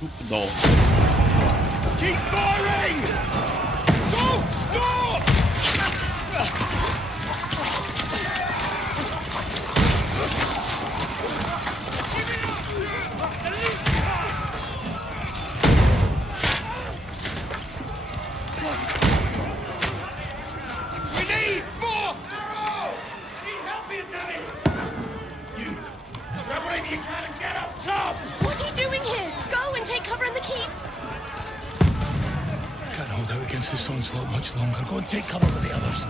Stupido. Keep firing! Don't stop! We need more! Need help here, Danny! You grab whatever you can and get up top! What are you doing here? Go and take cover in the keep. Can't hold out against this onslaught much longer. Go and take cover with the others.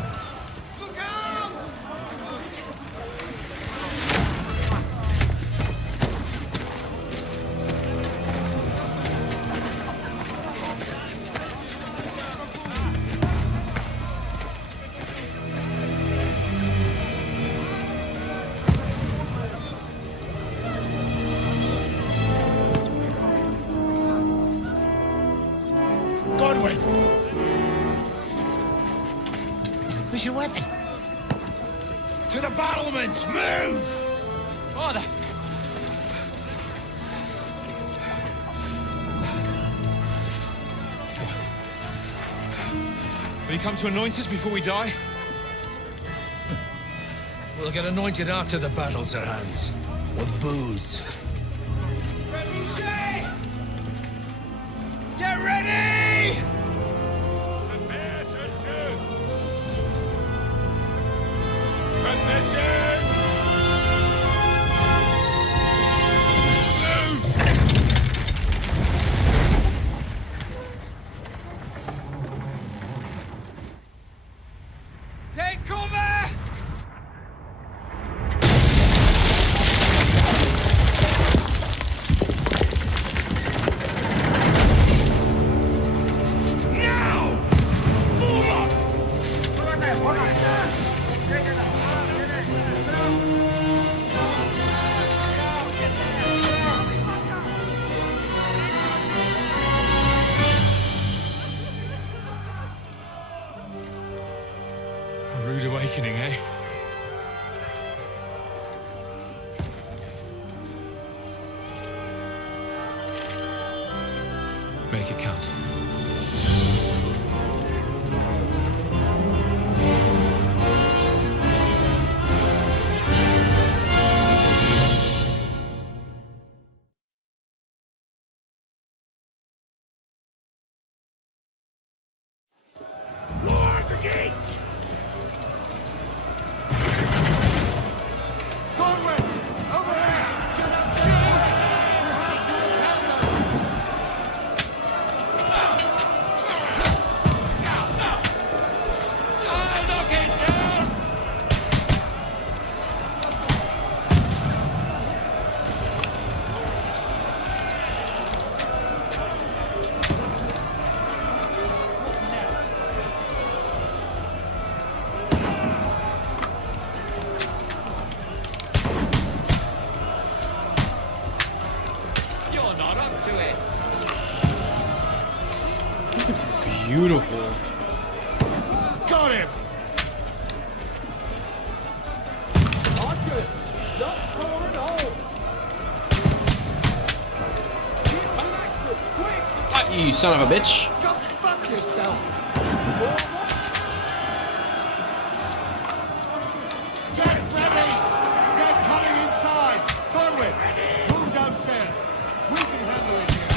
Look out! Godwin! Where's your weapon? To the battlements! Move! Father! Will you come to anoint us before we die? We'll get anointed after the battles are hands. With booze. Get ready! Prepare to shoot! Position! Move! Take cover! A rude awakening, eh? Make it count. Lord the gate! Conway! Over here! Get up! Shoot! We have to repel them! I'll knock it down! You're not up to it! It's beautiful. Got him! Ah, you son of a bitch. Go fuck yourself! Get ready! Get coming inside! Conway, move downstairs. We can handle it here.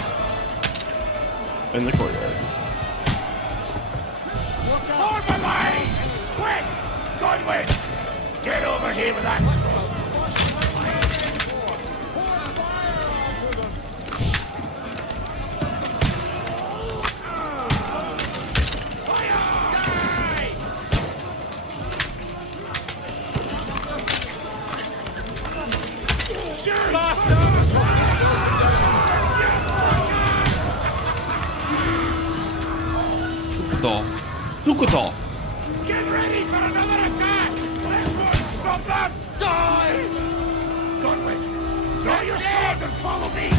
In the courtyard. Watch out! Hold my line! Quick! Godwin! Get over here with that cross! Stupido. Stupido. Get ready for another attack! This won't stop them! Die! Godwin, draw your sword and follow me!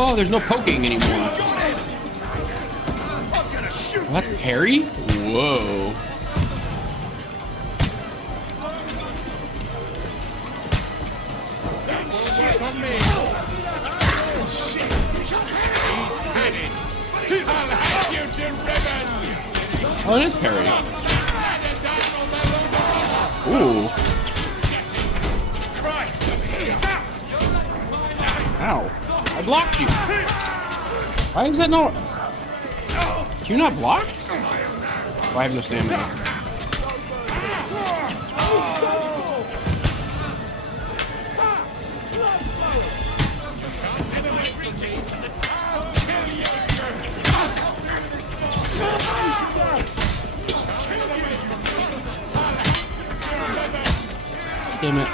Oh, there's no poking anymore. Oh, that's parry? Whoa. Oh, it is parry. Ooh. Ow. I blocked you. Why is that not... Can you not block? Oh, I have no stamina. Damn it.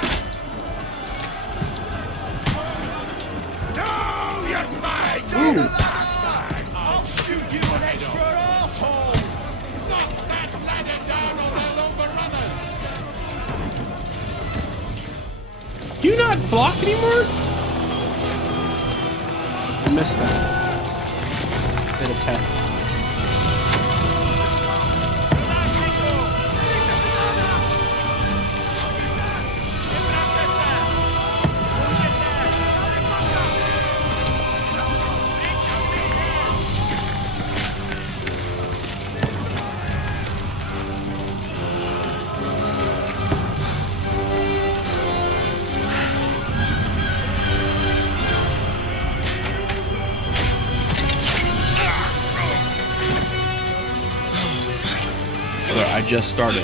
Ooh. I'll shoot you an extra asshole! Knock that ladder down on the lumber runners! Do you not block anymore? I missed that. That attack. I just started.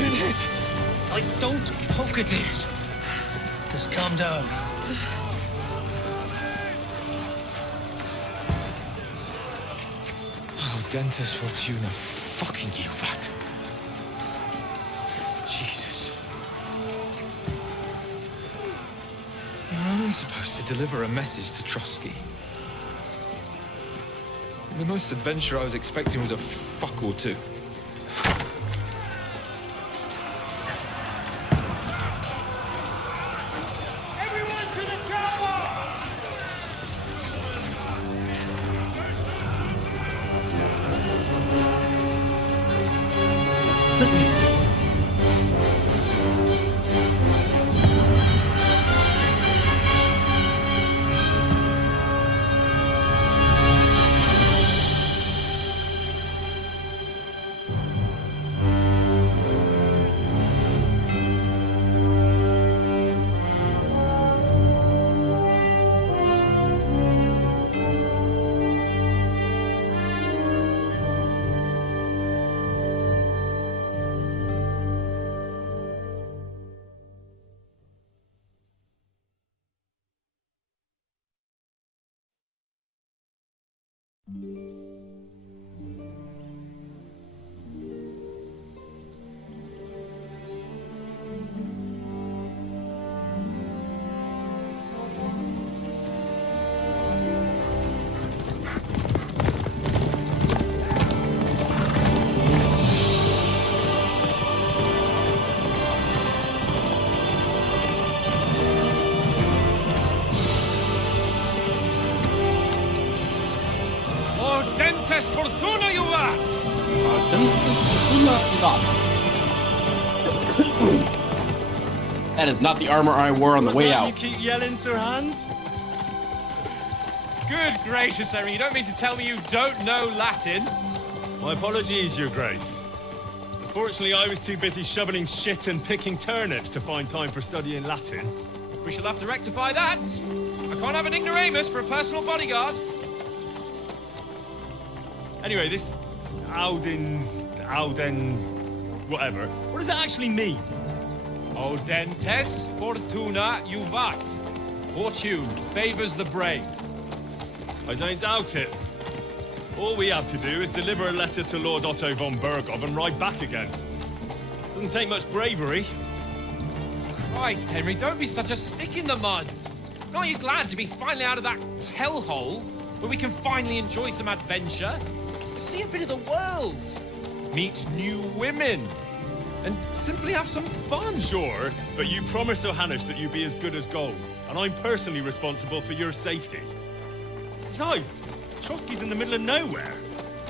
Like, don't poke at it. Just calm down. Oh, Dentes Fortuna, fucking you, that. Jesus. You're only supposed to deliver a message to Trotsky. The most adventure I was expecting was a fuck or two. Dentes Fortuna, you vat! That is not the armor I wore on the way out. You keep yelling, Sir Hans? Good gracious, Henry, you don't mean to tell me you don't know Latin? My apologies, Your Grace. Unfortunately, I was too busy shoveling shit and picking turnips to find time for studying Latin. We shall have to rectify that. I can't have an ignoramus for a personal bodyguard. Anyway, this Auden, whatever. What does that actually mean? Audentes Fortuna Juvat. Fortune favors the brave. I don't doubt it. All we have to do is deliver a letter to Lord Otto von Bergov and ride back again. Doesn't take much bravery. Christ, Henry, don't be such a stick in the mud. Aren't you glad to be finally out of that hellhole where we can finally enjoy some adventure? See a bit of the world, meet new women, and simply have some fun. Sure, but you promised Johannes that you'd be as good as gold, and I'm personally responsible for your safety. Besides, Trotsky's in the middle of nowhere,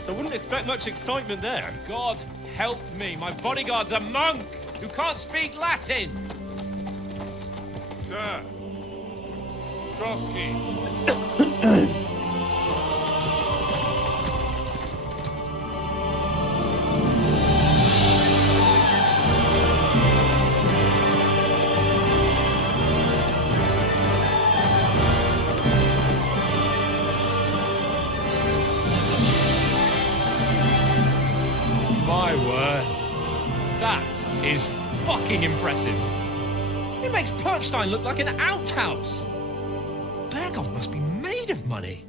so I wouldn't expect much excitement there. God help me, my bodyguard's a monk who can't speak Latin. Sir. Trotsky. My word. That is fucking impressive. It makes Perkstein look like an outhouse. Berghoff must be made of money.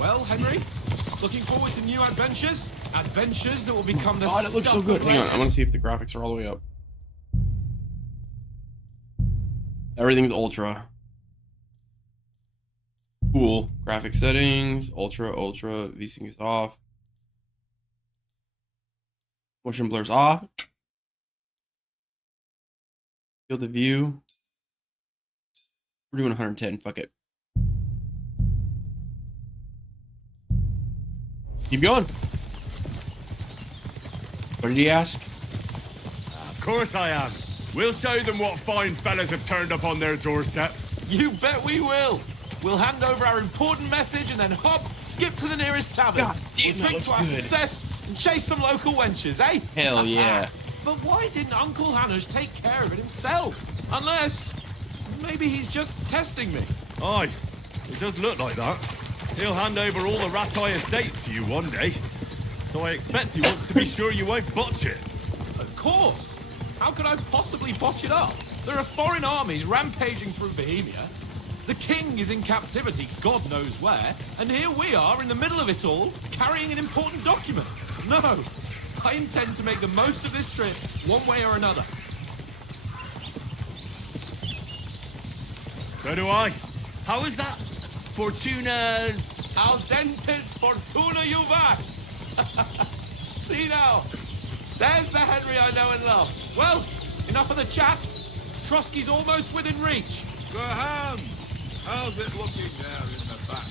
Well, Henry, looking forward to new adventures? Adventures that will become the God, it looks so stuff good. of Hang on, I legend. want to see if the graphics are all the way up. Everything's ultra. Cool. Graphic settings, ultra, VSync is off. Motion blur's off. Field of view. We're doing 110. Fuck it. Keep going. What did he ask? Of course I am. We'll show them what fine fellas have turned up on their doorstep. You bet we will. We'll hand over our important message and then hop, skip to the nearest tavern. God damn, We'll that drink looks to our good. success and chase some local wenches, eh? Hell yeah. But why didn't Uncle Hanush take care of it himself? Unless, maybe he's just testing me. Aye, it does look like that. He'll hand over all the Ratai estates to you one day. So I expect he wants to be sure you won't botch it. Of course. How could I possibly botch it up? There are foreign armies rampaging through Bohemia. The king is in captivity, God knows where, and here we are in the middle of it all, carrying an important document. No, I intend to make the most of this trip, one way or another. So do I. How is that? Fortuna... Al dentes fortuna juvat. See now, there's the Henry I know and love. Well, enough of the chat. Trotsky's almost within reach. Sir Hans, how's it looking there in the back?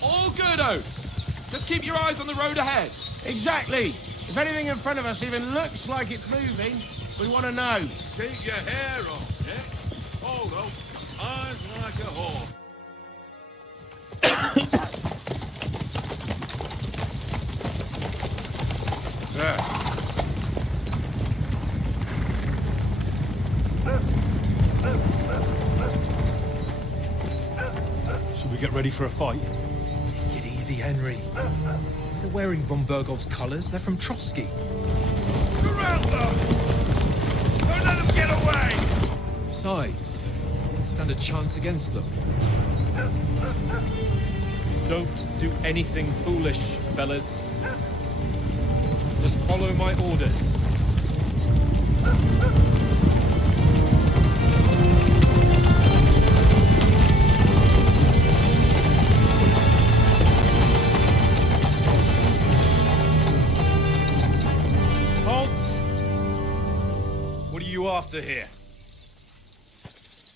All good, Oates. Just keep your eyes on the road ahead. Exactly. If anything in front of us even looks like it's moving, we want to know. Keep your hair on, yeah? Hold on. Eyes like a hawk. Sir. Should we get ready for a fight? Take it easy, Henry. They're wearing von Bergov's colors. They're from Trotsky. Surround them! Don't let them get away! Besides, stand a chance against them. Don't do anything foolish, fellas. Just follow my orders. Halt! What are you after here?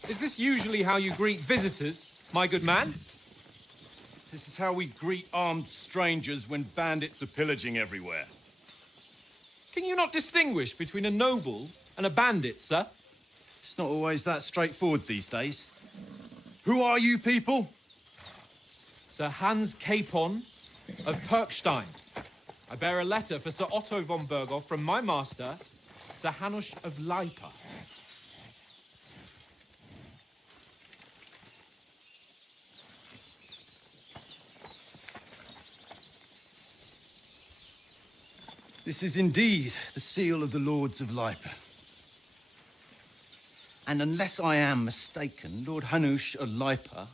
Is this usually how you greet visitors, my good man? This is how we greet armed strangers when bandits are pillaging everywhere. Can you not distinguish between a noble and a bandit, sir? It's not always that straightforward these days. Who are you people? Sir Hans Capon of Perkstein. I bear a letter for Sir Otto von Berghoff from my master, Sir Hanush of Lipa. This is indeed the seal of the Lords of Lipa. And unless I am mistaken, Lord Hanush of Lipa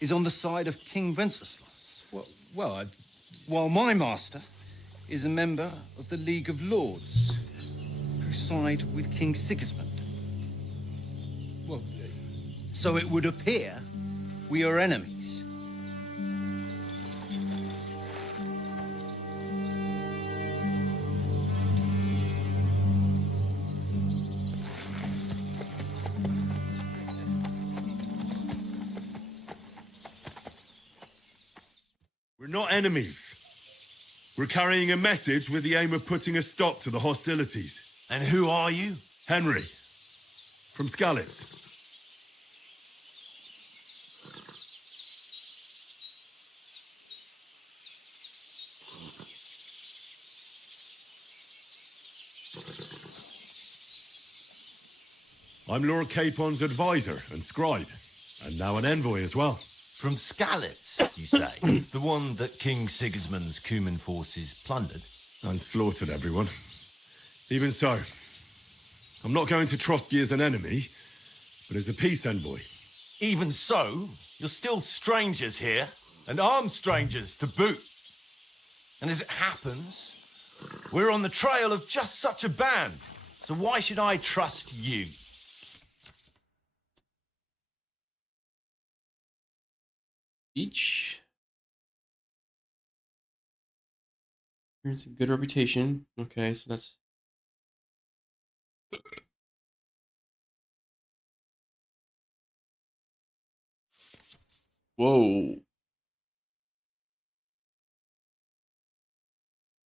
is on the side of King Wenceslas. While my master is a member of the League of Lords. who side with King Sigismund. Well, So it would appear we are enemies. We're not enemies. We're carrying a message with the aim of putting a stop to the hostilities. And who are you? Henry, from Skalitz. I'm Lord Capon's advisor and scribe, and now an envoy as well. From Skalitz, you say? The one that King Sigismund's Cuman forces plundered? And slaughtered everyone. Even so, I'm not going to Trotsky as an enemy, but as a peace envoy. Even so, you're still strangers here, and armed strangers to boot. And as it happens, we're on the trail of just such a band, so why should I trust you? Each. Here's a good reputation. Okay, so that's. Whoa.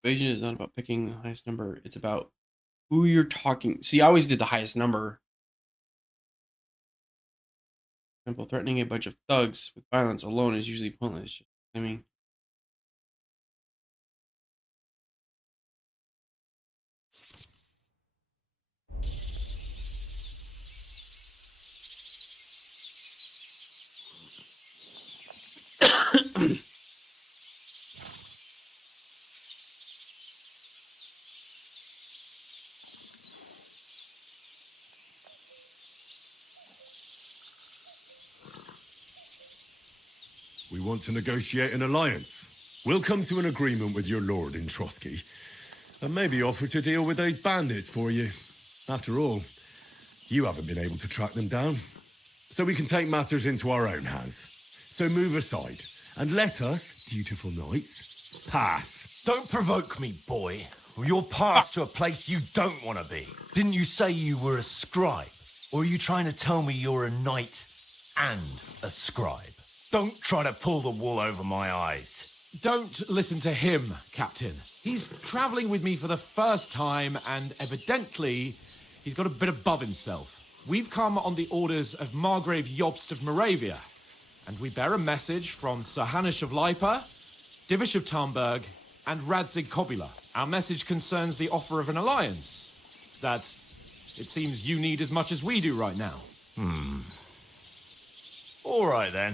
Evasion is not about picking the highest number. It's about who you're talking. See, I always did the highest number. For example, threatening a bunch of thugs with violence alone is usually pointless. I mean. We want to negotiate an alliance. We'll come to an agreement with your lord in Trotsky, and maybe offer to deal with those bandits for you. After all, you haven't been able to track them down. So we can take matters into our own hands. So move aside, and let us, dutiful knights, pass. Don't provoke me, boy, or you'll pass to a place you don't want to be. Didn't you say you were a scribe? Or are you trying to tell me you're a knight and a scribe? Don't try to pull the wool over my eyes. don't listen to him, Captain. He's traveling with me for the first time, and evidently, he's got a bit above himself. We've come on the orders of Margrave Jobst of Moravia, and we bear a message from Sir Hanush of Lipa, Divish of Tarnberg, and Radzig Kobula. Our message concerns the offer of an alliance that it seems you need as much as we do right now. All right, then.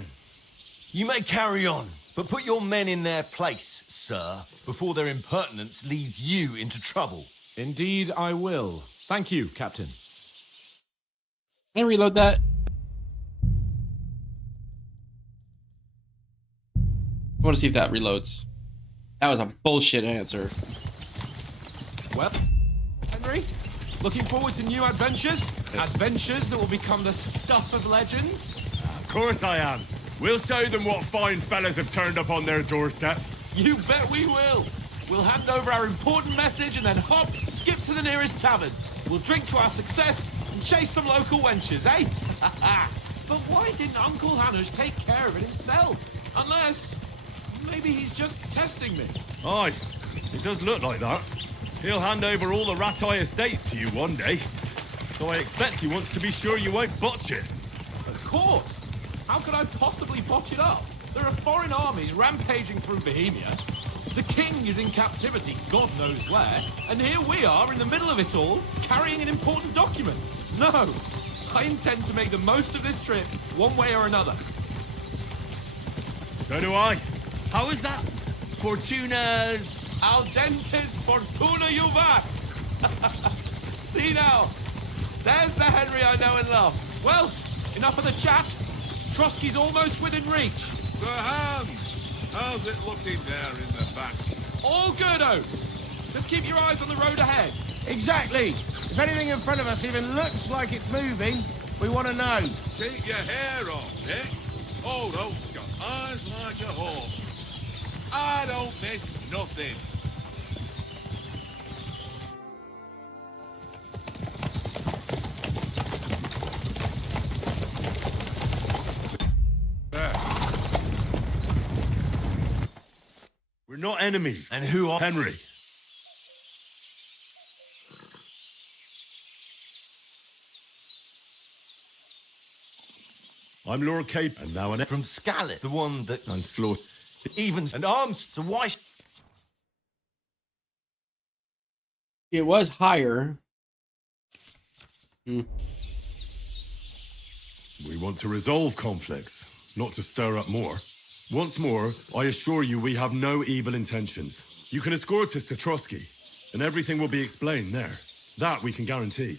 You may carry on, but put your men in their place, sir, before their impertinence leads you into trouble. Indeed, I will. Thank you, Captain. Can I reload that? I want to see if that reloads. That was a bullshit answer. Well, Henry, looking forward to new adventures? Adventures that will become the stuff of legends? Of course I am. We'll show them what fine fellas have turned up on their doorstep. You bet we will. We'll hand over our important message and then hop, skip to the nearest tavern. We'll drink to our success and chase some local wenches, eh? But why didn't Uncle Hanush take care of it himself? Unless, maybe he's just testing me. Aye, it does look like that. He'll hand over all the Ratai estates to you one day. So I expect he wants to be sure you won't botch it. Of course. How could I possibly botch it up? There are foreign armies rampaging through Bohemia. The king is in captivity, God knows where, and here we are in the middle of it all, carrying an important document. No, I intend to make the most of this trip, one way or another. So do I. How is that? Fortuna... Audentes fortuna juvat! See now, there's the Henry I know and love. Well, enough of the chat. Trotsky's almost within reach. Sir Hans, how's it looking there in the back? All good, Oates. Just keep your eyes on the road ahead. Exactly. If anything in front of us even looks like it's moving, we want to know. Keep your hair on, Nick. Old Oak's got eyes like a hawk. I don't miss nothing. We're not enemies. And who are... Henry. I'm Lord Cape, and now an... From Scarlet, the one that... And slow. Evens and arms, so why... It was higher. We want to resolve conflicts, not to stir up more. Once more, I assure you we have no evil intentions. You can escort us to Trotsky, and everything will be explained there. That we can guarantee.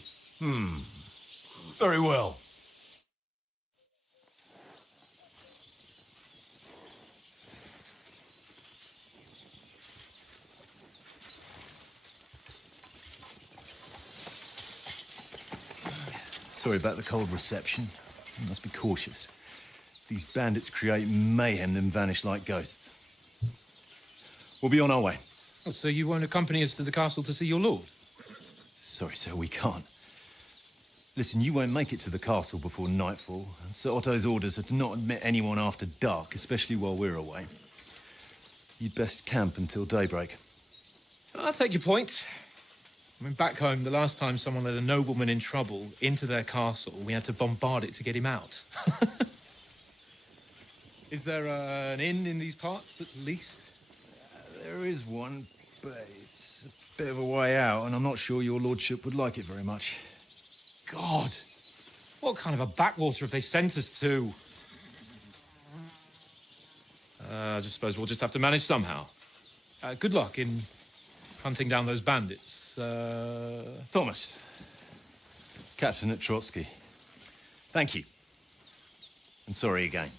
Very well. Sorry about the cold reception. You must be cautious. These bandits create mayhem, then vanish like ghosts. We'll be on our way. Oh, so you won't accompany us to the castle to see your lord? Sorry, sir, we can't. Listen, you won't make it to the castle before nightfall. Sir Otto's orders are to not admit anyone after dark, especially while we're away. You'd best camp until daybreak. I'll take your point. I mean, back home, the last time someone let a nobleman in trouble into their castle, we had to bombard it to get him out. Is there an inn in these parts, at least? There is one, but it's a bit of a way out, and I'm not sure your lordship would like it very much. God! What kind of a backwater have they sent us to? I just suppose we'll just have to manage somehow. Good luck in hunting down those bandits. Thomas, captain at Trotsky. Thank you. And sorry again.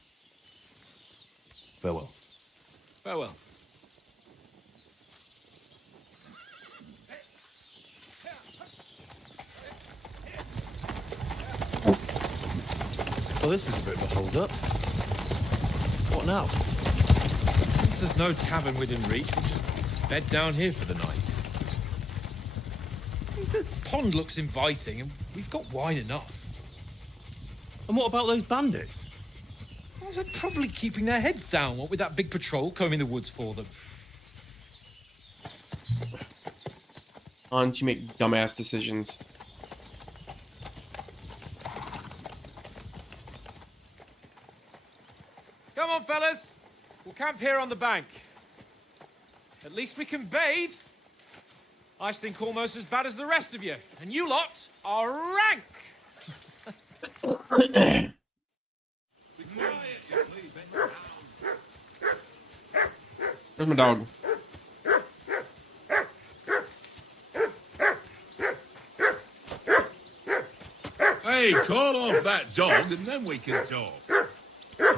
Farewell. Farewell. Well, this is a bit of a hold-up. What now? Since there's no tavern within reach, we'll just bed down here for the night. The pond looks inviting, and we've got wine enough. And what about those bandits? Well, they're probably keeping their heads down, what with that big patrol combing the woods for them. On to make dumbass decisions. Come on, fellas. We'll camp here on the bank. At least we can bathe. I stink almost as bad as the rest of you. And you lot are rank. Where's my dog? Hey, call off that dog and then we can talk.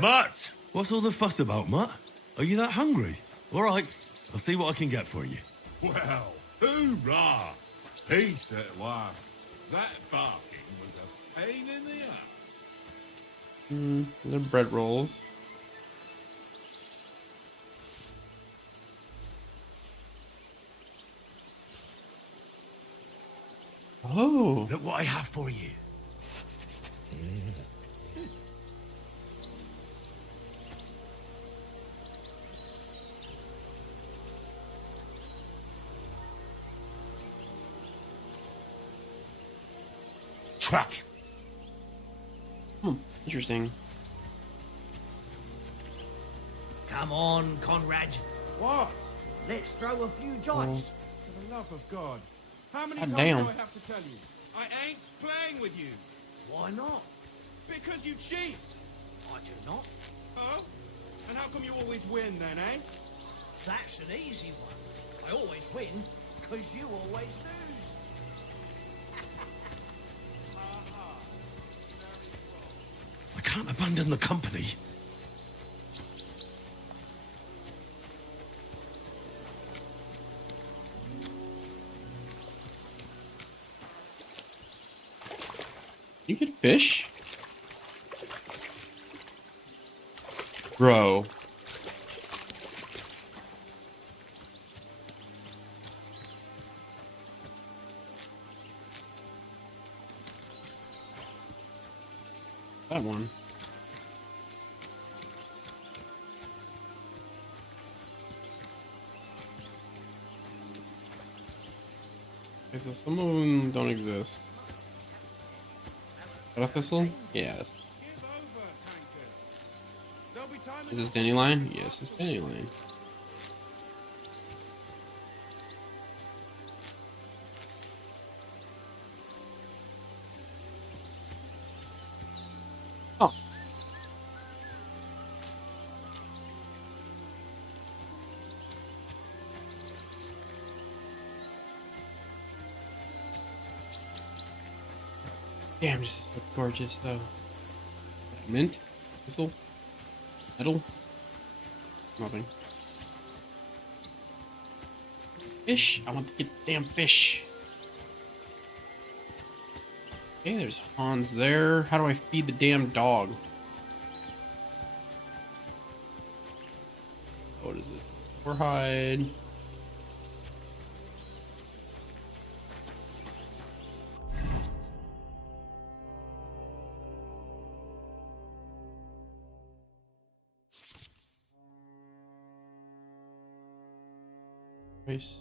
Mutt! What's all the fuss about, Mutt? Are you that hungry? All right, I'll see what I can get for you. Well, hoorah! Peace at last. That barking was a pain in the ass. The bread rolls. Oh. Look what I have for you. Track. Interesting. Come on, Conrad. What? Let's throw a few dice. For the love of God. How many God times damn. do I have to tell you? I ain't playing with you. Why not? Because you cheat. I do not. Oh? And how come you always win then, eh? That's an easy one. I always win because you always lose. I can't abandon the company. You get fish? Bro. That one. Okay, so some of them don't exist. Is that a thistle? Yes. Is this dandelion? Yes, it's dandelion. Oh. Damn, this is so gorgeous though. Mint? Thistle? Metal? Nothing. Fish? I want to get the damn fish. Okay, there's Hans there. How do I feed the damn dog? What is it? Warhide. Nice.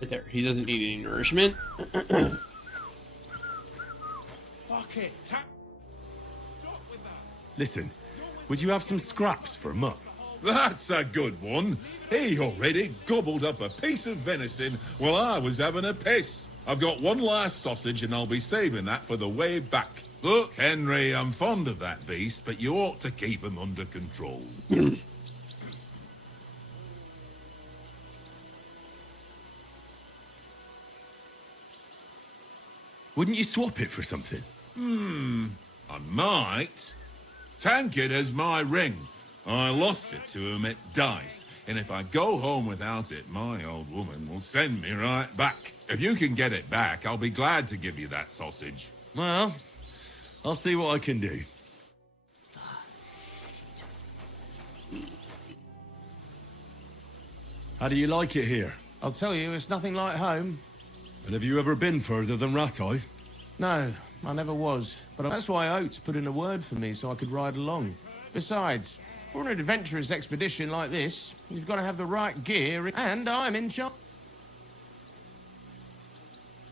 Right there. He doesn't need any nourishment. Listen, would you have some scraps for a mutt? That's a good one. He already gobbled up a piece of venison while I was having a piss. I've got one last sausage and I'll be saving that for the way back. Look, Henry, I'm fond of that beast, but you ought to keep him under control. Wouldn't you swap it for something? I might. Tankard has my ring. I lost it to him at dice, and if I go home without it, my old woman will send me right back. If you can get it back, I'll be glad to give you that sausage. Well, I'll see what I can do. How do you like it here? I'll tell you, it's nothing like home. And have you ever been further than Rattay? No, I never was. But that's why Oates put in a word for me so I could ride along. Besides, for an adventurous expedition like this, you've got to have the right gear, and I'm in charge.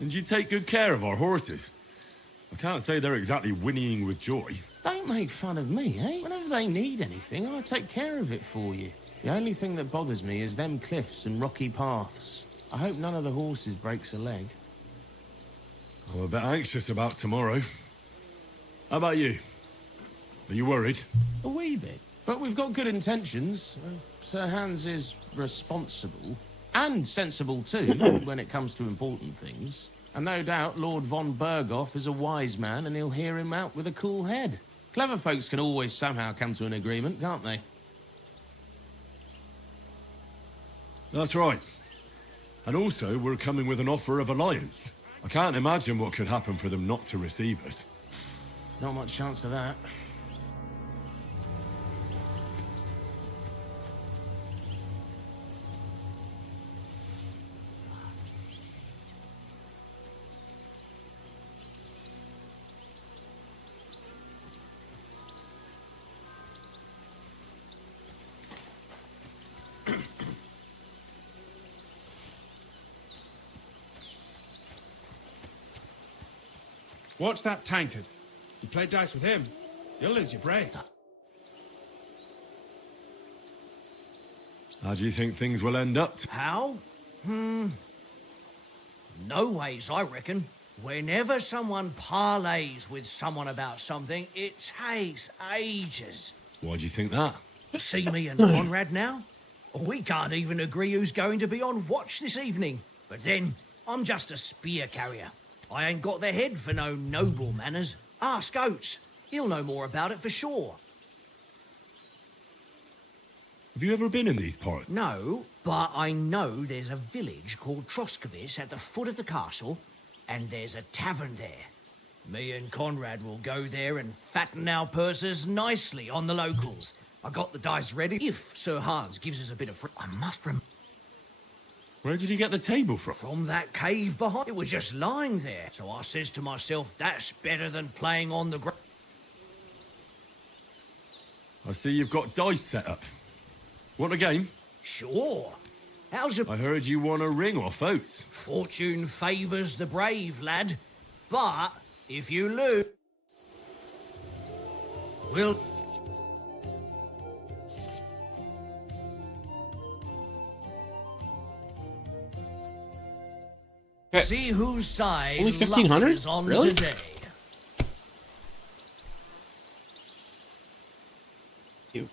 And you take good care of our horses. I can't say they're exactly whinnying with joy. Don't make fun of me, eh? Whenever they need anything, I take care of it for you. The only thing that bothers me is them cliffs and rocky paths. I hope none of the horses breaks a leg. I'm a bit anxious about tomorrow. How about you? Are you worried? A wee bit. But we've got good intentions. Sir Hans is responsible. And sensible too, when it comes to important things. And no doubt Lord von Berghoff is a wise man and he'll hear him out with a cool head. Clever folks can always somehow come to an agreement, can't they? That's right. And also, we're coming with an offer of alliance. I can't imagine what could happen for them not to receive us. Not much chance of that. Watch that tankard. You play dice with him, you'll lose your brain. How do you think things will end up? How? No ways, I reckon. Whenever someone parleys with someone about something, it takes ages. Why do you think that? See me and Conrad now? We can't even agree who's going to be on watch this evening. But then, I'm just a spear carrier. I ain't got the head for no noble manners. Ask Oates. He'll know more about it for sure. Have you ever been in these parts? No, but I know there's a village called Troskovic at the foot of the castle, and there's a tavern there. Me and Conrad will go there and fatten our purses nicely on the locals. I got the dice ready. If Sir Hans gives us a bit of I must remember. Where did you get the table from? From that cave behind. It was just lying there. So I says to myself, that's better than playing on the ground. I see you've got dice set up. Want a game? Sure. How's it? I heard you won a ring off Oates. Fortune favours the brave, lad. But if you lose, we'll... Okay. See whose side Only luck 1,500? is on Really? today. You.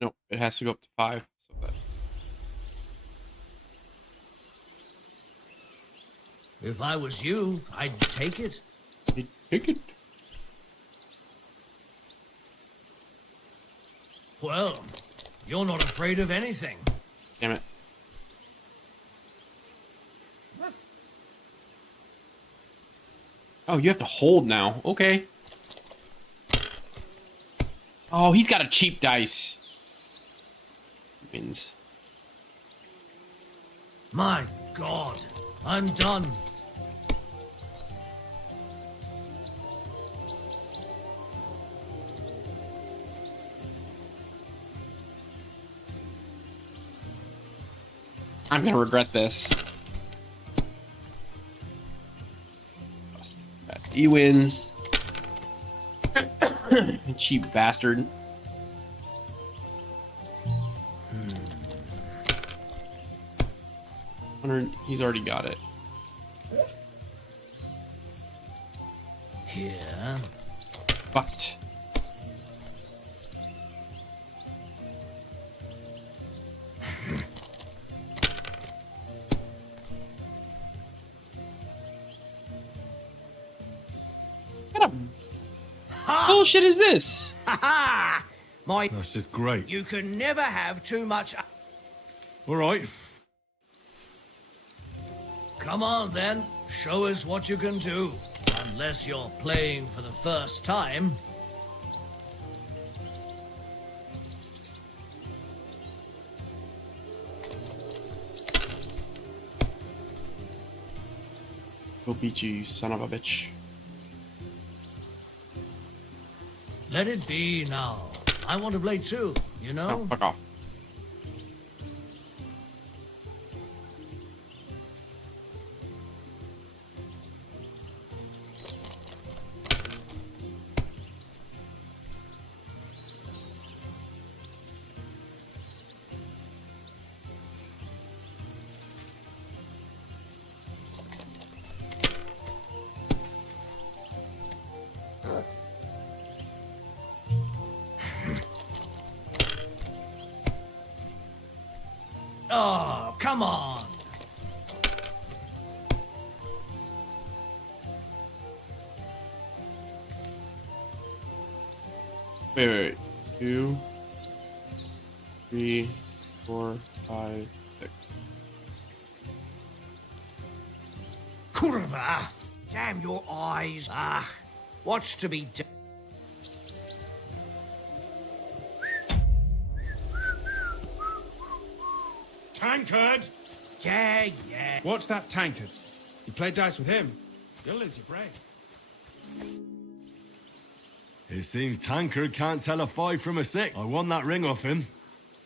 No, it has to go up to 5. So that If I was you, I'd take it. take it. Well, you're not afraid of anything. Damn it. Oh, you have to hold now. Okay. Oh, he's got a cheap dice. Wins. My God, I'm done. I'm gonna regret this. He wins. Cheap bastard. He's already got it. Here. Bust. What a bullshit is this? Ha ha! My... That's just great. You can never have too much... All right. Come on, then. Show us what you can do. Unless you're playing for the first time. Go beat you, you son of a bitch. Let it be now. I want to play too, you know? Oh, fuck off. Oh, come on. Wait. 2, 3, 4, 5, 6. Kurva! Damn your eyes. Ah, what's to be done? Tankard! Yeah. Watch that tankard. You play dice with him, you'll lose your brain. It seems Tankard can't tell a 5 from a 6. I won that ring off him.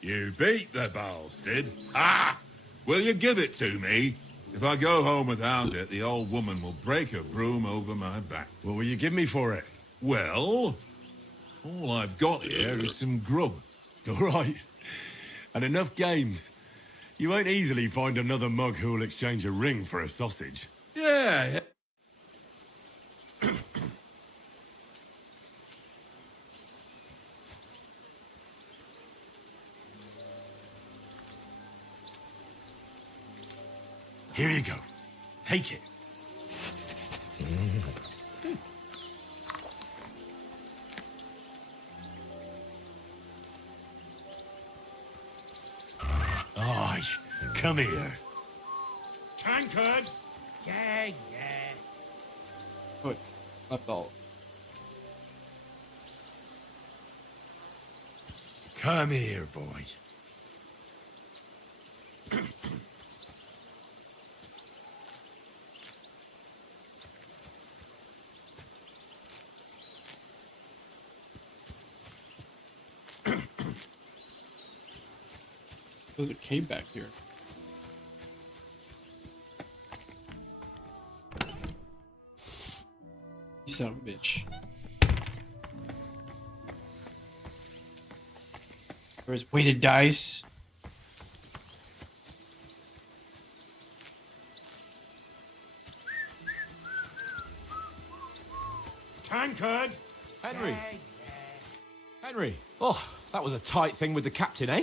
You beat the bastard. Ah! Will you give it to me? If I go home without it, the old woman will break her broom over my back. What will you give me for it? Well, all I've got here is some grub. All right. And enough games. You won't easily find another mug who'll exchange a ring for a sausage. Yeah. Here you go. Take it. Aye, come here. Tankard! Yeah. Wait, I thought. Come here, boy. There's a cave back here. You son of a bitch. There's weighted dice. Tankard! Henry! Henry! Oh, that was a tight thing with the captain, eh?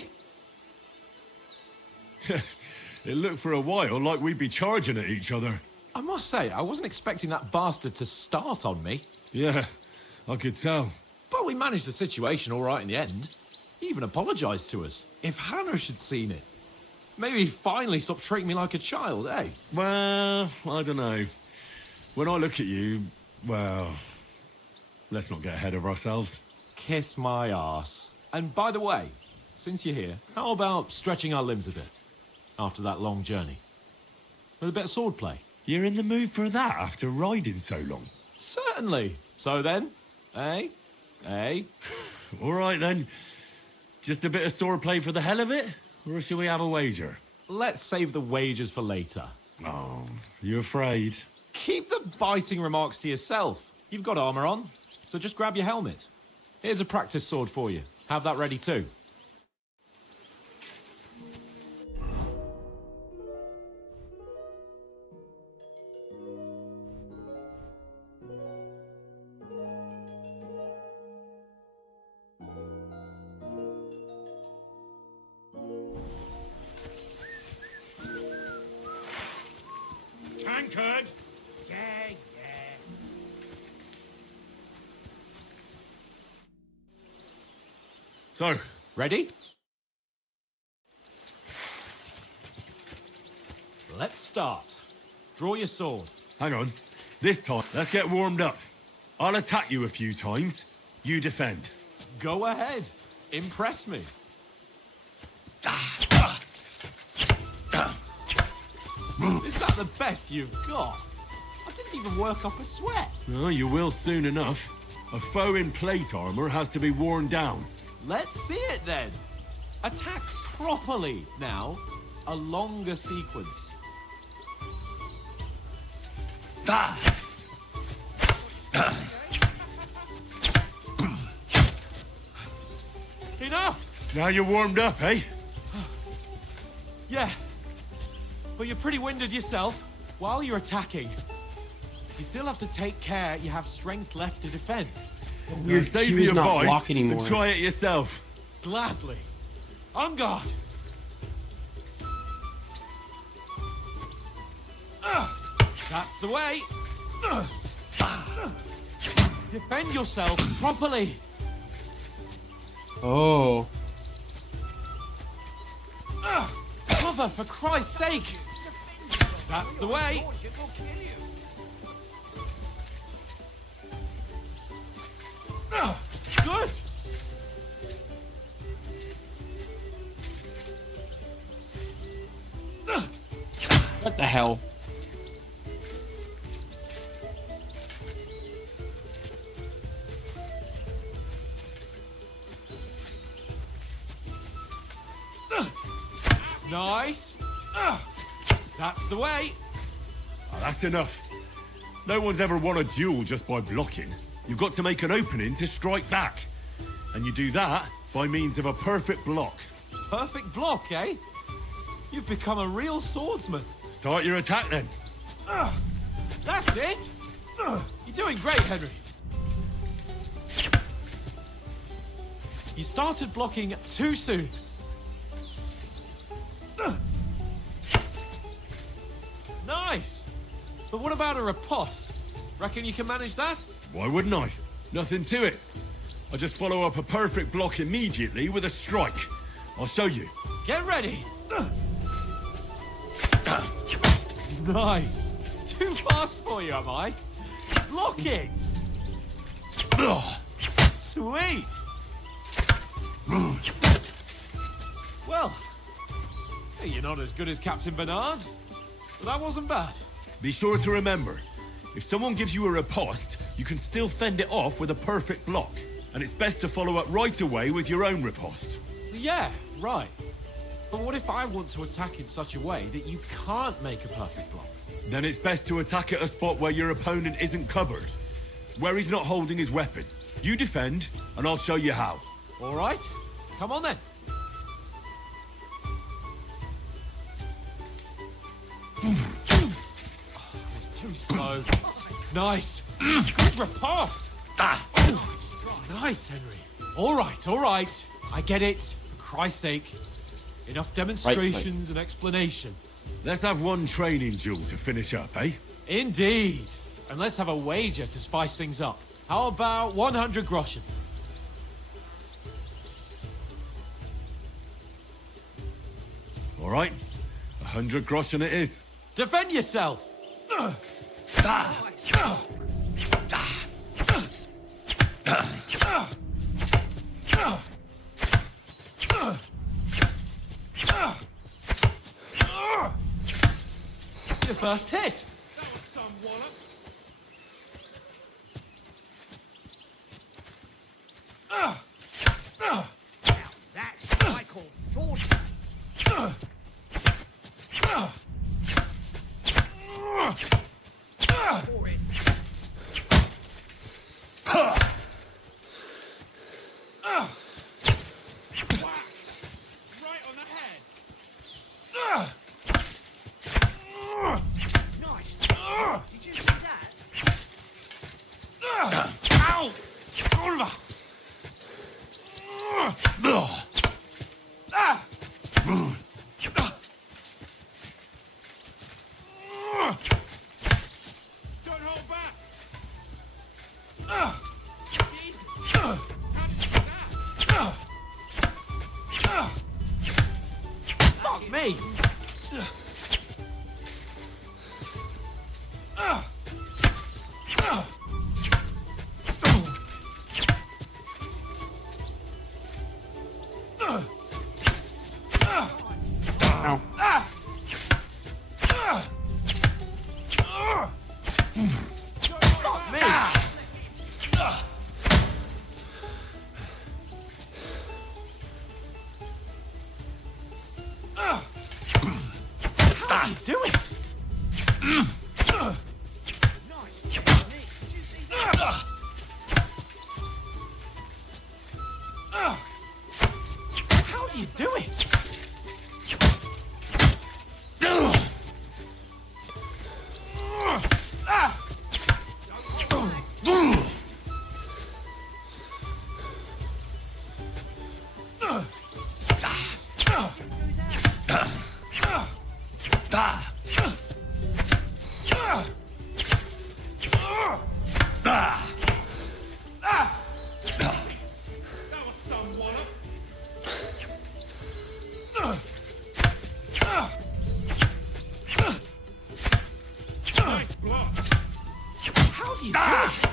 It looked for a while like we'd be charging at each other. I must say, I wasn't expecting that bastard to start on me. Yeah, I could tell. But we managed the situation all right in the end. He even apologized to us. If Hanush had seen it, maybe he'd finally stop treating me like a child, eh? Well, I don't know. When I look at you, well, let's not get ahead of ourselves. Kiss my arse. And by the way, since you're here, how about stretching our limbs a bit? After that long journey. With a bit of swordplay. You're in the mood for that after riding so long? Certainly. So then, eh? All right then. Just a bit of swordplay for the hell of it? Or shall we have a wager? Let's save the wagers for later. Oh, you afraid? Keep the biting remarks to yourself. You've got armor on, so just grab your helmet. Here's a practice sword for you. Have that ready too. Tankard! Yeah. So, ready? Let's start. Draw your sword. Hang on. This time, let's get warmed up. I'll attack you a few times. You defend. Go ahead. Impress me. Is that the best you've got? I didn't even work up a sweat. Oh, you will soon enough. A foe in plate armor has to be worn down. Let's see it then. Attack properly now. A longer sequence. Enough! Now you're warmed up, eh? Yeah. But you're pretty winded yourself. While you're attacking, you still have to take care you have strength left to defend. You save Q's your not voice block anymore. and try it yourself. Gladly. On guard. That's the way. Defend yourself properly. Oh. Cover, for Christ's sake. That's the way. Good. What the hell? Nice. That's the way. Ah, that's enough. No one's ever won a duel just by blocking. You've got to make an opening to strike back. And you do that by means of a perfect block. Perfect block, eh? You've become a real swordsman. Start your attack then. That's it. You're doing great, Henry. You started blocking too soon. Nice. But what about a riposte? Reckon you can manage that? Why wouldn't I? Nothing to it. I just follow up a perfect block immediately with a strike. I'll show you. Get ready. Nice. Too fast for you, am I? Blocking. Sweet. Well, you're not as good as Captain Bernard. But that wasn't bad. Be sure to remember, if someone gives you a riposte, you can still fend it off with a perfect block. And it's best to follow up right away with your own riposte. Yeah, right. But what if I want to attack in such a way that you can't make a perfect block? Then it's best to attack at a spot where your opponent isn't covered. Where he's not holding his weapon. You defend, and I'll show you how. All right. Come on then. It's too slow. Nice. Good riposte. Nice, Henry. All right. I get it. For Christ's sake. Enough demonstrations and explanations. Let's have one training duel to finish up, eh? Indeed. And let's have a wager to spice things up. How about 100 groschen? All right. 100 groschen it is. Defend yourself. Your first hit. That was some wallop. Now, that's what I call short. For it. Whack! Right on the head. Nice. Did you see that? Ow! Don't hold back. Jesus. How did you do that? Fuck me! Ow. Fuck me! How do you do it? Nice technique. Did you see that? How do you do it? That was some wallop. Nice block. How do you do it?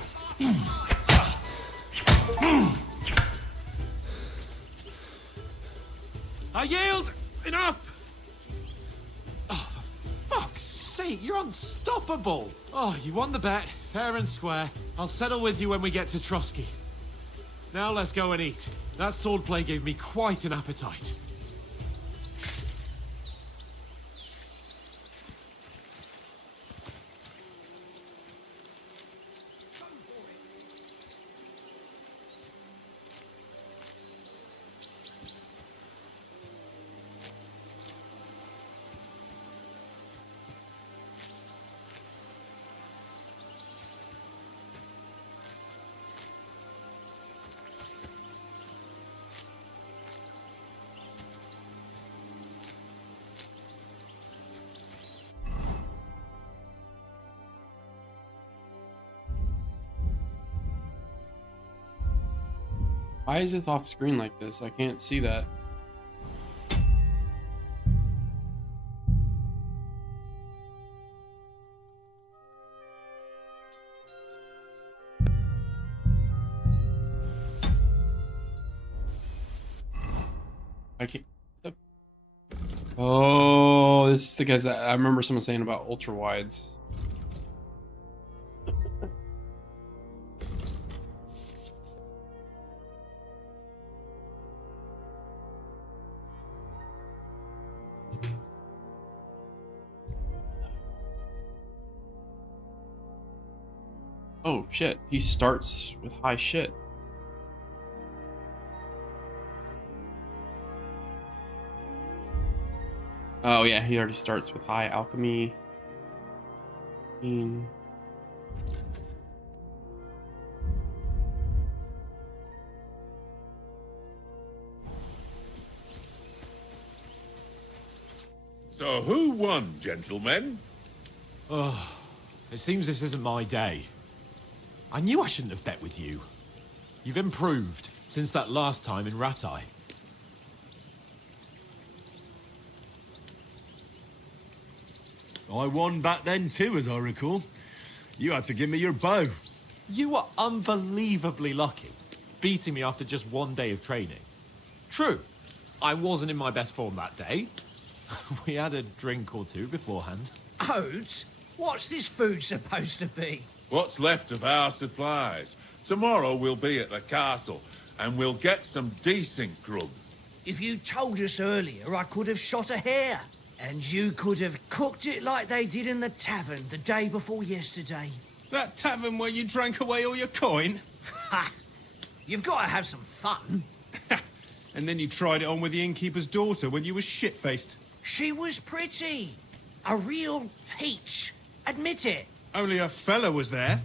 I yield! Enough! Oh, for fuck's sake, you're unstoppable! Oh, you won the bet, fair and square. I'll settle with you when we get to Trotsky. Now let's go and eat. That swordplay gave me quite an appetite. Why is it off screen like this? I can't see that. I can't. Oh, this is the guys that I remember someone saying about ultra wides. Oh shit, he starts with high shit. Oh yeah, he already starts with high alchemy. So who won, gentlemen? Oh, it seems this isn't my day. I knew I shouldn't have bet with you. You've improved since that last time in Ratai. I won back then too, as I recall. You had to give me your bow. You were unbelievably lucky, beating me after just one day of training. True, I wasn't in my best form that day. We had a drink or two beforehand. Oats? What's this food supposed to be? What's left of our supplies. Tomorrow we'll be at the castle, and we'll get some decent grub. If you told us earlier, I could have shot a hare. And you could have cooked it like they did in the tavern the day before yesterday. That tavern where you drank away all your coin? Ha! You've got to have some fun. And then you tried it on with the innkeeper's daughter when you were shit-faced. She was pretty. A real peach. Admit it. Only a fella was there.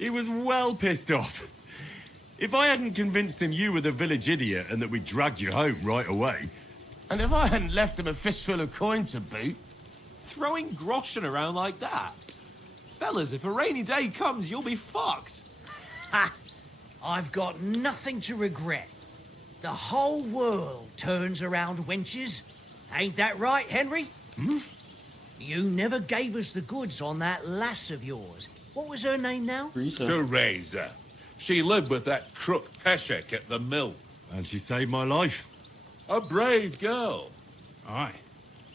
He was well pissed off. If I hadn't convinced him you were the village idiot and that we dragged you home right away... And if I hadn't left him a fistful of coin to boot... Throwing groschen around like that? Fellas, if a rainy day comes, you'll be fucked. Ha! I've got nothing to regret. The whole world turns around wenches. Ain't that right, Henry? Hmm? You never gave us the goods on that lass of yours. What was her name now? Teresa. She lived with that crook Peshek at the mill. And she saved my life. A brave girl. Aye.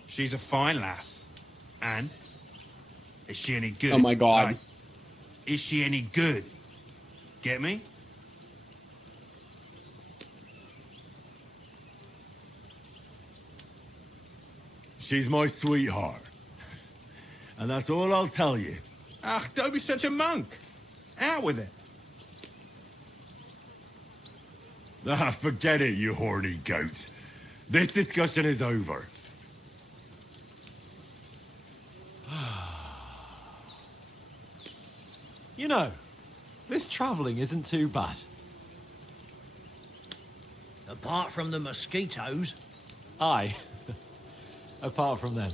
She's a fine lass. And? Is she any good? Oh my god. Aye. Is she any good? Get me? She's my sweetheart. And that's all I'll tell you. Ah, don't be such a monk. Out with it. Ah, forget it, you horny goat. This discussion is over. You know, this travelling isn't too bad. Apart from the mosquitoes. Aye. Apart from them.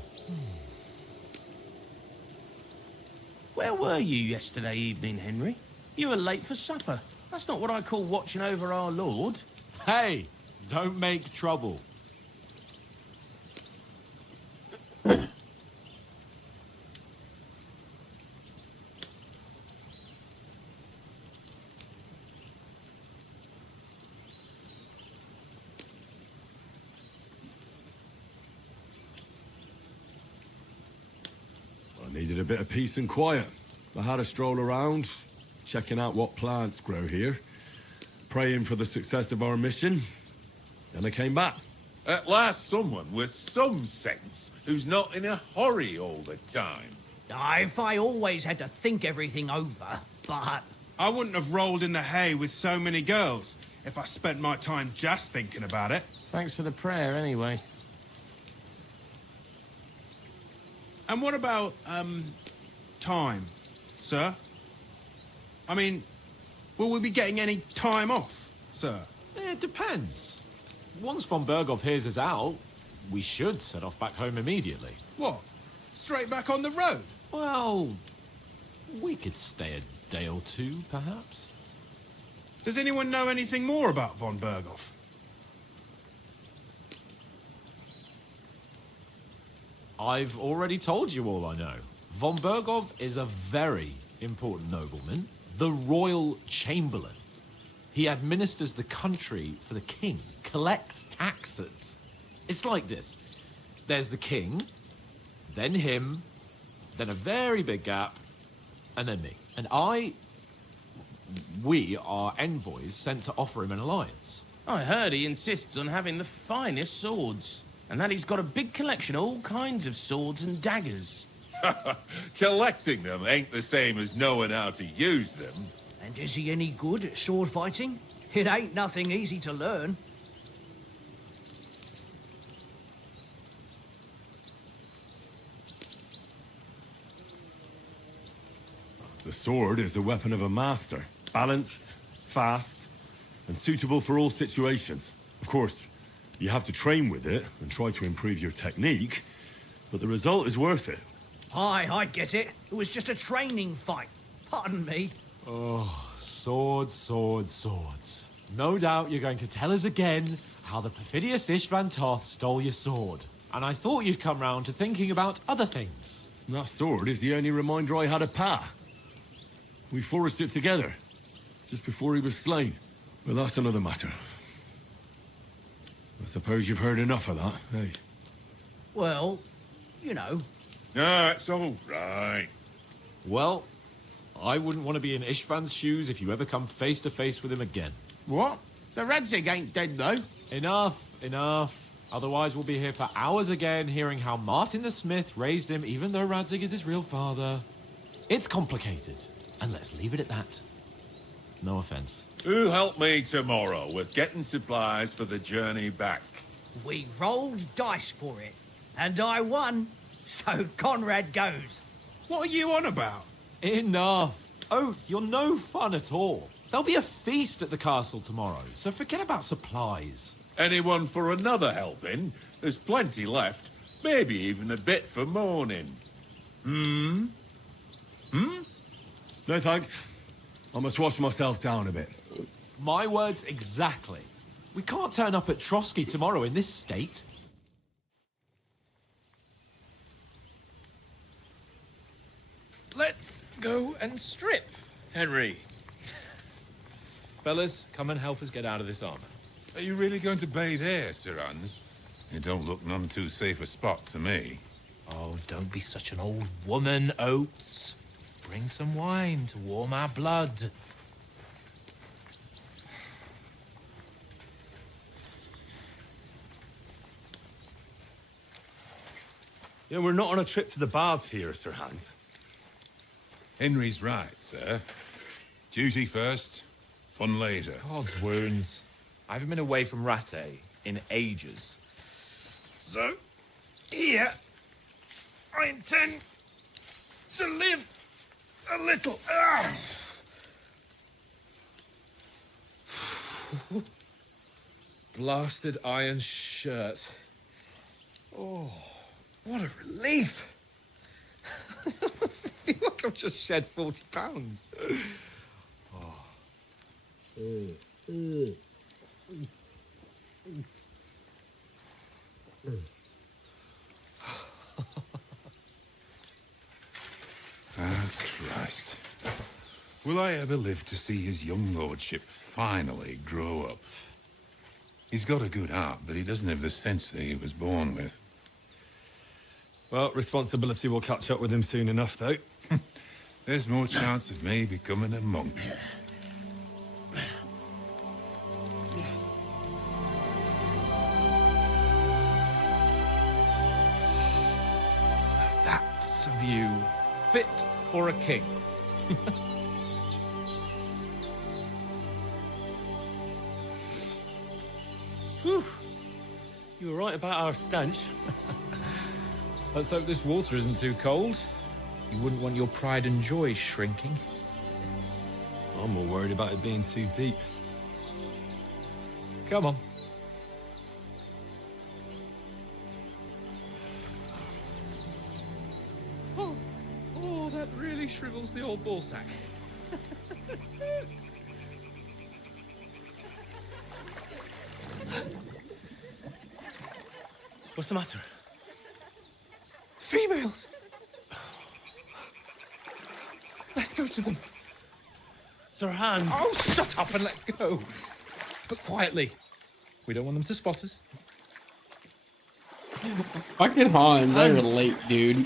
Where were you yesterday evening, Henry? You were late for supper. That's not what I call watching over our lord. Hey, don't make trouble. I needed a bit of peace and quiet. I had a stroll around, checking out what plants grow here, praying for the success of our mission. Then I came back. At last someone with some sense who's not in a hurry all the time. If I always had to think everything over, but... I wouldn't have rolled in the hay with so many girls if I spent my time just thinking about it. Thanks for the prayer, anyway. And what about, time, sir? I mean, will we be getting any time off, sir? It depends. Once von Berghoff hears us out, we should set off back home immediately. What? Straight back on the road? Well, we could stay a day or two, perhaps. Does anyone know anything more about von Berghoff? I've already told you all I know. Von Berghoff is a very important nobleman, the royal chamberlain. He administers the country for the king, collects taxes. It's like this. There's the king, then him, then a very big gap, and then me. And we are envoys sent to offer him an alliance. I heard he insists on having the finest swords, and that he's got a big collection of all kinds of swords and daggers. Collecting them ain't the same as knowing how to use them. And is he any good at sword fighting? It ain't nothing easy to learn. The sword is the weapon of a master. Balanced, fast, and suitable for all situations. Of course, you have to train with it and try to improve your technique, but the result is worth it. Aye, I get it. It was just a training fight. Pardon me. Oh, swords, swords, swords. No doubt you're going to tell us again how the perfidious Istvan Toth stole your sword. And I thought you'd come round to thinking about other things. That sword is the only reminder I had of Pa. We forged it together, just before he was slain. But that's another matter. I suppose you've heard enough of that, eh? Well, you know. No, it's all right. Well, I wouldn't want to be in Istvan's shoes if you ever come face to face with him again. What? So Radzig ain't dead, though? Enough, enough. Otherwise we'll be here for hours again hearing how Martin the Smith raised him even though Radzig is his real father. It's complicated, and let's leave it at that. No offense. Who'll help me tomorrow with getting supplies for the journey back? We rolled dice for it, and I won. So Conrad goes. What are you on about? Enough. Oath, you're no fun at all. There'll be a feast at the castle tomorrow, so forget about supplies. Anyone for another helping? There's plenty left. Maybe even a bit for morning. No thanks. I must wash myself down a bit. My words exactly. We can't turn up at Trotsky tomorrow in this state. Let's go and strip, Henry. Fellas, come and help us get out of this armor. Are you really going to bathe here, Sir Hans? It don't look none too safe a spot to me. Oh, don't be such an old woman, Oates. Bring some wine to warm our blood. You know, we're not on a trip to the baths here, Sir Hans. Henry's right, sir. Duty first, fun later. God's wounds. I haven't been away from Rattay in ages. So, here, I intend to live a little. Blasted iron shirt. Oh, what a relief. I feel like I've just shed 40 pounds. Ah, Christ. Will I ever live to see his young lordship finally grow up? He's got a good heart, but he doesn't have the sense that he was born with. Well, responsibility will catch up with him soon enough, though. There's more chance of me becoming a monk. That's a view fit for a king. Whew. You were right about our stench. Let's hope this water isn't too cold. You wouldn't want your pride and joy shrinking. I'm more worried about it being too deep. Come on. really shrivels the old ballsack. What's the matter? Females! Let's go to them. Sir Hans. Oh, shut up and let's go. But quietly. We don't want them to spot us. Fucking Hans, I relate, dude.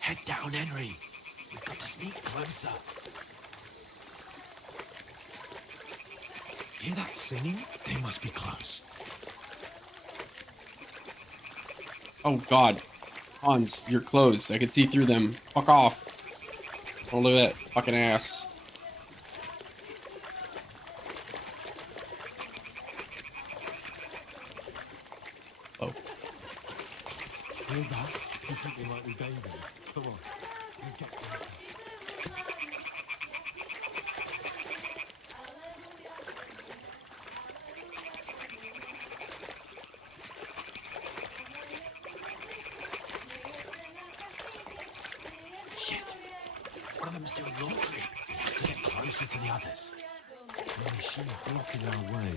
Head down, Henry. We've got to sneak closer. Hear that singing? They must be close. Oh god. Hans, you're closed. I can see through them. Fuck off. Oh, look at that fucking ass. Oh. Hear that? You think they might be bathing? Come on. Let's get closer. Shit. One of them's doing laundry. We have to get closer to the others. Oh, she's blocking our way.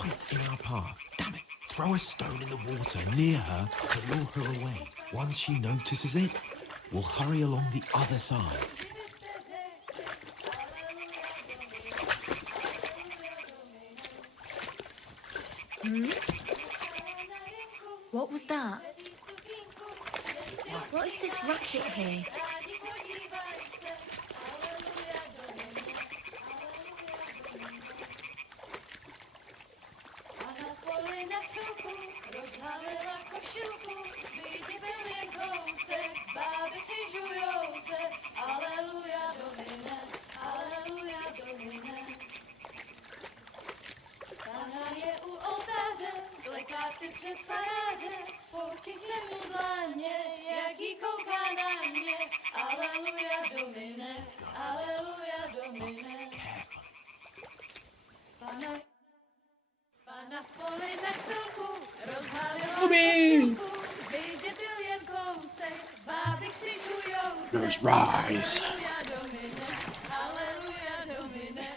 Right in our path. Damn it. Throw a stone in the water near her to lure her away. Once she notices it, we'll hurry along the other side. Hmm? What was that? What is this racket here? Si před faráře, poučí se mu dlaně, jaký kouká na mě. Aleluja, Domine, aleluja, Domine. Pana v poli na chvilku, rozhálila chvilku, vyjde byl jen kousek, báby křižujou se. Gooners Rise. Aleluja, Domine, aleluja, Domine.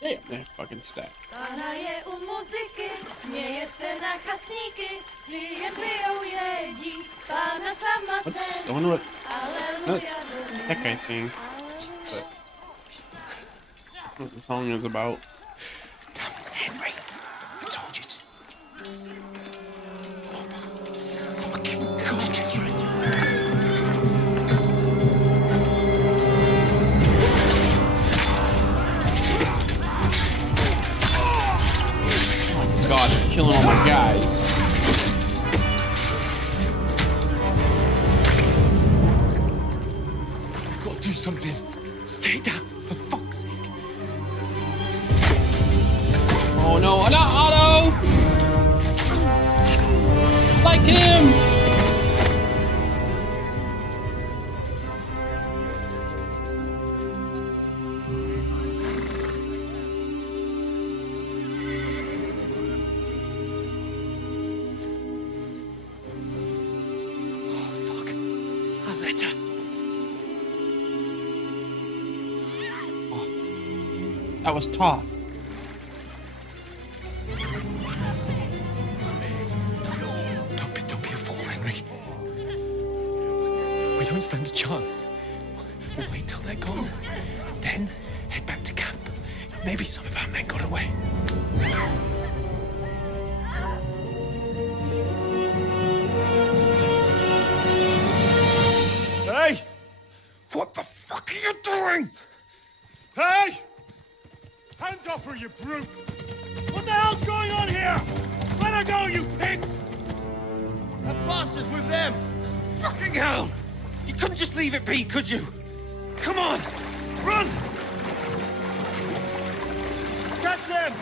Damn, that fucking stat. Pana je u muziky, směje se na chasníky, klienty ją jedí, Pána sama What's, se. I wonder what, no, Aleluja, it's Domine. that guy thing. But what the song is about. Damn it, Henry. I told you to... Fucking God, you're a... God, they're killing all my guys. We've got to do something. Stay down, for fuck's sake. Oh no, not Otto! Like him! That was Todd. Don't be a fool, Henry. We don't stand a chance. We'll wait till they're gone, and then head back to camp. Maybe some of our men got away. Hey! What the fuck are you doing? Hey! Hands off her, you brute! What the hell's going on here? Let her go, you pigs! That bastard's with them! Fucking hell! You couldn't just leave it be, could you? Come on! Run! Catch them!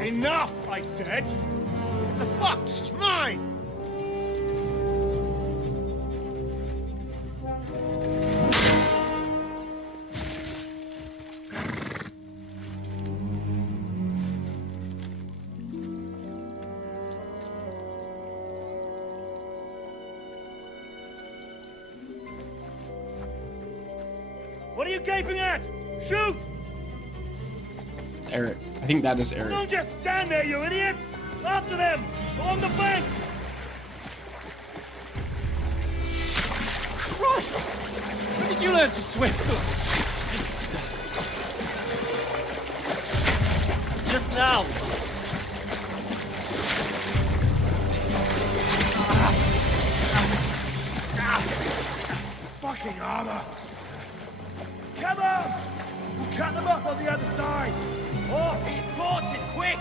Enough, I said! What the fuck? It's mine! you gaping at? Shoot! Eric. I think that is Eric. Don't just stand there, you idiot! After them! On the bank! Christ! When did you learn to swim? Just now. Fucking armor! Come on! We'll cut them up on the other side! Off his horses, quick!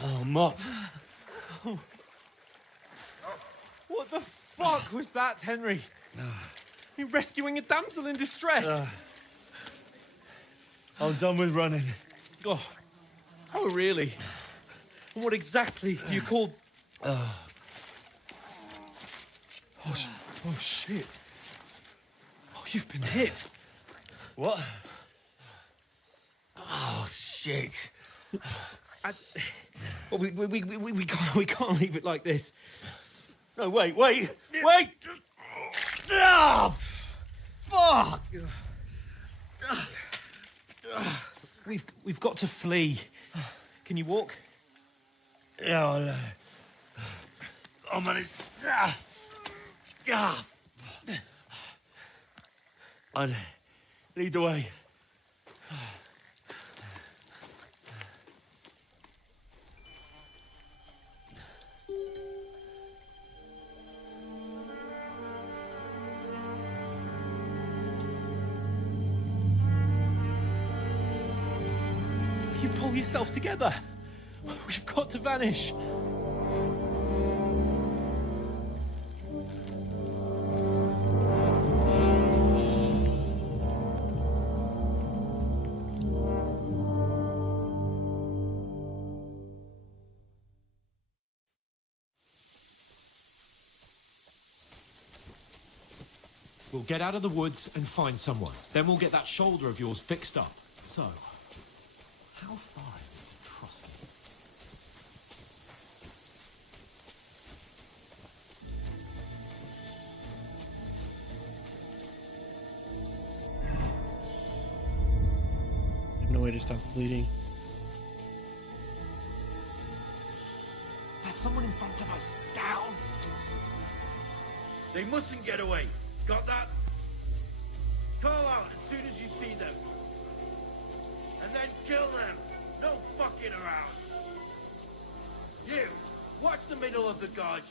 Oh, Mott. What the fuck was that, Henry? You rescuing a damsel in distress? I'm done with running. Oh, really? And what exactly do you call... Oh, shit. Oh, you've been hit. What? Oh, shit. Well, we can't leave it like this. No, wait! Ah! Fuck! We've got to flee. Can you walk? Yeah, I'll manage. I'd lead the way. You pull yourself together. We've got to vanish. We'll get out of the woods and find someone. Then we'll get that shoulder of yours fixed up. So, how far is it to Trotsky? I have no way to stop the bleeding. There's someone in front of us. Down! They mustn't get away. Got that? Call out as soon as you see them. And then kill them. No fucking around. You, watch the middle of the gorge.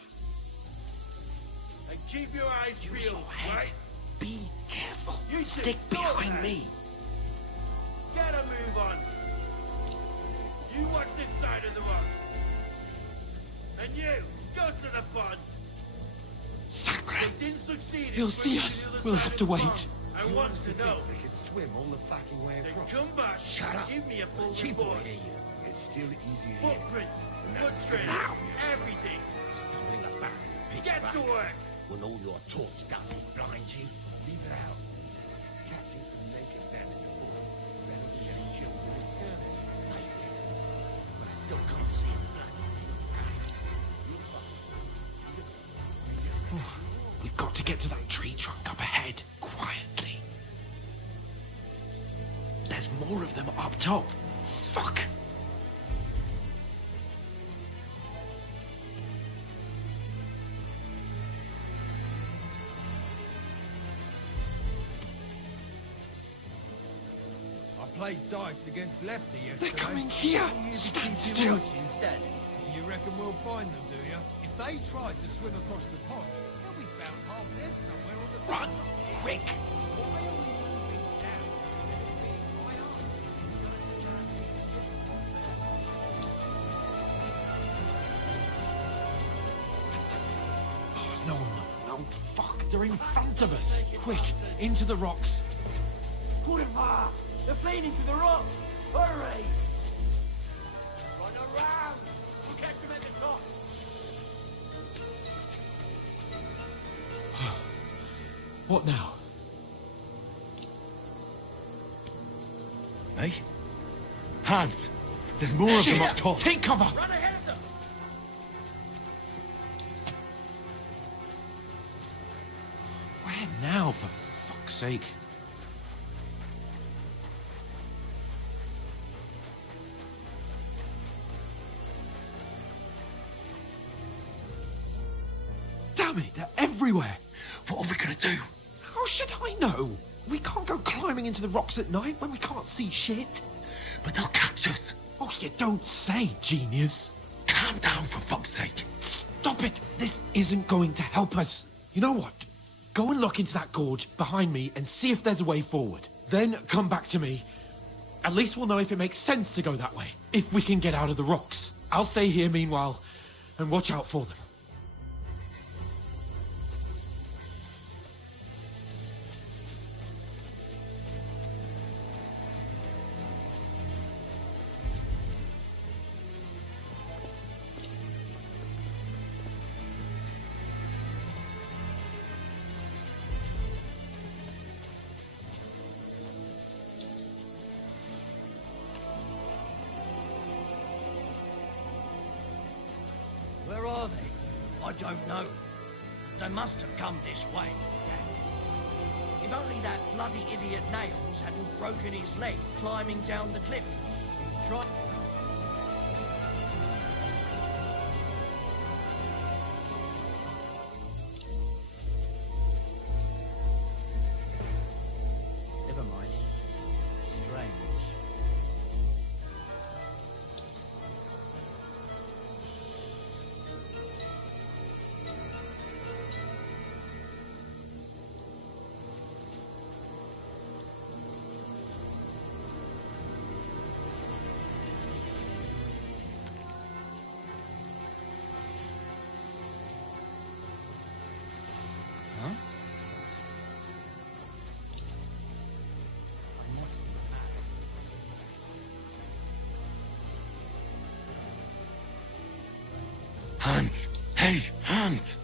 And keep your eyes peeled, right? Be careful. You Stick two, go behind ahead. me. Get a move on. You watch this side of the rock. And you, go to the pond. Sacre! They didn't succeed in He'll see bringing us. the other We'll side have of to the wait. pond. I want to know. They can swim all the fucking way Then across. come back. Shut up. Give me a full Cheap report. will hear you. It's still easier here. Footprints, footprints, everything. Stumbling about, pitch Get black. to work. When all your torch doesn't blind you, leave it out. Catching some naked men in the bush. Better than getting killed with a gun. Maybe. But I still can't see it. We've got to get to that tree trunk up ahead, quietly. There's more of them up top. Fuck! I played dice against Lefty yesterday. They're coming here! Stand still! Instead. You reckon we'll find them, do you? If they tried to swim across the pond, they'll be found half dead somewhere on the Run! Quick! Why are we moving down? No, fuck, they're in front of us! Quick, into the rocks! Put him off. They're playing into the rock. Hurry. Run around. We'll catch them at the top. What now? Hey? Hans! There's more of Shit. them up top. Take cover! Run ahead of them! Where now, for fuck's sake? Damn it, they're everywhere! What are we gonna do? How should I know? We can't go climbing into the rocks at night when we can't see shit. But they'll catch us. Oh, you don't say, genius. Calm down, for fuck's sake. Stop it! This isn't going to help us. You know what? Go and look into that gorge behind me and see if there's a way forward. Then come back to me. At least we'll know if it makes sense to go that way. If we can get out of the rocks. I'll stay here meanwhile and watch out for them. Where are they? I don't know. They must have come this way. If only that bloody idiot Nails hadn't broken his leg climbing down the cliff. Try. Never mind. Strange. Hans! Hey, Hans!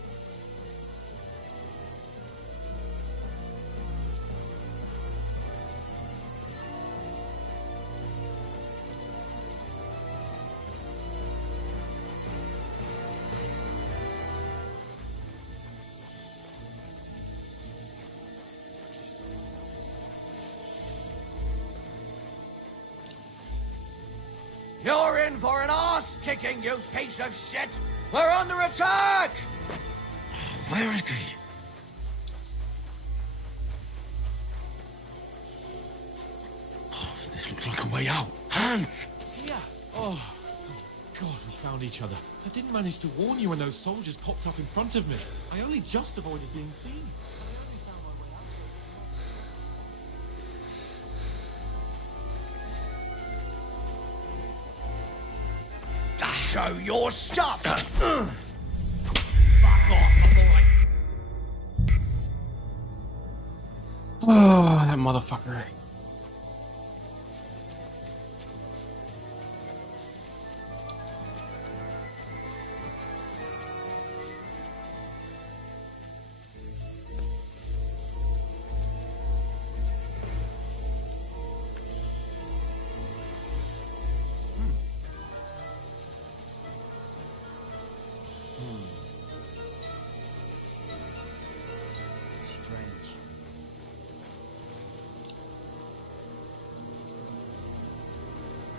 You're in for an arse-kicking, you piece of shit! We're under attack! Where is he? Oh, this looks like a way out. Hans! Yeah. Oh, thank God we found each other. I didn't manage to warn you when those soldiers popped up in front of me. I only just avoided being seen. Show your stuff! Fuck off before I... Oh, that motherfucker.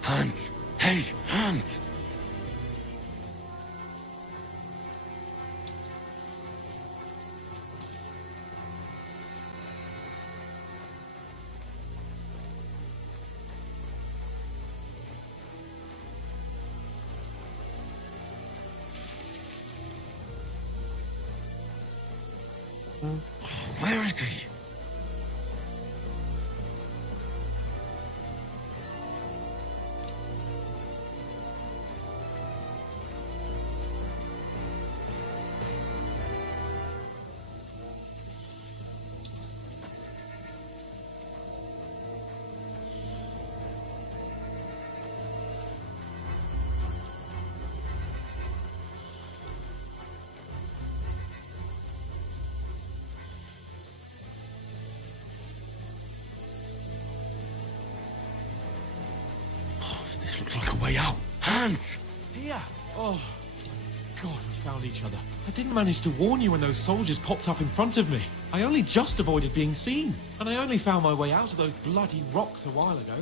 Hans! Hey, Hans! Where is he? way out. Hans! Here! Oh, God, we found each other. I didn't manage to warn you when those soldiers popped up in front of me. I only just avoided being seen. And I only found my way out of those bloody rocks a while ago.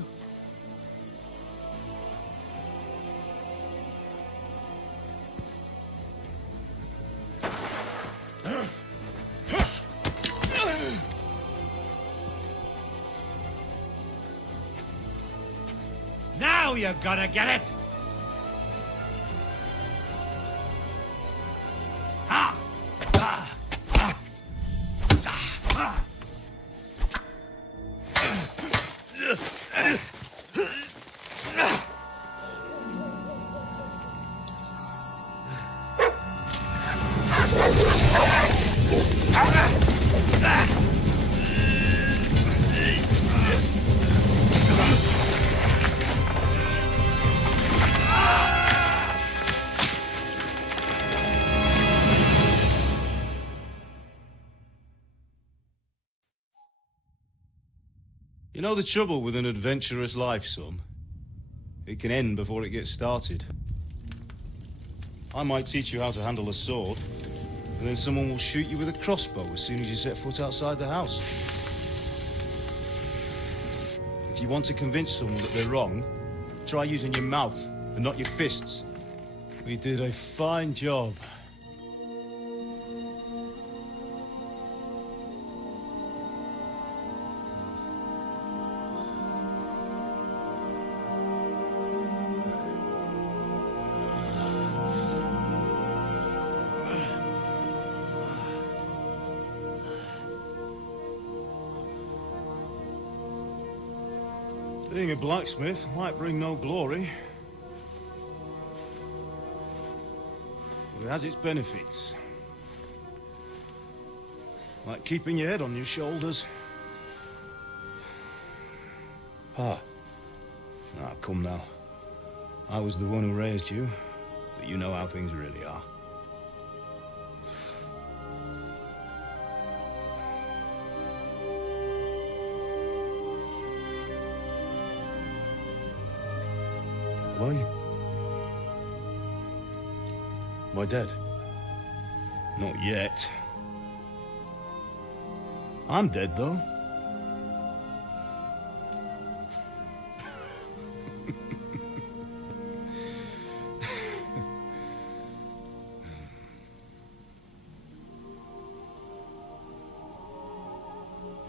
Now you're gonna get it! You know the trouble with an adventurous life, son? It can end before it gets started. I might teach you how to handle a sword, and then someone will shoot you with a crossbow as soon as you set foot outside the house. If you want to convince someone that they're wrong, try using your mouth and not your fists. We did a fine job. Being a blacksmith might bring no glory, but it has its benefits. Like keeping your head on your shoulders. Pa. Ah, come now. I was the one who raised you, but you know how things really are. Am I dead? Not yet. I'm dead, though.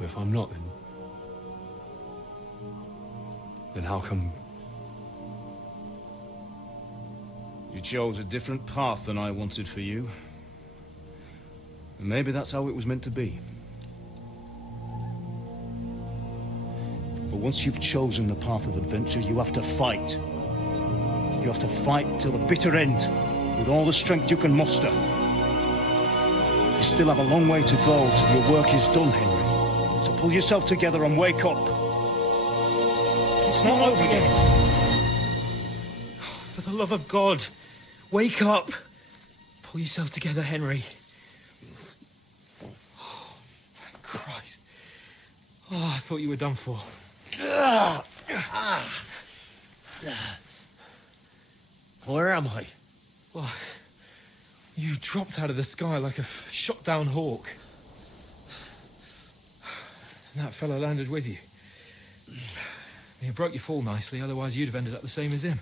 If I'm not, then how come... You chose a different path than I wanted for you. And maybe that's how it was meant to be. But once you've chosen the path of adventure, you have to fight. You have to fight till the bitter end, with all the strength you can muster. You still have a long way to go till your work is done, Henry. So pull yourself together and wake up. It's not over yet. For the love of God, wake up. Pull yourself together, Henry. Oh, thank Christ. Oh, I thought you were done for. Where am I? Well, you dropped out of the sky like a shot-down hawk. And that fellow landed with you. You broke your fall nicely, otherwise you'd have ended up the same as him.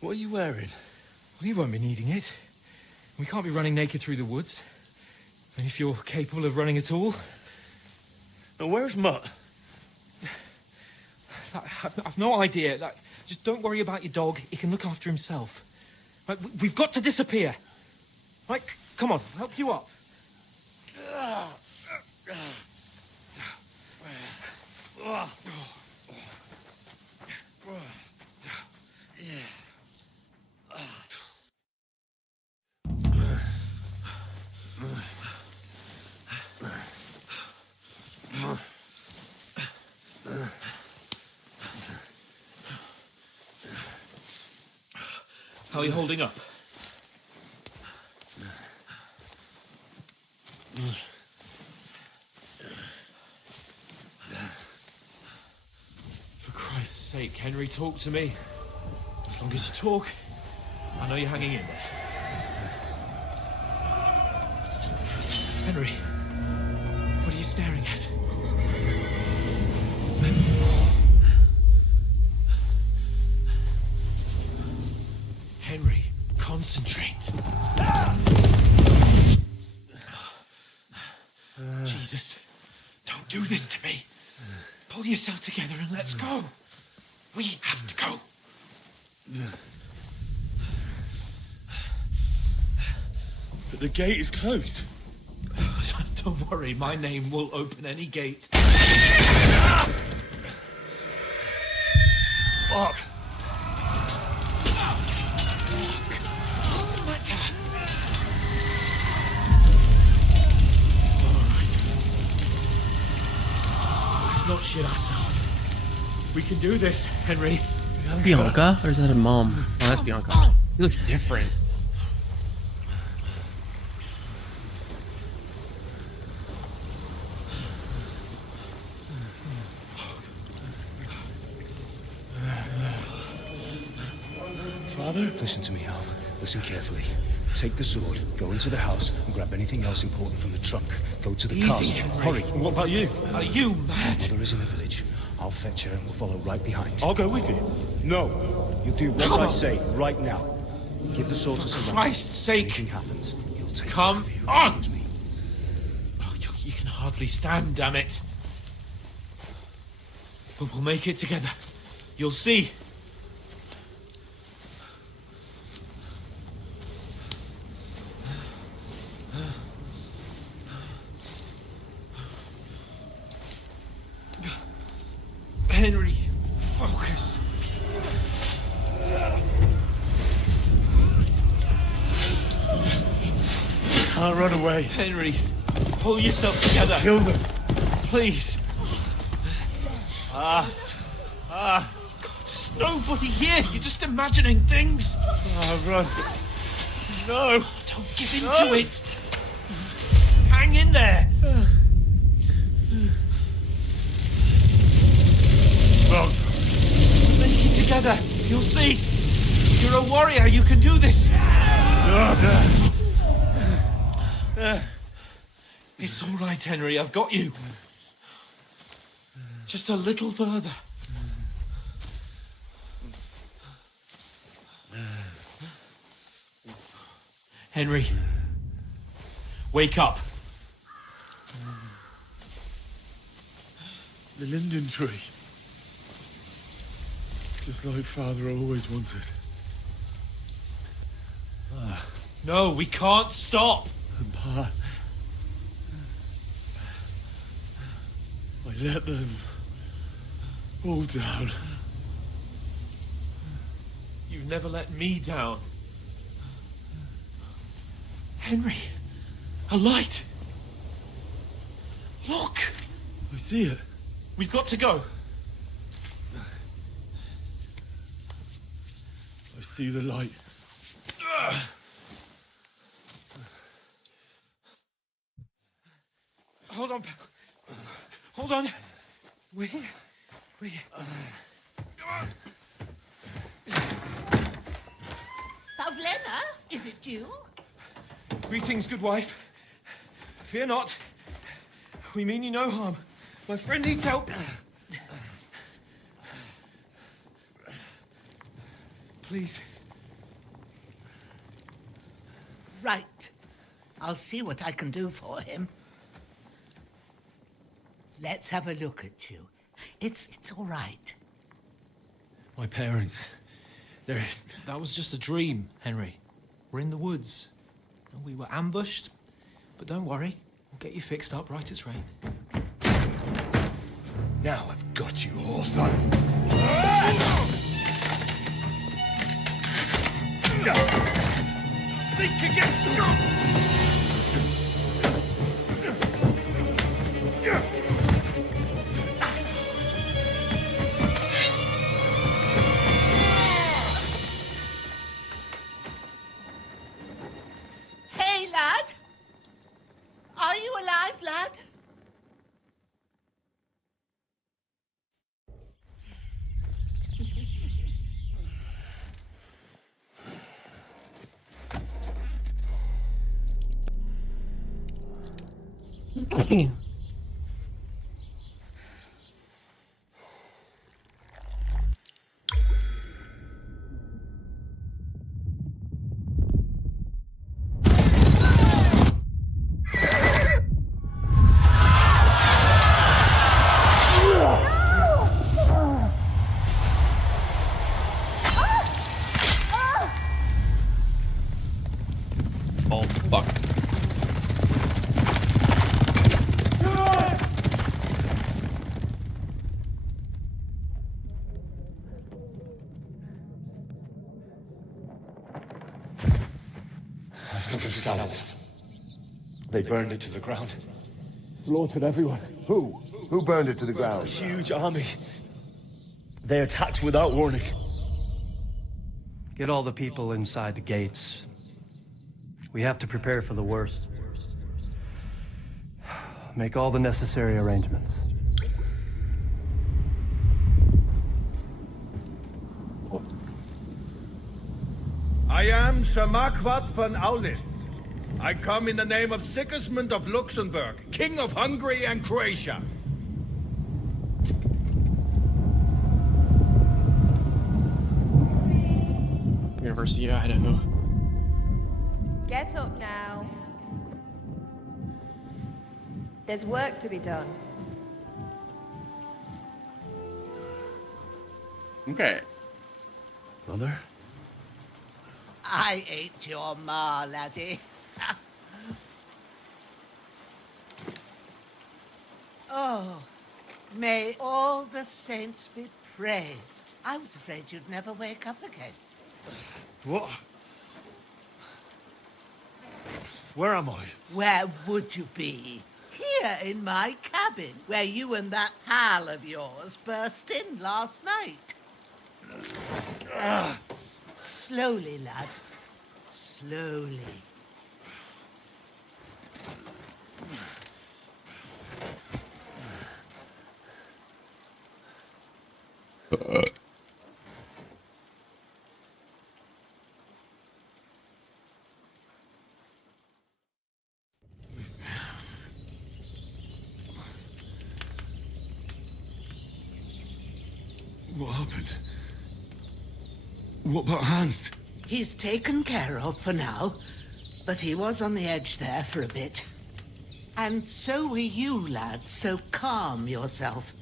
What are you wearing? Well, you won't be needing it. We can't be running naked through the woods. And if you're capable of running at all... Now, where's Mutt? I've no idea. Just don't worry about your dog. He can look after himself. Right, we've got to disappear. Right, come on, I'll help you up. How are you holding up? For Christ's sake, Henry, talk to me. As long as you talk, I know you're hanging in there. Henry, what are you staring at? Henry, concentrate. Jesus, don't do this to me. Pull yourself together and let's go. We have to go. But the gate is closed. Don't worry, my name will open any gate. Fuck. What's the matter? Let's not shit ourselves. We can do this, Henry. Bianca? Or is that a mom? Oh, that's Bianca. He looks different. Father? Listen to me, Hal. Listen carefully. Take the sword, go into the house, and grab anything else important from the trunk. Go to the Easy, castle. Henry. Hurry. What about you? Are you mad? Mother is in the village. I'll fetch her and we'll follow right behind. I'll go with you. No. You do what I say right now. Give the sword to someone. Christ's sake. Anything happens, you'll take Come care of you. on! Oh, you can hardly stand, damn it. But we'll make it together. You'll see. Henry, focus. Can't run away. Henry, pull yourself together. Kill them. Please. God, there's nobody here. You're just imagining things. Run. No. Don't give in to it. Hang in there. Run. Make it together. You'll see. You're a warrior. You can do this. It's all right, Henry. I've got you. Just a little further. Henry, wake up. The linden tree. Just like Father always wanted. No, we can't stop. And Pa, I let them all down. You've never let me down. Henry, a light. Look. I see it. We've got to go. I see the light. Hold on, pal. Hold on. We're here. We're here. Pavlena, is it you? Greetings, good wife. Fear not. We mean you no harm. My friend needs help. Please. Right. I'll see what I can do for him. Let's have a look at you. It's all right. My parents, they're... That was just a dream, Henry. We're in the woods. We were ambushed, but don't worry. We'll get you fixed up right as rain. Now I've got you, whore sons. Think again, strong! Hey, lad. Are you alive, lad? Oh, fuck. The scouts. They burned it to the ground. Slaughtered everyone. Who? Who burned it to the ground? A huge army. They attacked without warning. Get all the people inside the gates. We have to prepare for the worst. Make all the necessary arrangements. I am Sir Marquardt von Aulitz. I come in the name of Sigismund of Luxembourg, King of Hungary and Croatia. University of Idaho. Get up now. There's work to be done. Okay. Brother? I ain't your ma, laddie. Oh, may all the saints be praised. I was afraid you'd never wake up again. What? Where am I? Where would you be? Here in my cabin, where you and that pal of yours burst in last night. Slowly, lad. Slowly. What happened? What about Hans? He's taken care of for now, but he was on the edge there for a bit. And so were you, lad, so calm yourself.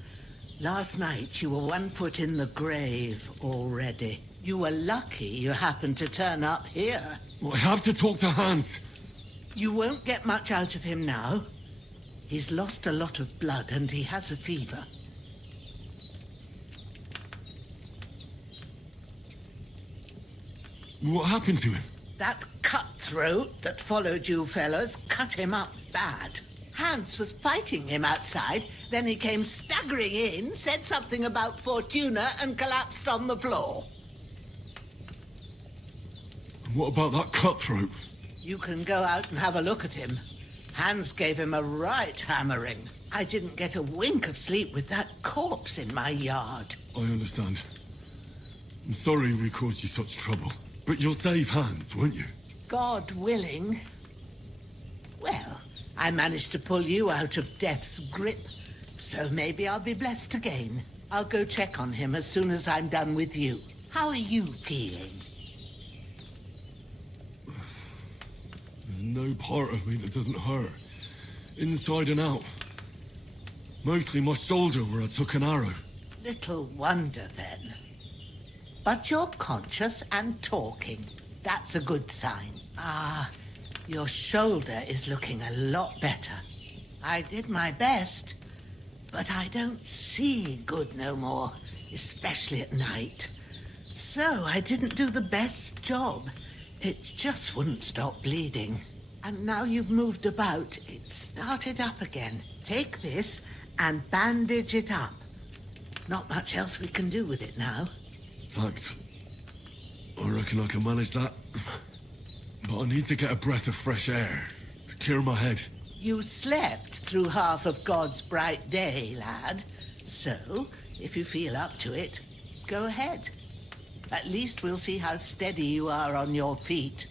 Last night you were 1 foot in the grave already. You were lucky you happened to turn up here. Well, I have to talk to Hans. You won't get much out of him now. He's lost a lot of blood and he has a fever. What happened to him? That cutthroat that followed you fellas cut him up bad. Hans was fighting him outside, then he came staggering in, said something about Fortuna and collapsed on the floor. What about that cutthroat? You can go out and have a look at him. Hans gave him a right hammering. I didn't get a wink of sleep with that corpse in my yard. I understand. I'm sorry we caused you such trouble. But you'll save Hans, won't you? God willing. Well, I managed to pull you out of death's grip, so maybe I'll be blessed again. I'll go check on him as soon as I'm done with you. How are you feeling? There's no part of me that doesn't hurt. Inside and out. Mostly my shoulder where I took an arrow. Little wonder then. But you're conscious and talking. That's a good sign. Ah, your shoulder is looking a lot better. I did my best, but I don't see good no more, especially at night. So I didn't do the best job. It just wouldn't stop bleeding. And now you've moved about, it started up again. Take this and bandage it up. Not much else we can do with it now. Thanks. I reckon I can manage that. But I need to get a breath of fresh air to clear my head. You slept through half of God's bright day, lad. So, if you feel up to it, go ahead. At least we'll see how steady you are on your feet.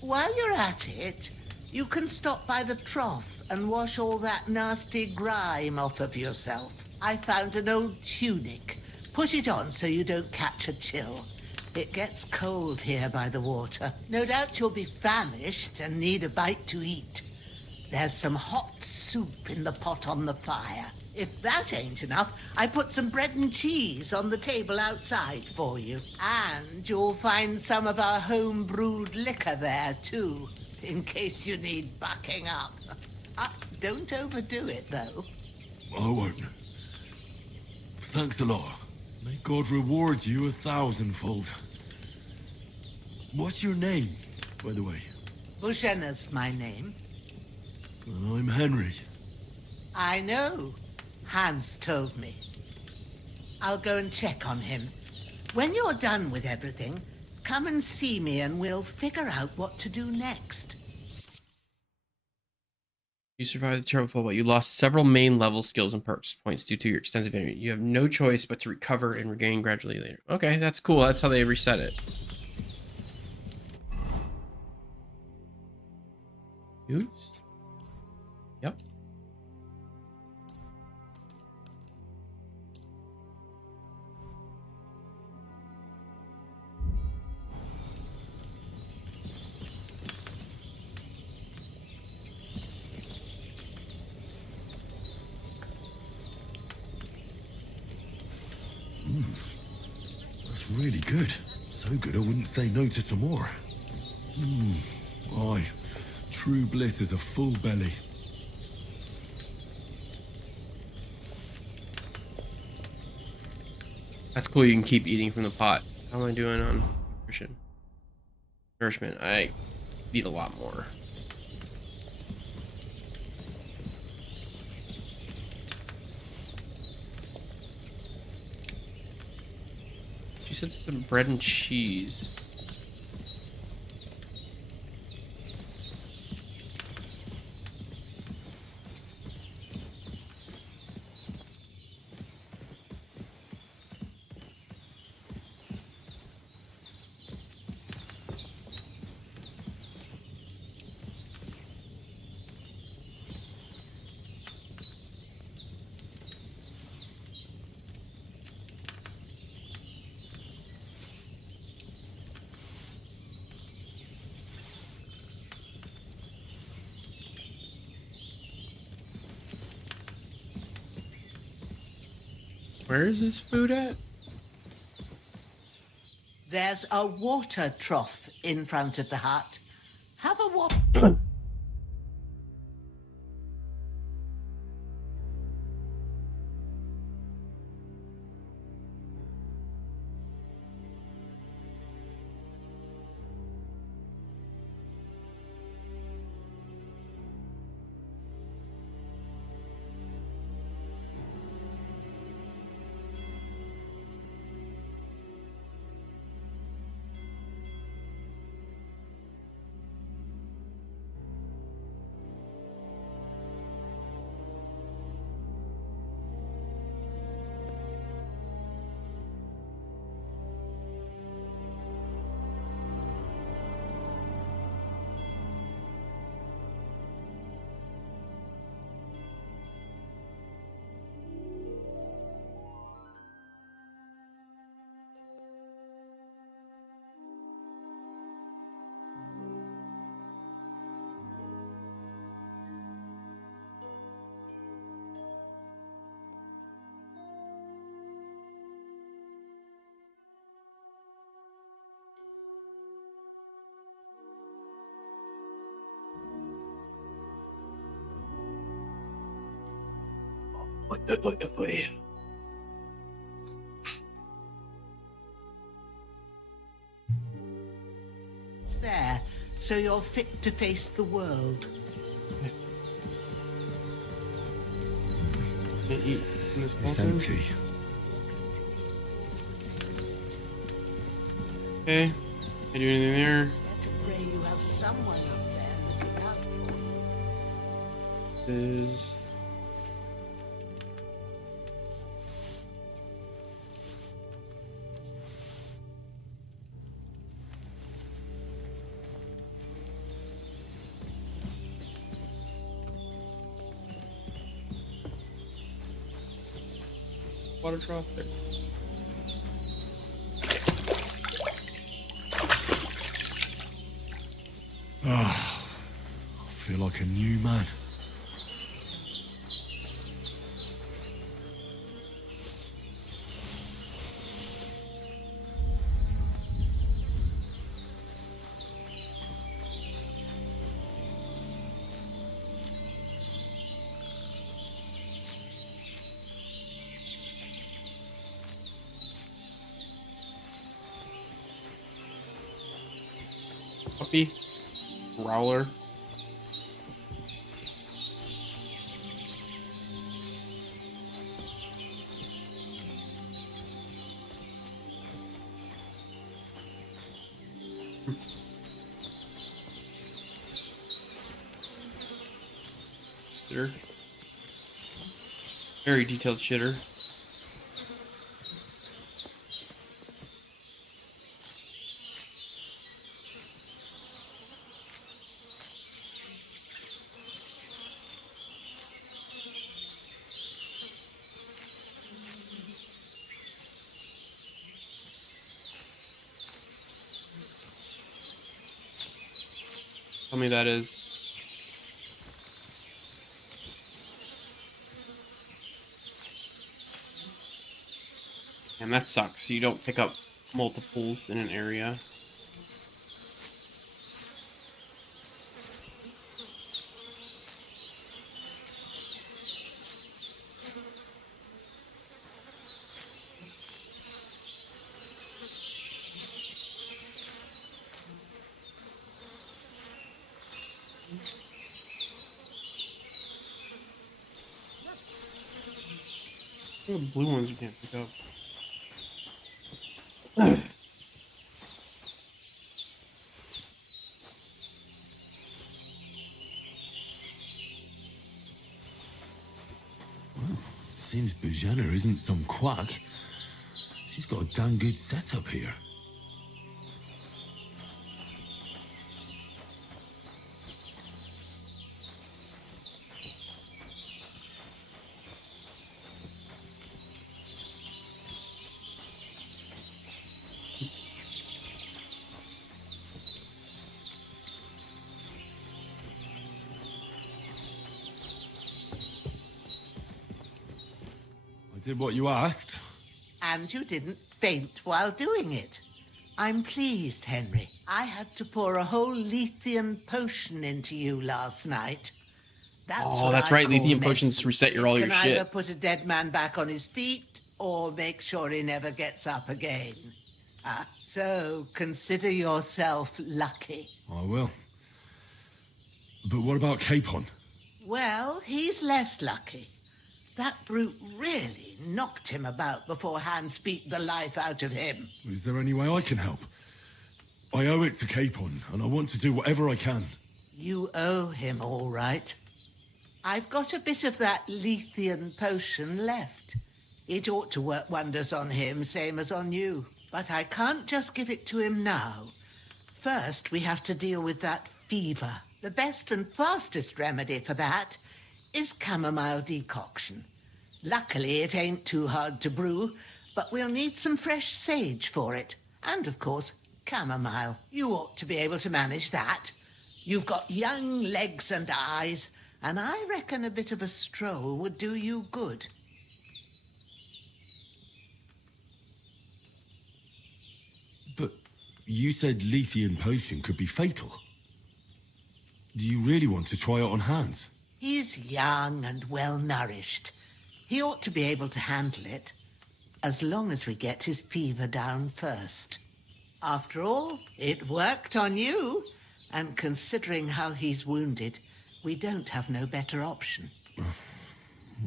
While you're at it, You can stop by the trough and wash all that nasty grime off of yourself. I found an old tunic. Put it on so you don't catch a chill. It gets cold here by the water. No doubt you'll be famished and need a bite to eat. There's some hot soup in the pot on the fire. If that ain't enough, I put some bread and cheese on the table outside for you. And you'll find some of our home-brewed liquor there, too, in case you need bucking up. Don't overdo it, though. I won't. Thanks a lot. May God reward you 1,000-fold. What's your name, by the way? Bushenna's my name. Well, I'm Henry. I know. Hans told me. I'll go and check on him. When you're done with everything, come and see me and we'll figure out what to do next. You survived the terrible fall, but you lost several main level skills and perks points due to your extensive injury. You have no choice but to recover and regain gradually later. Okay, that's cool. That's how they reset it. Use? Yep. That's really good. So good I wouldn't say no to some more. Aye. True bliss is a full belly. That's cool. You can keep eating from the pot. How am I doing on nutrition? Nourishment. I eat a lot more. She said some bread and cheese. Where is this food at? There's a water trough in front of the hut. Have a water. There, so you're fit to face the world. It's empty. Okay. Can I do anything there? Better pray you have someone up there looking out for you. Is Water trough there. Ah, I feel like a new man. Puppy. Growler. Shitter. Very detailed shitter. Tell me that is. And that sucks. You don't pick up multiples in an area. The blue ones you can't pick up. Seems Bujana isn't some quack. She's got a damn good setup here. I did what you asked. And you didn't faint while doing it. I'm pleased, Henry. I had to pour a whole Lethean potion into you last night. Oh, that's right. Lethean potions reset all your can shit. either put a dead man back on his feet or make sure he never gets up again. So consider yourself lucky. I will. But what about Capon? Well, he's less lucky. That brute really knocked him about before Hans beat the life out of him. Is there any way I can help? I owe it to Capon, and I want to do whatever I can. You owe him, all right. I've got a bit of that Lethean potion left. It ought to work wonders on him, same as on you. But I can't just give it to him now. First, we have to deal with that fever. The best and fastest remedy for that is chamomile decoction. Luckily, it ain't too hard to brew, but we'll need some fresh sage for it. And, of course, chamomile. You ought to be able to manage that. You've got young legs and eyes, and I reckon a bit of a stroll would do you good. But you said Lethean potion could be fatal. Do you really want to try it on Hans? He's young and well-nourished. He ought to be able to handle it, as long as we get his fever down first. After all, it worked on you, and considering how he's wounded, we don't have no better option.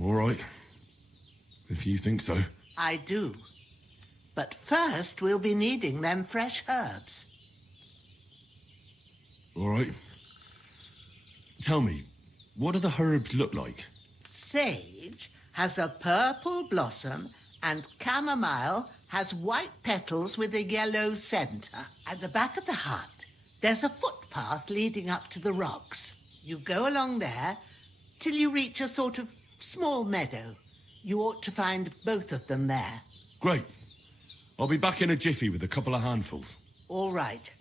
All right. If you think so. I do. But first, we'll be needing them fresh herbs. All right. Tell me, what do the herbs look like? Sage has a purple blossom, and chamomile has white petals with a yellow centre. At the back of the hut, there's a footpath leading up to the rocks. You go along there till you reach a sort of small meadow. You ought to find both of them there. Great. I'll be back in a jiffy with a couple of handfuls. All right.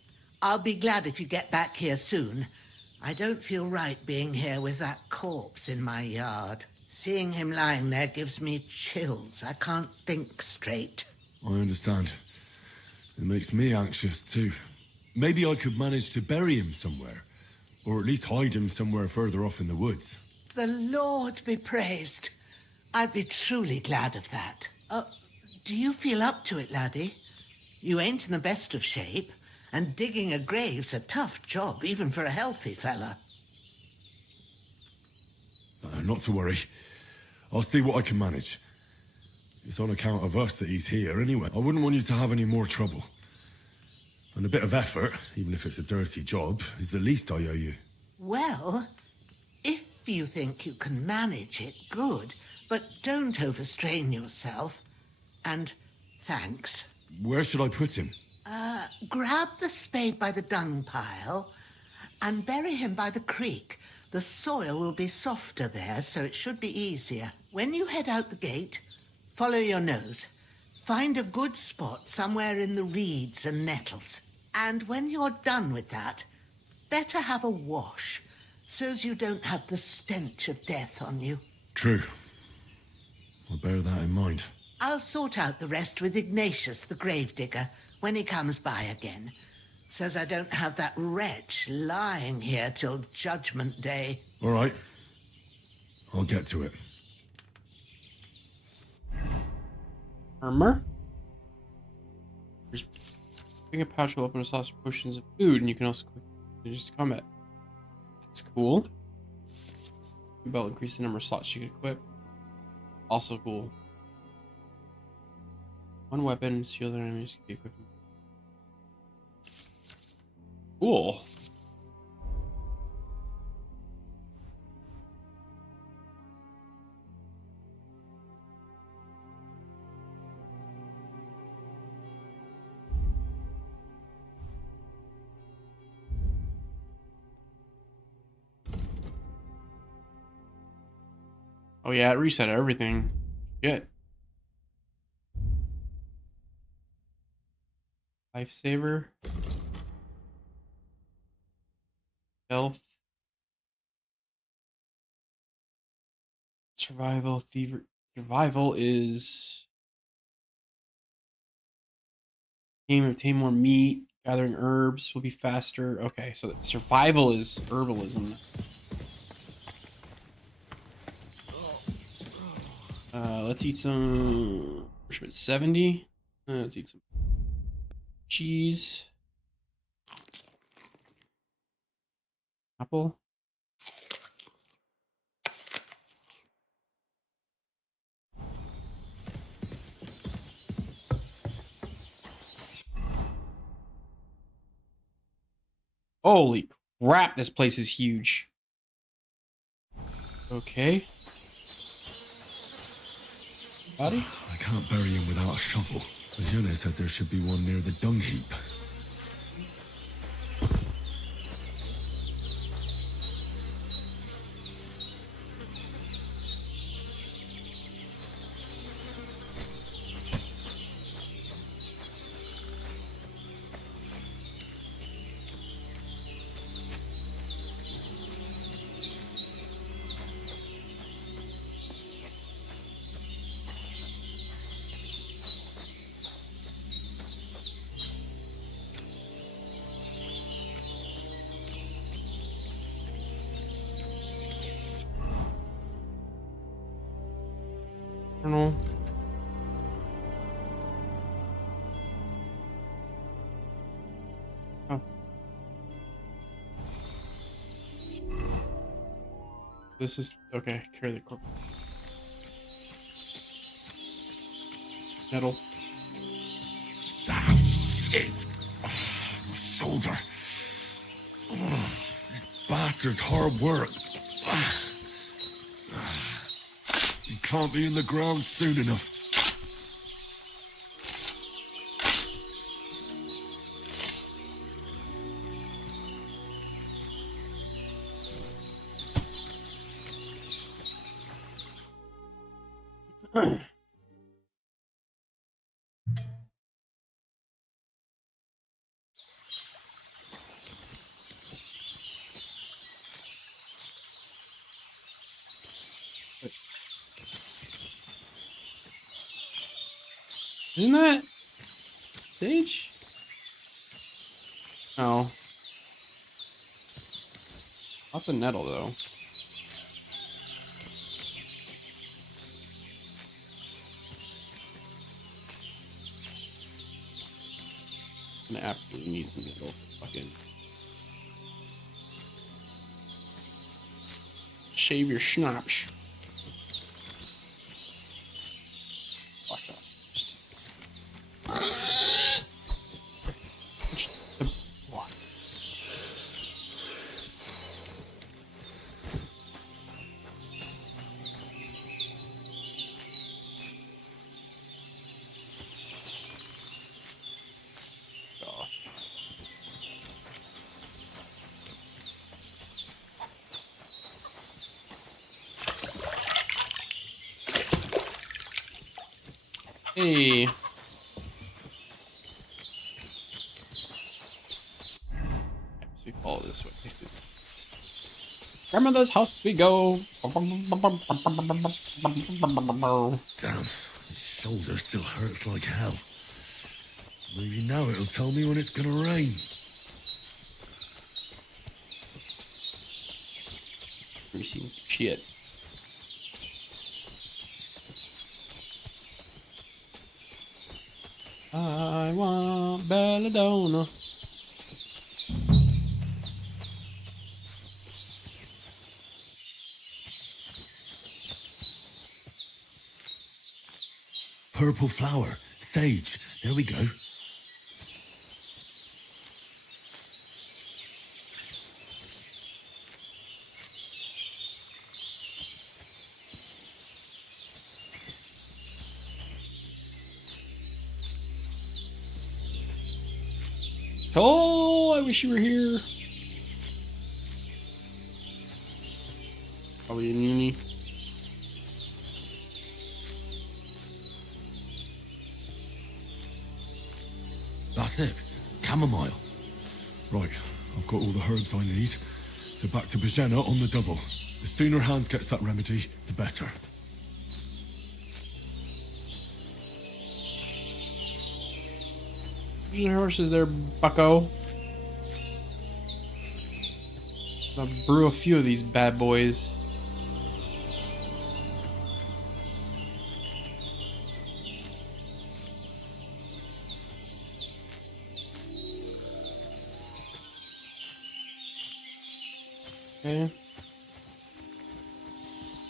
I'll be glad if you get back here soon. I don't feel right being here with that corpse in my yard. Seeing him lying there gives me chills. I can't think straight. I understand. It makes me anxious too. Maybe I could manage to bury him somewhere. Or at least hide him somewhere further off in the woods. The Lord be praised. I'd be truly glad of that. Do you feel up to it, laddie? You ain't in the best of shape, and digging a grave's a tough job, even for a healthy fella. Not to worry. I'll see what I can manage. It's on account of us that he's here anyway. I wouldn't want you to have any more trouble. And a bit of effort, even if it's a dirty job, is the least I owe you. Well, if you think you can manage it, good. But don't overstrain yourself. And thanks. Where should I put him? Grab the spade by the dung pile and bury him by the creek. The soil will be softer there, so it should be easier. When you head out the gate, follow your nose. Find a good spot somewhere in the reeds and nettles. And when you're done with that, better have a wash, so's you don't have the stench of death on you. True. I'll bear that in mind. I'll sort out the rest with Ignatius, the gravedigger, when he comes by again, so's I don't have that wretch lying here till Judgment Day. All right. I'll get to it. Armor. Bring a pouch will open a sauce of potions of food, and you can also quick just combat. That's cool. Belt increase the number of slots you can equip. Also cool. One weapon, shield and enemies can be equipped. Cool. Oh yeah, it reset everything. Shit. Lifesaver. Health. Survival. Thiever. Survival is aim to obtain more meat. Gathering herbs will be faster. Okay, so survival is herbalism. Let's eat some 70. Let's eat some cheese. Apple. Holy crap, this place is huge. Okay. Body? I can't bury him without a shovel. Lejeune said there should be one near the dung heap. Journal. Oh. This is okay. Carry the corp. Metal. Ah, shit! Oh, my shoulder. Oh, this bastard's hard work. He can't be in the ground soon enough. Isn't that Sage? No. Lots of nettle though. I absolutely need some nettle. Fucking shave your schnapps. Wash off. Just the water. Hey. So we follow this way. Grandmother's house we go. Damn, his shoulder still hurts like hell. Maybe now it'll tell me when it's gonna rain. We've seen some shit. I want belladonna. Purple flower, sage. There we go. Oh, I wish you were here. Probably in uni. That's it. Chamomile. Right, I've got all the herbs I need. So back to Bajena on the double. The sooner Hans gets that remedy, the better. Your horses there, bucko. I'll brew a few of these bad boys. Okay.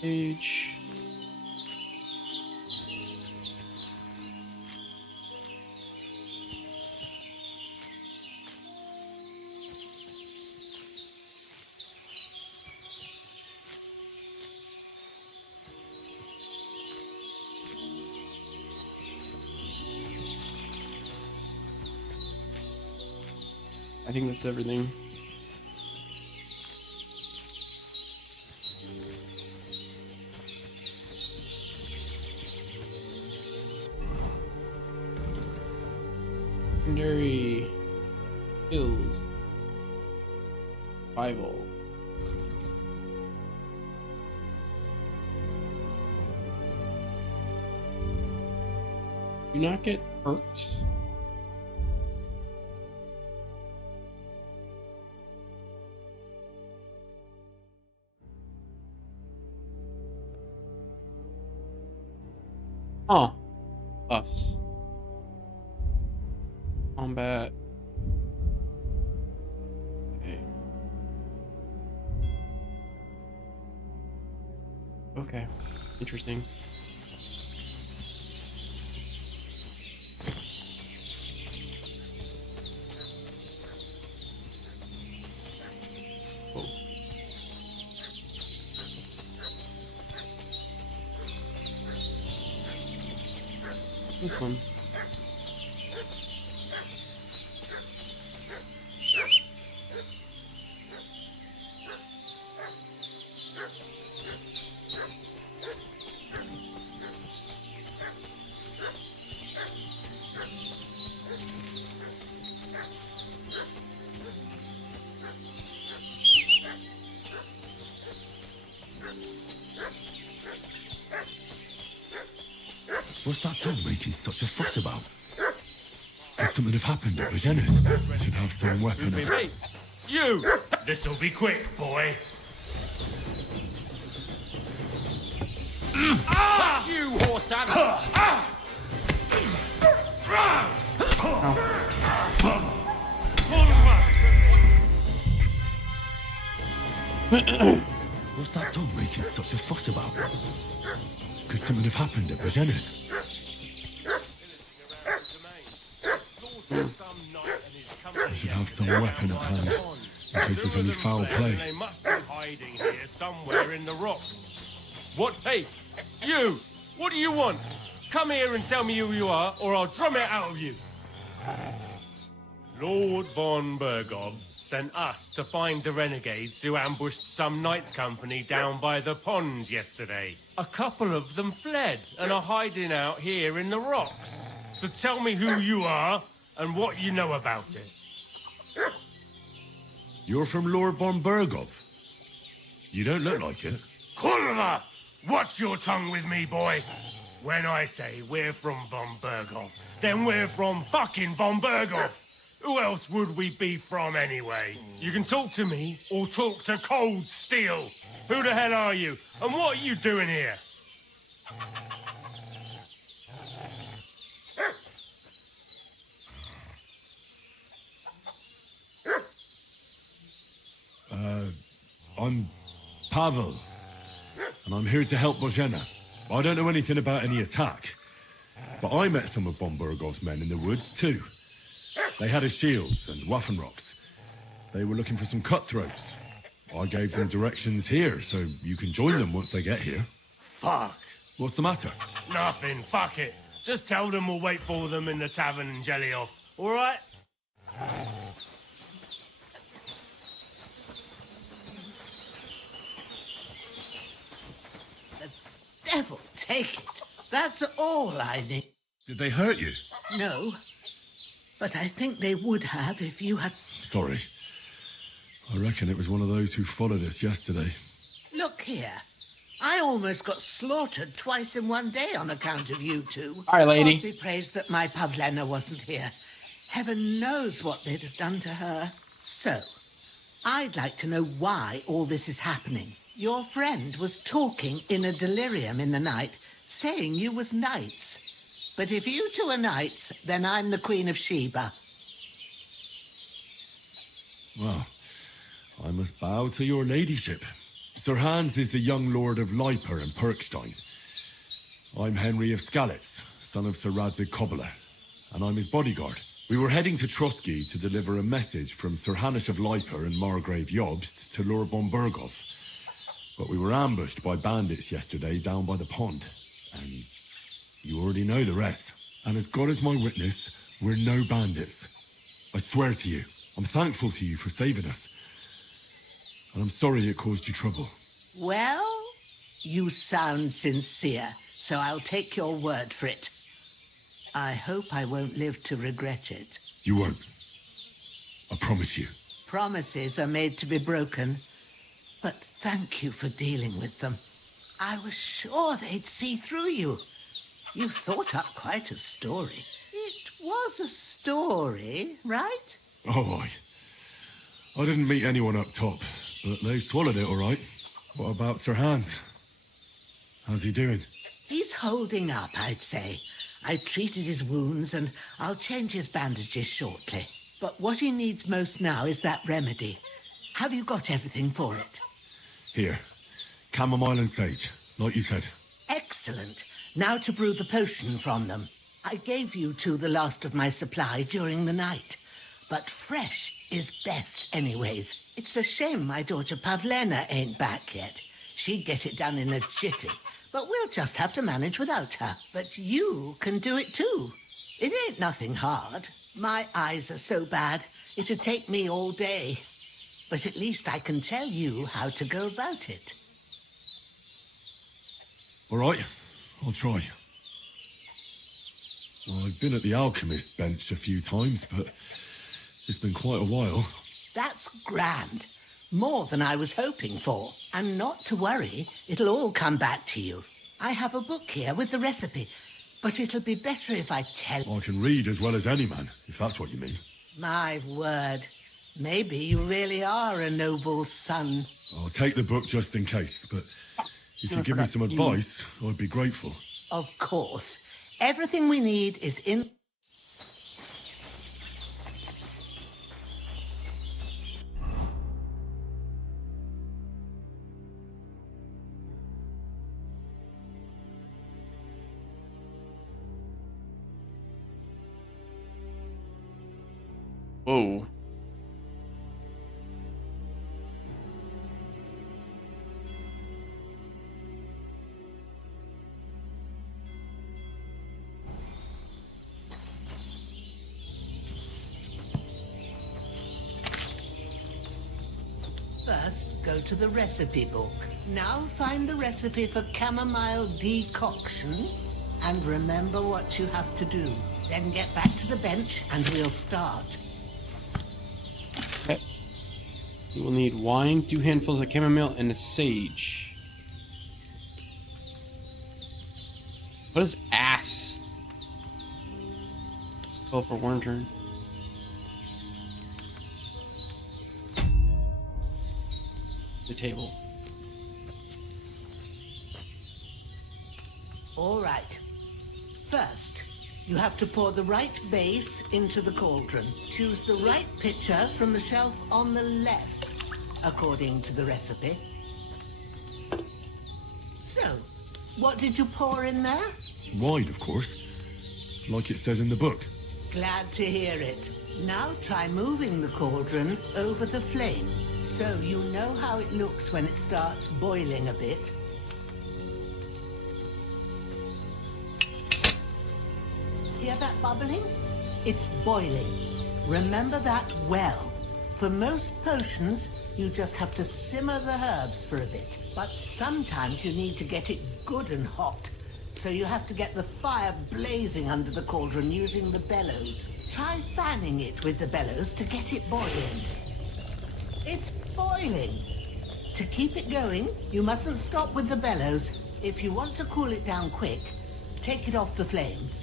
Page. I think that's everything. Secondary skills. Survival. Do you not get perks? Oh, buffs. Combat. Okay. Okay. Interesting. Oh. This one. What's that dog making such a fuss about? Could something have happened at Bajena's? Should have some weapon. Hey, you! This'll be quick, boy. Fuck you, horse animal! What's that dog making such a fuss about? Could something have happened at Bajena's? I should have some weapon at hand, in case there's any foul play. They must be hiding here somewhere in the rocks. What? Hey, you! What do you want? Come here and tell me who you are, or I'll drum it out of you. Lord von Bergov sent us to find the renegades who ambushed some knights' company down by the pond yesterday. A couple of them fled and are hiding out here in the rocks. So tell me who you are and what you know about it. You're from Lord von Bergov? You don't look like it. Kurva! Watch your tongue with me, boy. When I say we're from von Bergov, then we're from fucking von Bergov. Who else would we be from anyway? You can talk to me or talk to cold steel. Who the hell are you? And what are you doing here? I'm Pavel, and I'm here to help Bozhena. I don't know anything about any attack, but I met some of von Bergov's men in the woods too. They had his shields and Waffenrocks. They were looking for some cutthroats. I gave them directions here, so you can join them once they get here. Fuck. What's the matter? Nothing, fuck it. Just tell them we'll wait for them in the tavern in Jelioff, alright? Devil take it. That's all I need. Did they hurt you? No. But I think they would have if you had... Sorry. I reckon it was one of those who followed us yesterday. Look here. I almost got slaughtered twice in one day on account of you two. Hi, lady. God be praised that my Pavlena wasn't here. Heaven knows what they'd have done to her. So, I'd like to know why all this is happening. Your friend was talking in a delirium in the night, saying you was knights. But if you two are knights, then I'm the Queen of Sheba. Well, I must bow to your ladyship. Sir Hans is the young lord of Leiper and Perkstein. I'm Henry of Skalitz, son of Sir Radzig Kobyla, and I'm his bodyguard. We were heading to Trotsky to deliver a message from Sir Hanish of Leiper and Margrave Jobst to Lord von Bergov. But we were ambushed by bandits yesterday down by the pond, and you already know the rest. And as God is my witness, we're no bandits. I swear to you, I'm thankful to you for saving us. And I'm sorry it caused you trouble. Well, you sound sincere, so I'll take your word for it. I hope I won't live to regret it. You won't. I promise you. Promises are made to be broken, but thank you for dealing with them. I was sure they'd see through you. You thought up quite a story. It was a story, right? Oh, I didn't meet anyone up top, but they swallowed it all right. What about Sir Hans? How's he doing? He's holding up, I'd say. I treated his wounds and I'll change his bandages shortly. But what he needs most now is that remedy. Have you got everything for it? Here. Chamomile and sage, like you said. Excellent. Now to brew the potion from them. I gave you two the last of my supply during the night. But fresh is best anyways. It's a shame my daughter Pavlena ain't back yet. She'd get it done in a jiffy. But we'll just have to manage without her. But you can do it too. It ain't nothing hard. My eyes are so bad, it'd take me all day. But at least I can tell you how to go about it. All right, I'll try. I've been at the alchemist bench a few times, but it's been quite a while. That's grand. More than I was hoping for. And not to worry, it'll all come back to you. I have a book here with the recipe. But it'll be better if I tell. I can read as well as any man, if that's what you mean. My word. Maybe you really are a noble son. I'll take the book just in case, but if you give me some advice, I'd be grateful. Of course. Everything we need is in... Whoa. First, go to the recipe book. Now find the recipe for chamomile decoction and remember what you have to do. Then get back to the bench and we'll start. Okay. You will need wine, 2 handfuls of chamomile, and a sage. What is ass? Well, for one turn. The table. All right. First, you have to pour the right base into the cauldron. Choose the right pitcher from the shelf on the left, according to the recipe. So, what did you pour in there? Wine, of course. Like it says in the book. Glad to hear it. Now try moving the cauldron over the flame, so you know how it looks when it starts boiling a bit. Hear that bubbling? It's boiling. Remember that well. For most potions, you just have to simmer the herbs for a bit. But sometimes you need to get it good and hot. So you have to get the fire blazing under the cauldron using the bellows. Try fanning it with the bellows to get it boiling. It's boiling. To keep it going, you mustn't stop with the bellows. If you want to cool it down quick, take it off the flames.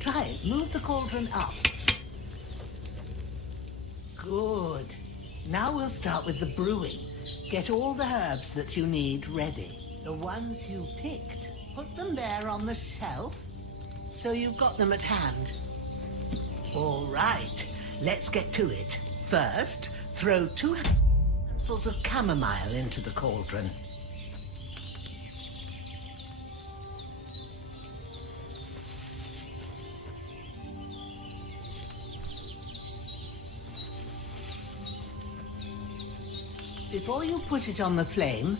Try it. Move the cauldron up. Good. Now we'll start with the brewing. Get all the herbs that you need ready. The ones you picked. Put them there on the shelf, so you've got them at hand. All right, let's get to it. First, throw 2 handfuls of chamomile into the cauldron. Before you put it on the flame,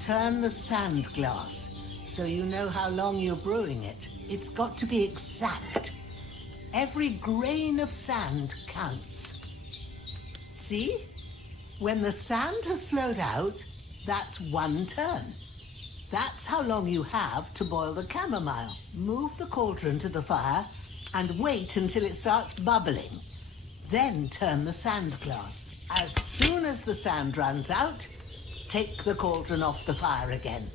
turn the sand glass so you know how long you're brewing it. It's got to be exact. Every grain of sand counts. See? When the sand has flowed out, that's 1 turn. That's how long you have to boil the chamomile. Move the cauldron to the fire and wait until it starts bubbling. Then turn the sand glass. As soon as the sand runs out, take the cauldron off the fire again.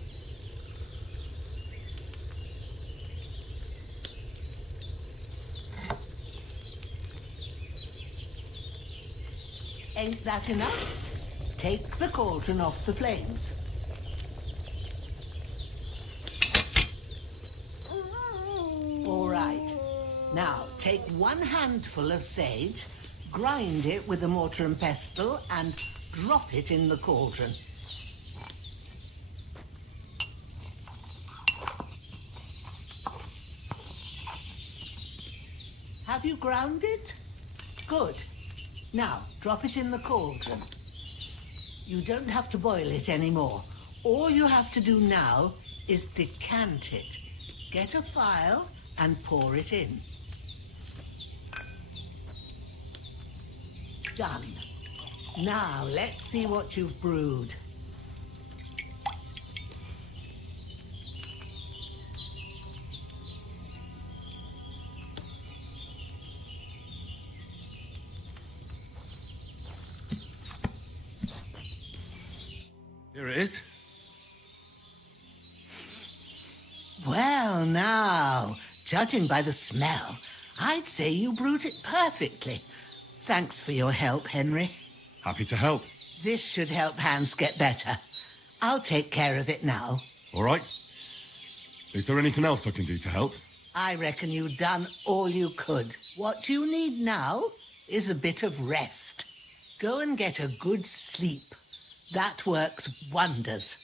Ain't that enough? Take the cauldron off the flames. All right. Now, take 1 handful of sage, grind it with a mortar and pestle, and drop it in the cauldron. Have you ground it? Good. Now, drop it in the cauldron. You don't have to boil it anymore. All you have to do now is decant it. Get a phial and pour it in. Done. Now, let's see what you've brewed. Here it is. Well, now, Judging by the smell, I'd say you brewed it perfectly. Thanks for your help, Henry. Happy to help. This should help Hans get better. I'll take care of it now. All right. Is there anything else I can do to help? I reckon you've done all you could. What you need now is a bit of rest. Go and get a good sleep. That works wonders.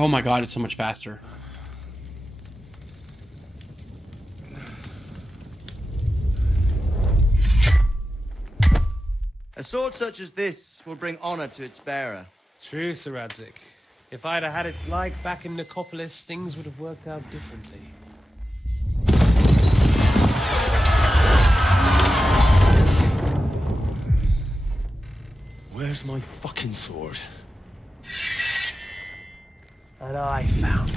Oh my god, it's so much faster. A sword such as this will bring honor to its bearer. True, Sir Radzik. If I'd have had its like back in Nicopolis, things would have worked out differently. Where's my fucking sword? And I found it.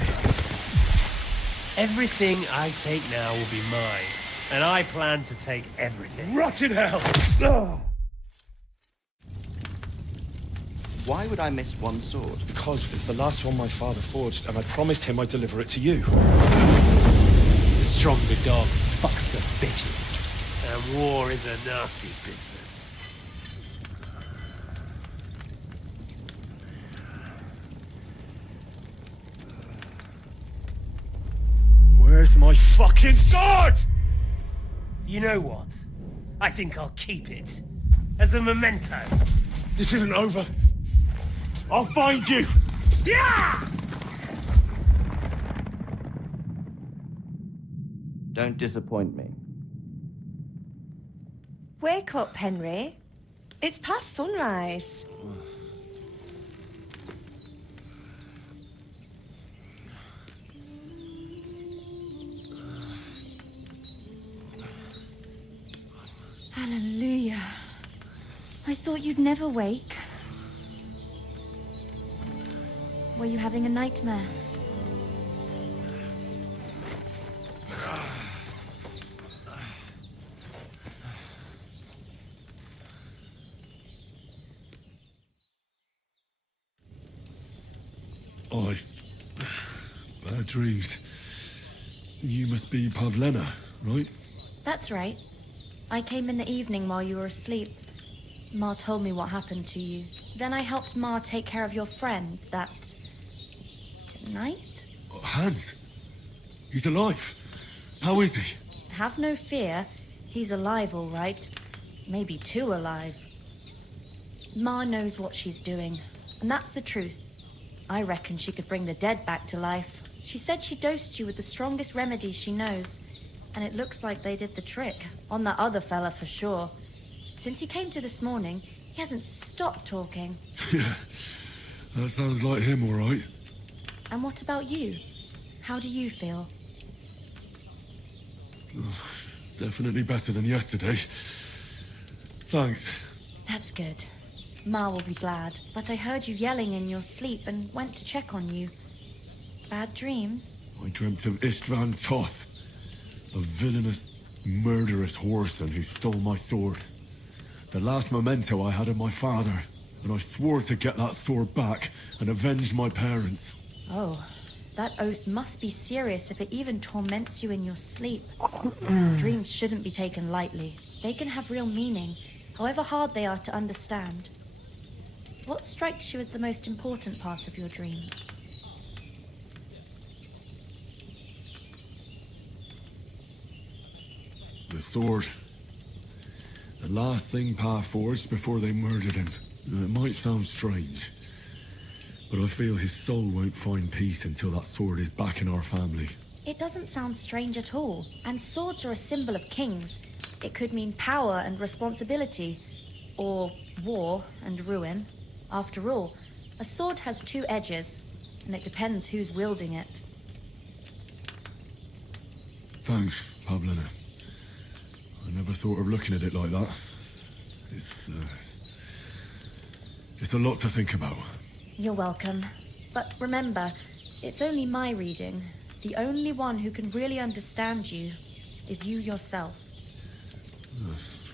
Everything I take now will be mine. And I plan to take everything. Rot in hell! Why would I miss one sword? Because it's the last one my father forged, and I promised him I'd deliver it to you. The stronger dog fucks the bitches. And war is a nasty business. Where's my fucking sword? You know what? I think I'll keep it. As a memento. This isn't over. I'll find you! Yeah! Don't disappoint me. Wake up, Henry. It's past sunrise. Hallelujah. I thought you'd never wake. Were you having a nightmare? Bad dreams. You must be Pavlena, right? That's right. I came in the evening while you were asleep. Ma told me what happened to you. Then I helped Ma take care of your friend that night? Hans? He's alive. How is he? Have no fear. He's alive, all right. Maybe too alive. Ma knows what she's doing, and that's the truth. I reckon she could bring the dead back to life. She said she dosed you with the strongest remedies she knows, and it looks like they did the trick. On that other fella for sure. Since he came to this morning, he hasn't stopped talking. Yeah, that sounds like him, all right. And what about you? How do you feel? Definitely better than yesterday. Thanks. That's good. Ma will be glad, but I heard you yelling in your sleep and went to check on you. Bad dreams? I dreamt of Istvan Toth, a villainous, murderous whoreson who stole my sword. The last memento I had of my father, and I swore to get that sword back and avenge my parents. Oh, that oath must be serious if it even torments you in your sleep. Dreams shouldn't be taken lightly. They can have real meaning, however hard they are to understand. What strikes you as the most important part of your dream? The sword. The The last thing Pa forged before they murdered him. It might sound strange, but I feel his soul won't find peace until that sword is back in our family. It doesn't sound strange at all. And swords are a symbol of kings. It could mean power and responsibility, or war and ruin. After all, a sword has two edges, and it depends who's wielding it. Thanks, Pablina. I never thought of looking at it like that. It's a lot to think about. You're welcome. But remember, it's only my reading. The only one who can really understand you is you yourself.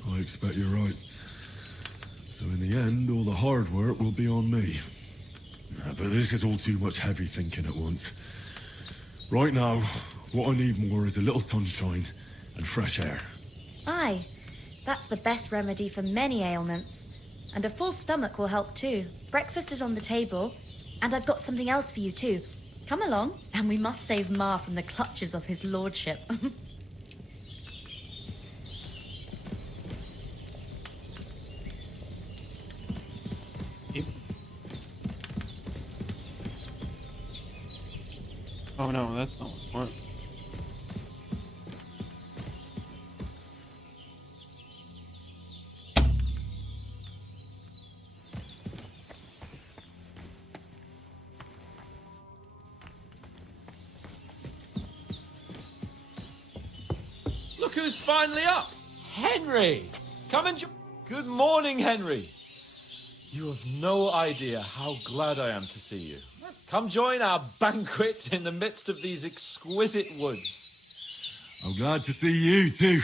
I expect you're right. So in the end, all the hard work will be on me. But this is all too much heavy thinking at once. Right now, what I need more is a little sunshine and fresh air. Aye, that's the best remedy for many ailments. And a full stomach will help too. Breakfast is on the table, and I've got something else for you too. Come along, and we must save Ma from the clutches of his lordship. Oh no, that's not what I want. Look who's finally up! Henry! Come and Good morning, Henry. You have no idea how glad I am to see you. Come join our banquet in the midst of these exquisite woods. I'm glad to see you too.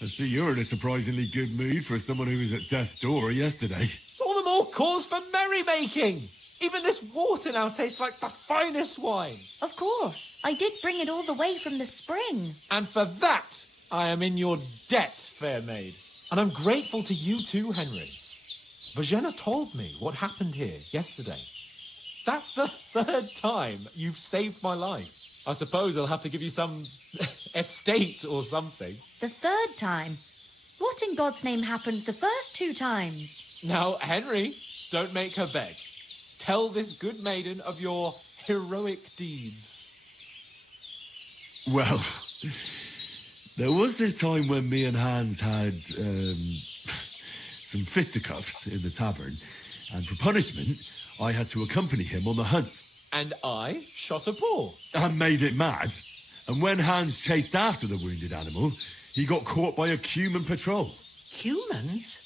I see you're in a surprisingly good mood for someone who was at death's door yesterday. It's all the more cause for merrymaking. Even this water now tastes like the finest wine. Of course. I did bring it all the way from the spring. And for that, I am in your debt, fair maid. And I'm grateful to you too, Henry. Bajena told me what happened here yesterday. That's the third time you've saved my life. I suppose I'll have to give you some estate or something. The third time? What in God's name happened the first two times? Now, Henry, don't make her beg. Tell this good maiden of your heroic deeds. Well, there was this time when me and Hans had some fisticuffs in the tavern, and for punishment, I had to accompany him on the hunt. And I shot a boar. And made it mad. And when Hans chased after the wounded animal, he got caught by a human patrol. Humans?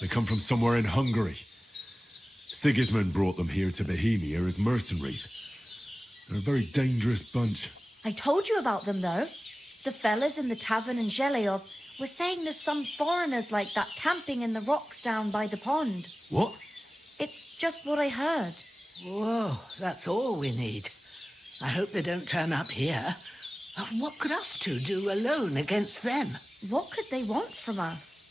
They come from somewhere in Hungary. Sigismund brought them here to Bohemia as mercenaries. They're a very dangerous bunch. I told you about them, though. The fellas in the tavern in Zheleyov were saying there's some foreigners like that camping in the rocks down by the pond. What? It's just what I heard. Whoa, that's all we need. I hope they don't turn up here. What could us two do alone against them? What could they want from us?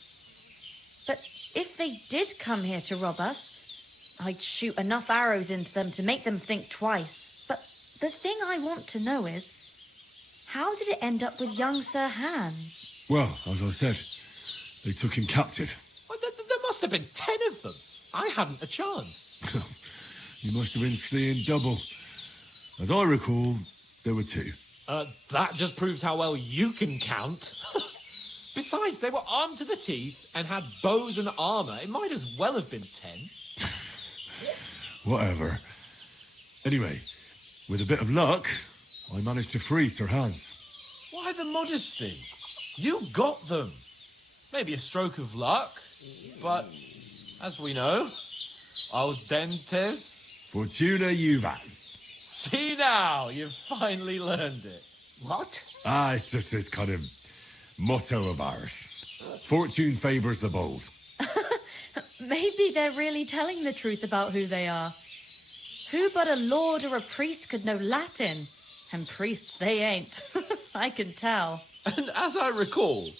But if they did come here to rob us, I'd shoot enough arrows into them to make them think twice. But the thing I want to know is, how did it end up with young Sir Hans? Well, as I said, they took him captive. Well, there must have been 10 of them. I hadn't a chance. You must have been seeing double. As I recall, there were 2. That just proves how well you can count. Besides, they were armed to the teeth and had bows and armor. It might as well have been 10. Whatever. Anyway, with a bit of luck, I managed to free Sir Hans. Why the modesty? You got them. Maybe a stroke of luck, but as we know, audentes Fortuna juvat. See now, you've finally learned it. What? It's just this kind of motto of ours. Fortune favors the bold. Maybe they're really telling the truth about who they are. Who but a lord or a priest could know Latin? And priests they ain't. I can tell. And as I recall,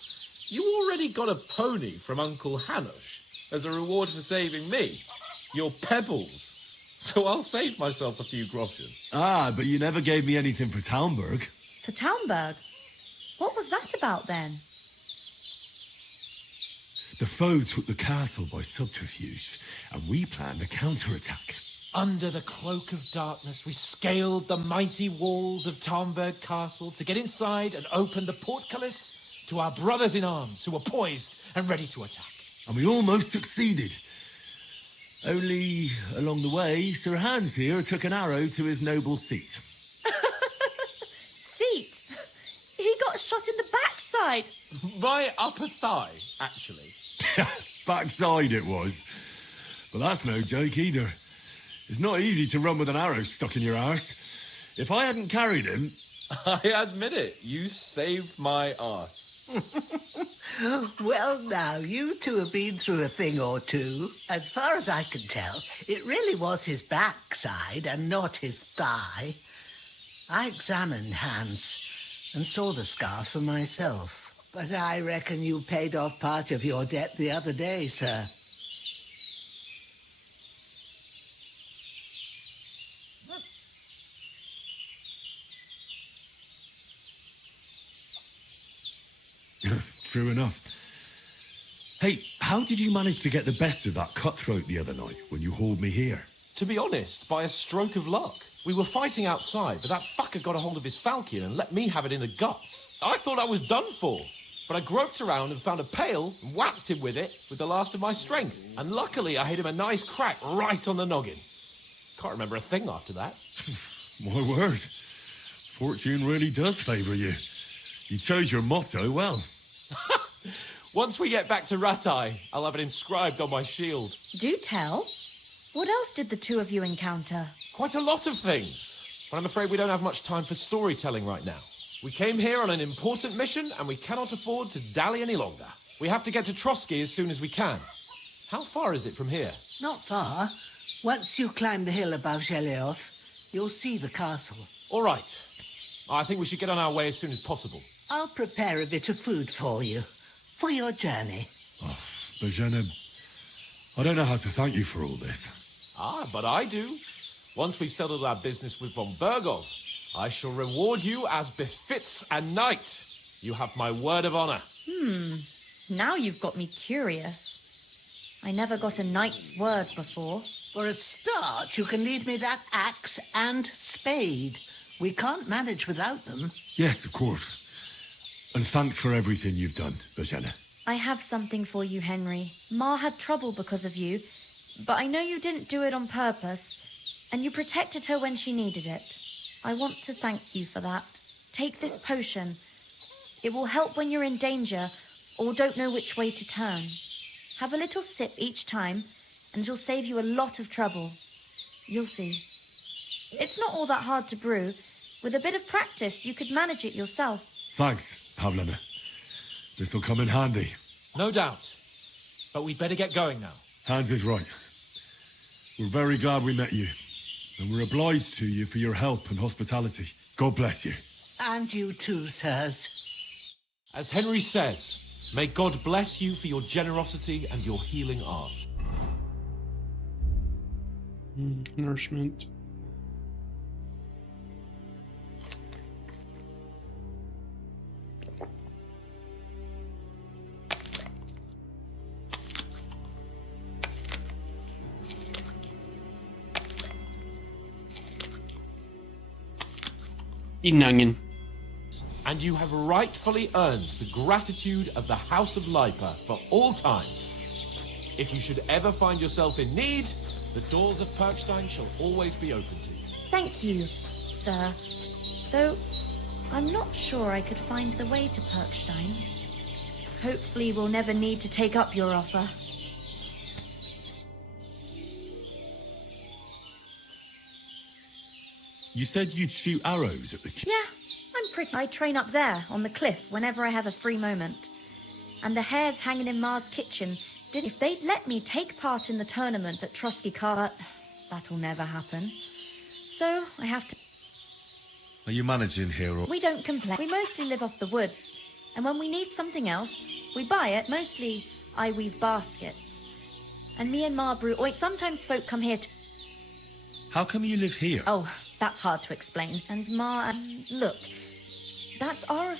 you already got a pony from Uncle Hanush as a reward for saving me. Your pebbles. So I'll save myself a few groschen. But you never gave me anything for Talmberg. For Talmberg? What was that about then? The foe took the castle by subterfuge, and we planned a counterattack. Under the cloak of darkness, we scaled the mighty walls of Tarnberg Castle to get inside and open the portcullis to our brothers in arms who were poised and ready to attack. And we almost succeeded. Only, along the way, Sir Hans here took an arrow to his noble seat. Seat? He got shot in the backside. My upper thigh, actually. Backside it was. But that's no joke either. It's not easy to run with an arrow stuck in your arse. If I hadn't carried him... I admit it, you saved my arse. Well, now, you two have been through a thing or two. As far as I can tell, it really was his backside and not his thigh. I examined Hans and saw the scars for myself. But I reckon you paid off part of your debt the other day, sir. True enough. Hey, how did you manage to get the best of that cutthroat the other night when you hauled me here? To be honest, by a stroke of luck. We were fighting outside, but that fucker got a hold of his falchion and let me have it in the guts. I thought I was done for. But I groped around and found a pail and whacked him with it with the last of my strength. And luckily, I hit him a nice crack right on the noggin. Can't remember a thing after that. My word. Fortune really does favour you. You chose your motto well. Once we get back to Rattay, I'll have it inscribed on my shield. Do tell. What else did the two of you encounter? Quite a lot of things. But I'm afraid we don't have much time for storytelling right now. We came here on an important mission, and we cannot afford to dally any longer. We have to get to Trotsky as soon as we can. How far is it from here? Not far. Once you climb the hill above Geleoth, you'll see the castle. All right. I think we should get on our way as soon as possible. I'll prepare a bit of food for you, for your journey. Oh, Bajena, I don't know how to thank you for all this. Ah, but I do. Once we've settled our business with von Bergov, I shall reward you as befits a knight. You have my word of honor. Now you've got me curious. I never got a knight's word before. For a start, you can leave me that axe and spade. We can't manage without them. Yes, of course. And thanks for everything you've done, Bajena. I have something for you, Henry. Ma had trouble because of you, but I know you didn't do it on purpose, and you protected her when she needed it. I want to thank you for that. Take this potion. It will help when you're in danger or don't know which way to turn. Have a little sip each time, and it'll save you a lot of trouble. You'll see. It's not all that hard to brew. With a bit of practice, you could manage it yourself. Thanks, Pavlena. This'll come in handy. No doubt. But we'd better get going now. Hans is right. We're very glad we met you. And we're obliged to you for your help and hospitality. God bless you. And you too, sirs. As Henry says, may God bless you for your generosity and your healing arms. Nourishment. Eat an onion. And you have rightfully earned the gratitude of the House of Lipa for all time. If you should ever find yourself in need, the doors of Perkstein shall always be open to you. Thank you, sir. Though, I'm not sure I could find the way to Perkstein. Hopefully we'll never need to take up your offer. You said you'd shoot arrows at the... Yeah, I'm pretty... I train up there, on the cliff, whenever I have a free moment. And the hares hanging in Ma's kitchen did... If they'd let me take part in the tournament at Trotsky Car... That'll never happen. So, I have to... Are you managing here or... We don't complain. We mostly live off the woods. And when we need something else, we buy it. Mostly, I weave baskets. And me and Ma brew oil. Sometimes folk come here to... How come you live here? Oh, that's hard to explain. And Ma... look, that's our...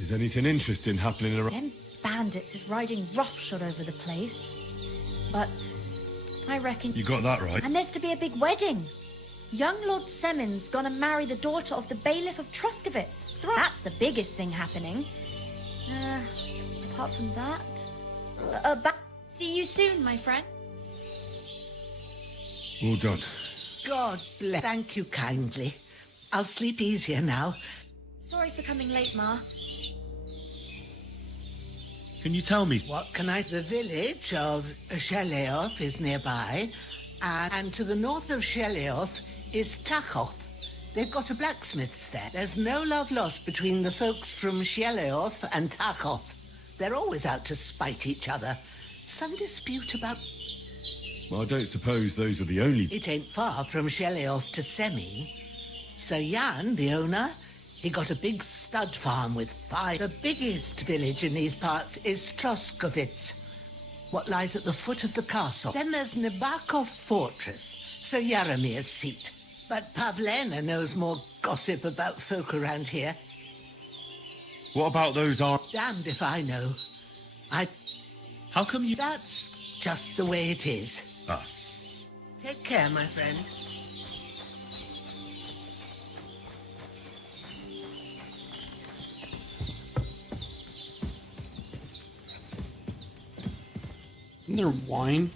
Is anything interesting happening around? Them bandits is riding roughshod over the place. But I reckon... You got that right. And there's to be a big wedding. Young Lord Semon's gonna marry the daughter of the bailiff of Troskovitz. That's the biggest thing happening. Apart from that... See you soon, my friend. All done. God bless. Thank you kindly. I'll sleep easier now. Sorry for coming late, Ma. Can you tell me? What can I... The village of Sheleov is nearby, and to the north of Sheleov is Tachov. They've got a blacksmith's there. There's no love lost between the folks from Sheleov and Tachov. They're always out to spite each other. Some dispute about... Well, I don't suppose those are the only... It ain't far from Sheleov to Semi. Sir Jan, the owner, he got a big stud farm with 5. The biggest village in these parts is Troskovitz, what lies at the foot of the castle. Then there's Nabakov Fortress, Sir Yaromir's seat. But Pavlena knows more gossip about folk around here. What about those Damned if I know. How come you... That's just the way it is. Ah. Take care, my friend. Isn't there wine?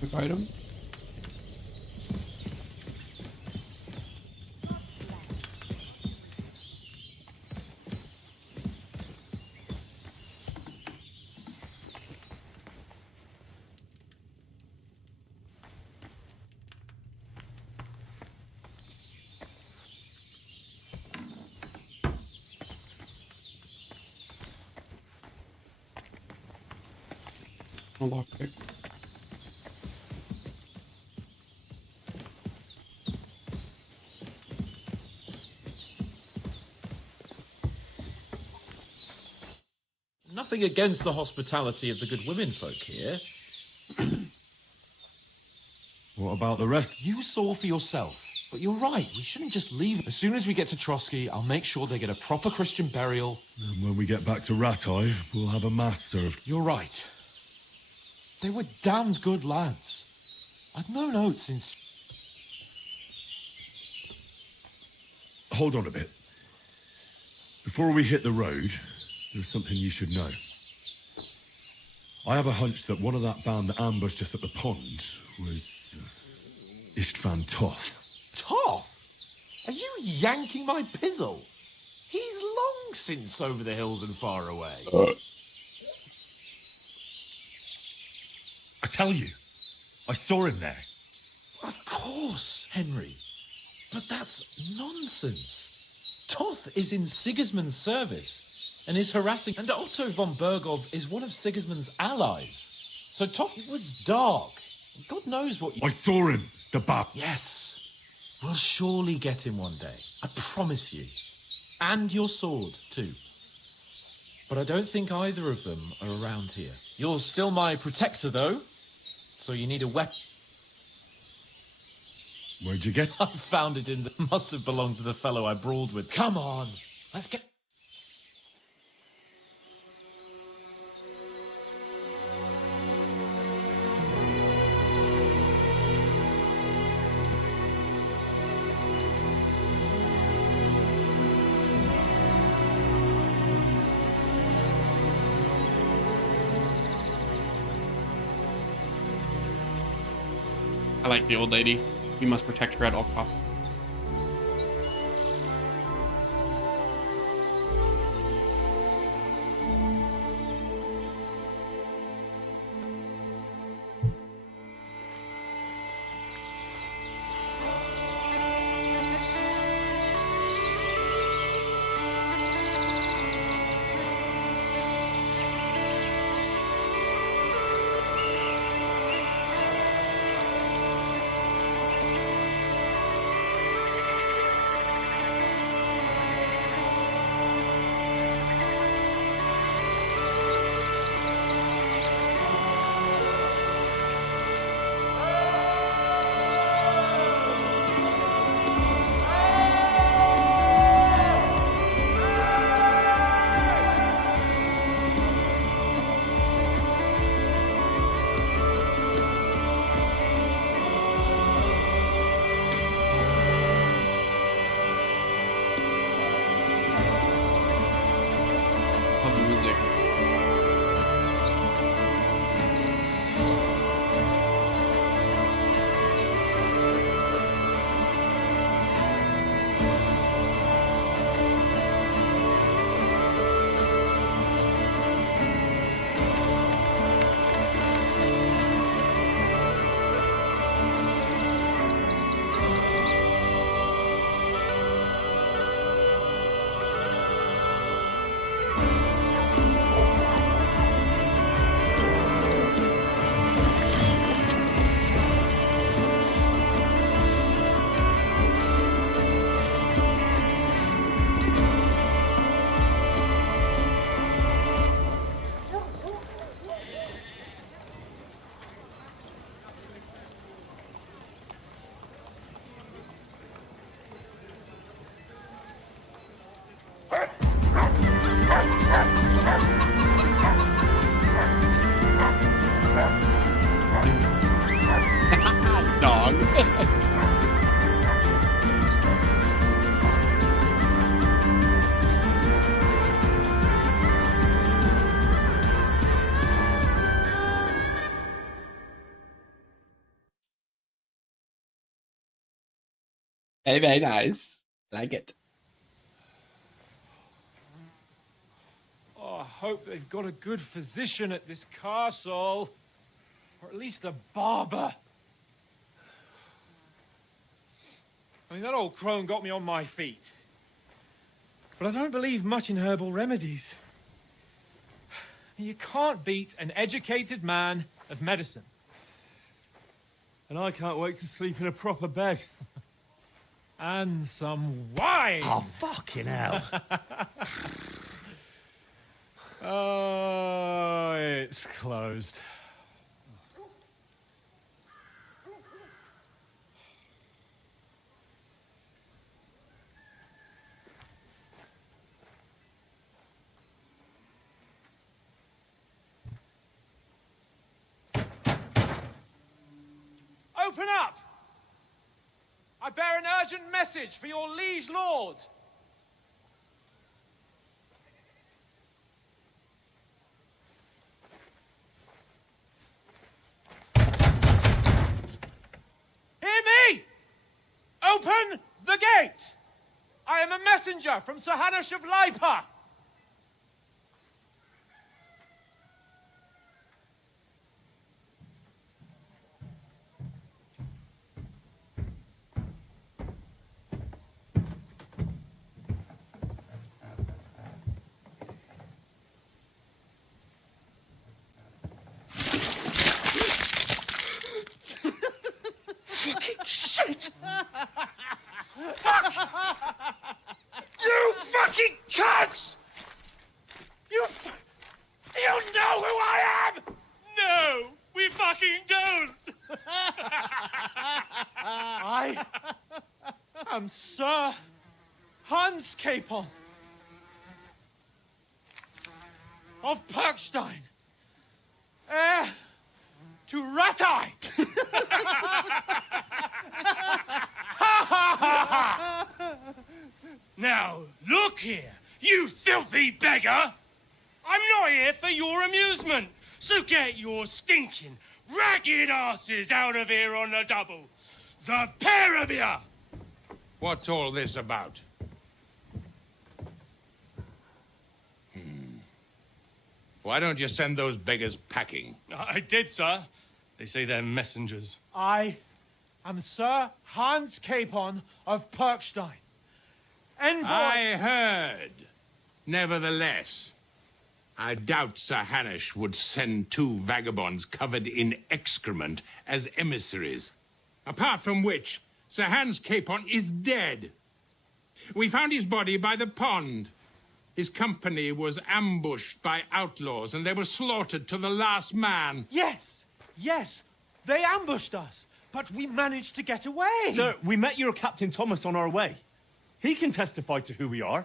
Quick item. No lockpicks. Nothing against the hospitality of the good women folk here. What about the rest? You saw for yourself. But you're right, we shouldn't just leave. As soon as we get to Trotsky, I'll make sure they get a proper Christian burial. And when we get back to Ratai, we'll have a mass served. You're right. They were damned good lads. I've known oats since... Hold on a bit. Before we hit the road, there's something you should know. I have a hunch that one of that band that ambushed us at the pond was... Istvan Toth. Toth? Are you yanking my pizzle? He's long since over the hills and far away. I tell you, I saw him there. Of course, Henry. But that's nonsense. Toth is in Sigismund's service and is harassing... And Otto von Bergov is one of Sigismund's allies. So Toth... It was dark. God knows what you... I saw him, the bab. Yes. We'll surely get him one day. I promise you. And your sword, too. But I don't think either of them are around here. You're still my protector, though. So you need a weapon. Where'd you get? I found it in the... Must have belonged to the fellow I brawled with. Come on. Let's get... I like the old lady. We must protect her at all costs. music. Dog. Very nice. Like it. Oh, I hope they've got a good physician at this castle. Or at least a barber. I mean, that old crone got me on my feet. But I don't believe much in herbal remedies. You can't beat an educated man of medicine. And I can't wait to sleep in a proper bed. And some wine! Oh, fucking hell. Oh, it's closed. Open up! I bear an urgent message for your liege lord. Hear me! Open the gate! I am a messenger from Sir Hanush of Lipa. Fucking shit! Fuck! You fucking cunts! Do you know who I am? No, we fucking don't! I am Sir Hans Capon of Perkstein, heir to Ratai! Now, look here, you filthy beggar! I'm not here for your amusement, so get your stinking, ragged asses out of here on the double. The pair of you! What's all this about? Why don't you send those beggars packing? I did, sir. They say they're messengers. I am Sir Hans Capon of Perkstein. Envoy... I heard. Nevertheless, I doubt Sir Hanush would send two vagabonds covered in excrement as emissaries. Apart from which, Sir Hans Capon is dead. We found his body by the pond. His company was ambushed by outlaws, and they were slaughtered to the last man. Yes, they ambushed us, but we managed to get away. Sir, we met your Captain Thomas on our way. He can testify to who we are.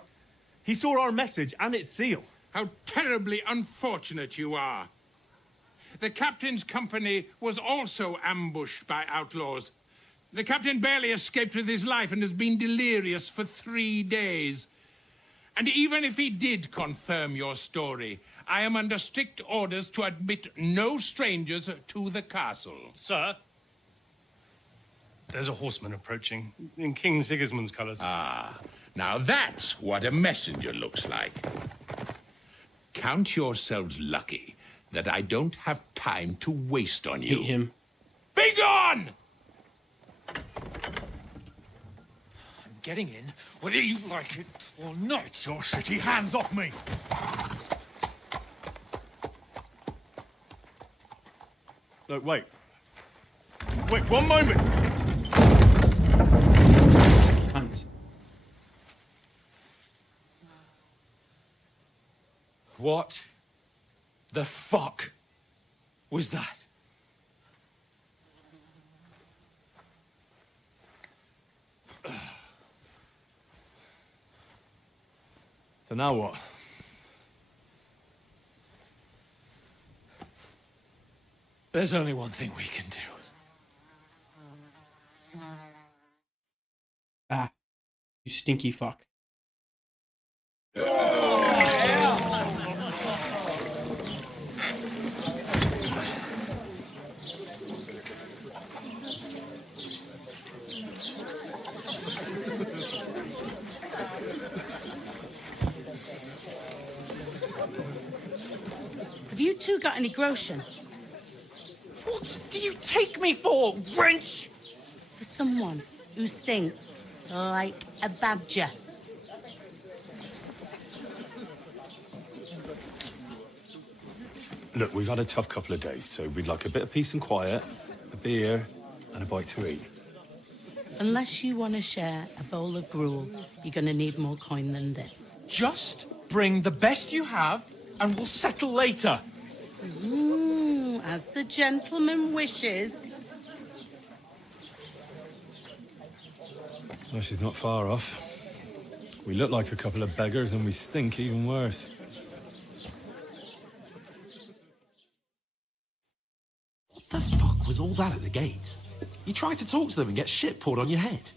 He saw our message and its seal. How terribly unfortunate you are. The captain's company was also ambushed by outlaws. The captain barely escaped with his life and has been delirious for 3 days. And even if he did confirm your story, I am under strict orders to admit no strangers to the castle. Sir, there's a horseman approaching in King Sigismund's colours. Ah, now that's what a messenger looks like. Count yourselves lucky that I don't have time to waste on you. Hate him. Be gone! I'm getting in, whether you like it or not. Your shitty hands off me! Look, wait. Wait, one moment! Hands. What the fuck was that? So now what? There's only one thing we can do. Ah. You stinky fuck. Have you two got any groschen? What do you take me for, wench? For someone who stinks like a badger. Look, we've had a tough couple of days, so we'd like a bit of peace and quiet, a beer, and a bite to eat. Unless you want to share a bowl of gruel, you're going to need more coin than this. Just bring the best you have, and we'll settle later. As the gentleman wishes. Well, she's not far off. We look like a couple of beggars, and we stink even worse. What the fuck was all that at the gate? You try to talk to them and get shit poured on your head.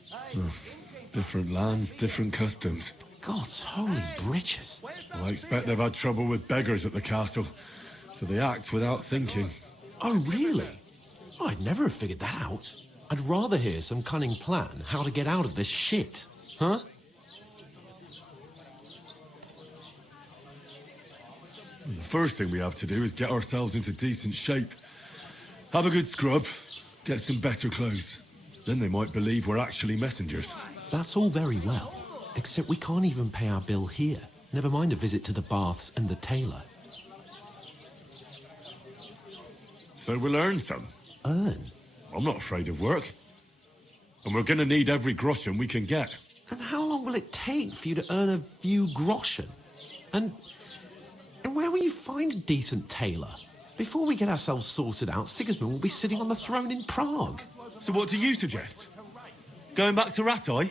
Different lands, different customs. God's holy britches. Well, I expect they've had trouble with beggars at the castle, so they act without thinking. Oh, really? I'd never have figured that out. I'd rather hear some cunning plan how to get out of this shit. Huh? Well, the first thing we have to do is get ourselves into decent shape. Have a good scrub, get some better clothes. Then they might believe we're actually messengers. That's all very well, except we can't even pay our bill here. Never mind a visit to the baths and the tailor. So we'll earn some. Earn? I'm not afraid of work. And we're gonna need every groschen we can get. And how long will it take for you to earn a few groschen? And where will you find a decent tailor? Before we get ourselves sorted out, Sigismund will be sitting on the throne in Prague. So what do you suggest? Going back to Rattay?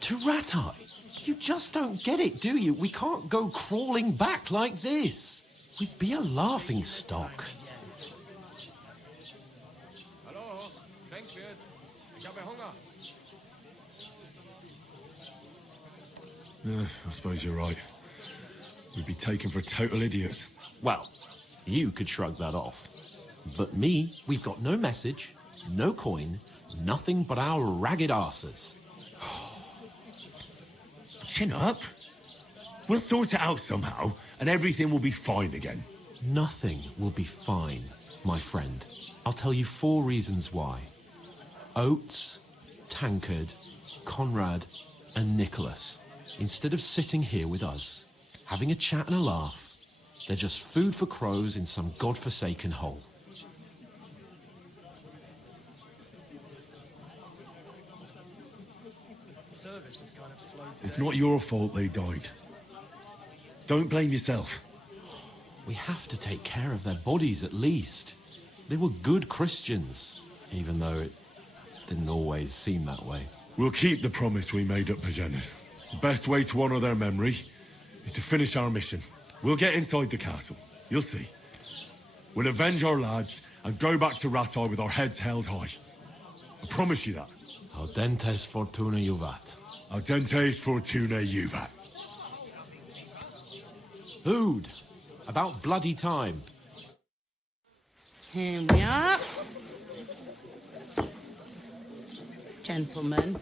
To Rattay? You just don't get it, do you? We can't go crawling back like this. We'd be a laughing stock. I suppose you're right. We'd be taken for total idiots. Well, you could shrug that off. But me, we've got no message, no coin, nothing but our ragged arses. Chin up. We'll sort it out somehow, and everything will be fine again. Nothing will be fine, my friend. I'll tell you 4 reasons why. Oates, Tankard, Conrad, and Nicholas. Instead of sitting here with us, having a chat and a laugh, they're just food for crows in some godforsaken hole. It's not your fault they died. Don't blame yourself. We have to take care of their bodies at least. They were good Christians, even though it didn't always seem that way. We'll keep the promise we made at Pagenas. The best way to honor their memory is to finish our mission. We'll get inside the castle. You'll see. We'll avenge our lads and go back to Rattay with our heads held high. I promise you that. Audentes fortuna juvat. Audentes fortuna juvat. Food. About bloody time. Here we are. Gentlemen.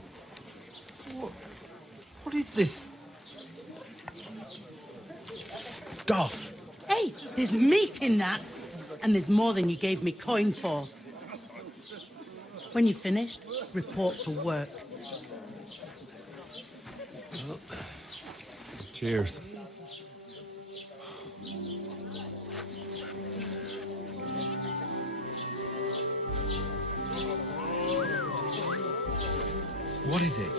What is this stuff? Hey, there's meat in that. And there's more than you gave me coin for. When you're finished, report for work. Cheers. What is it?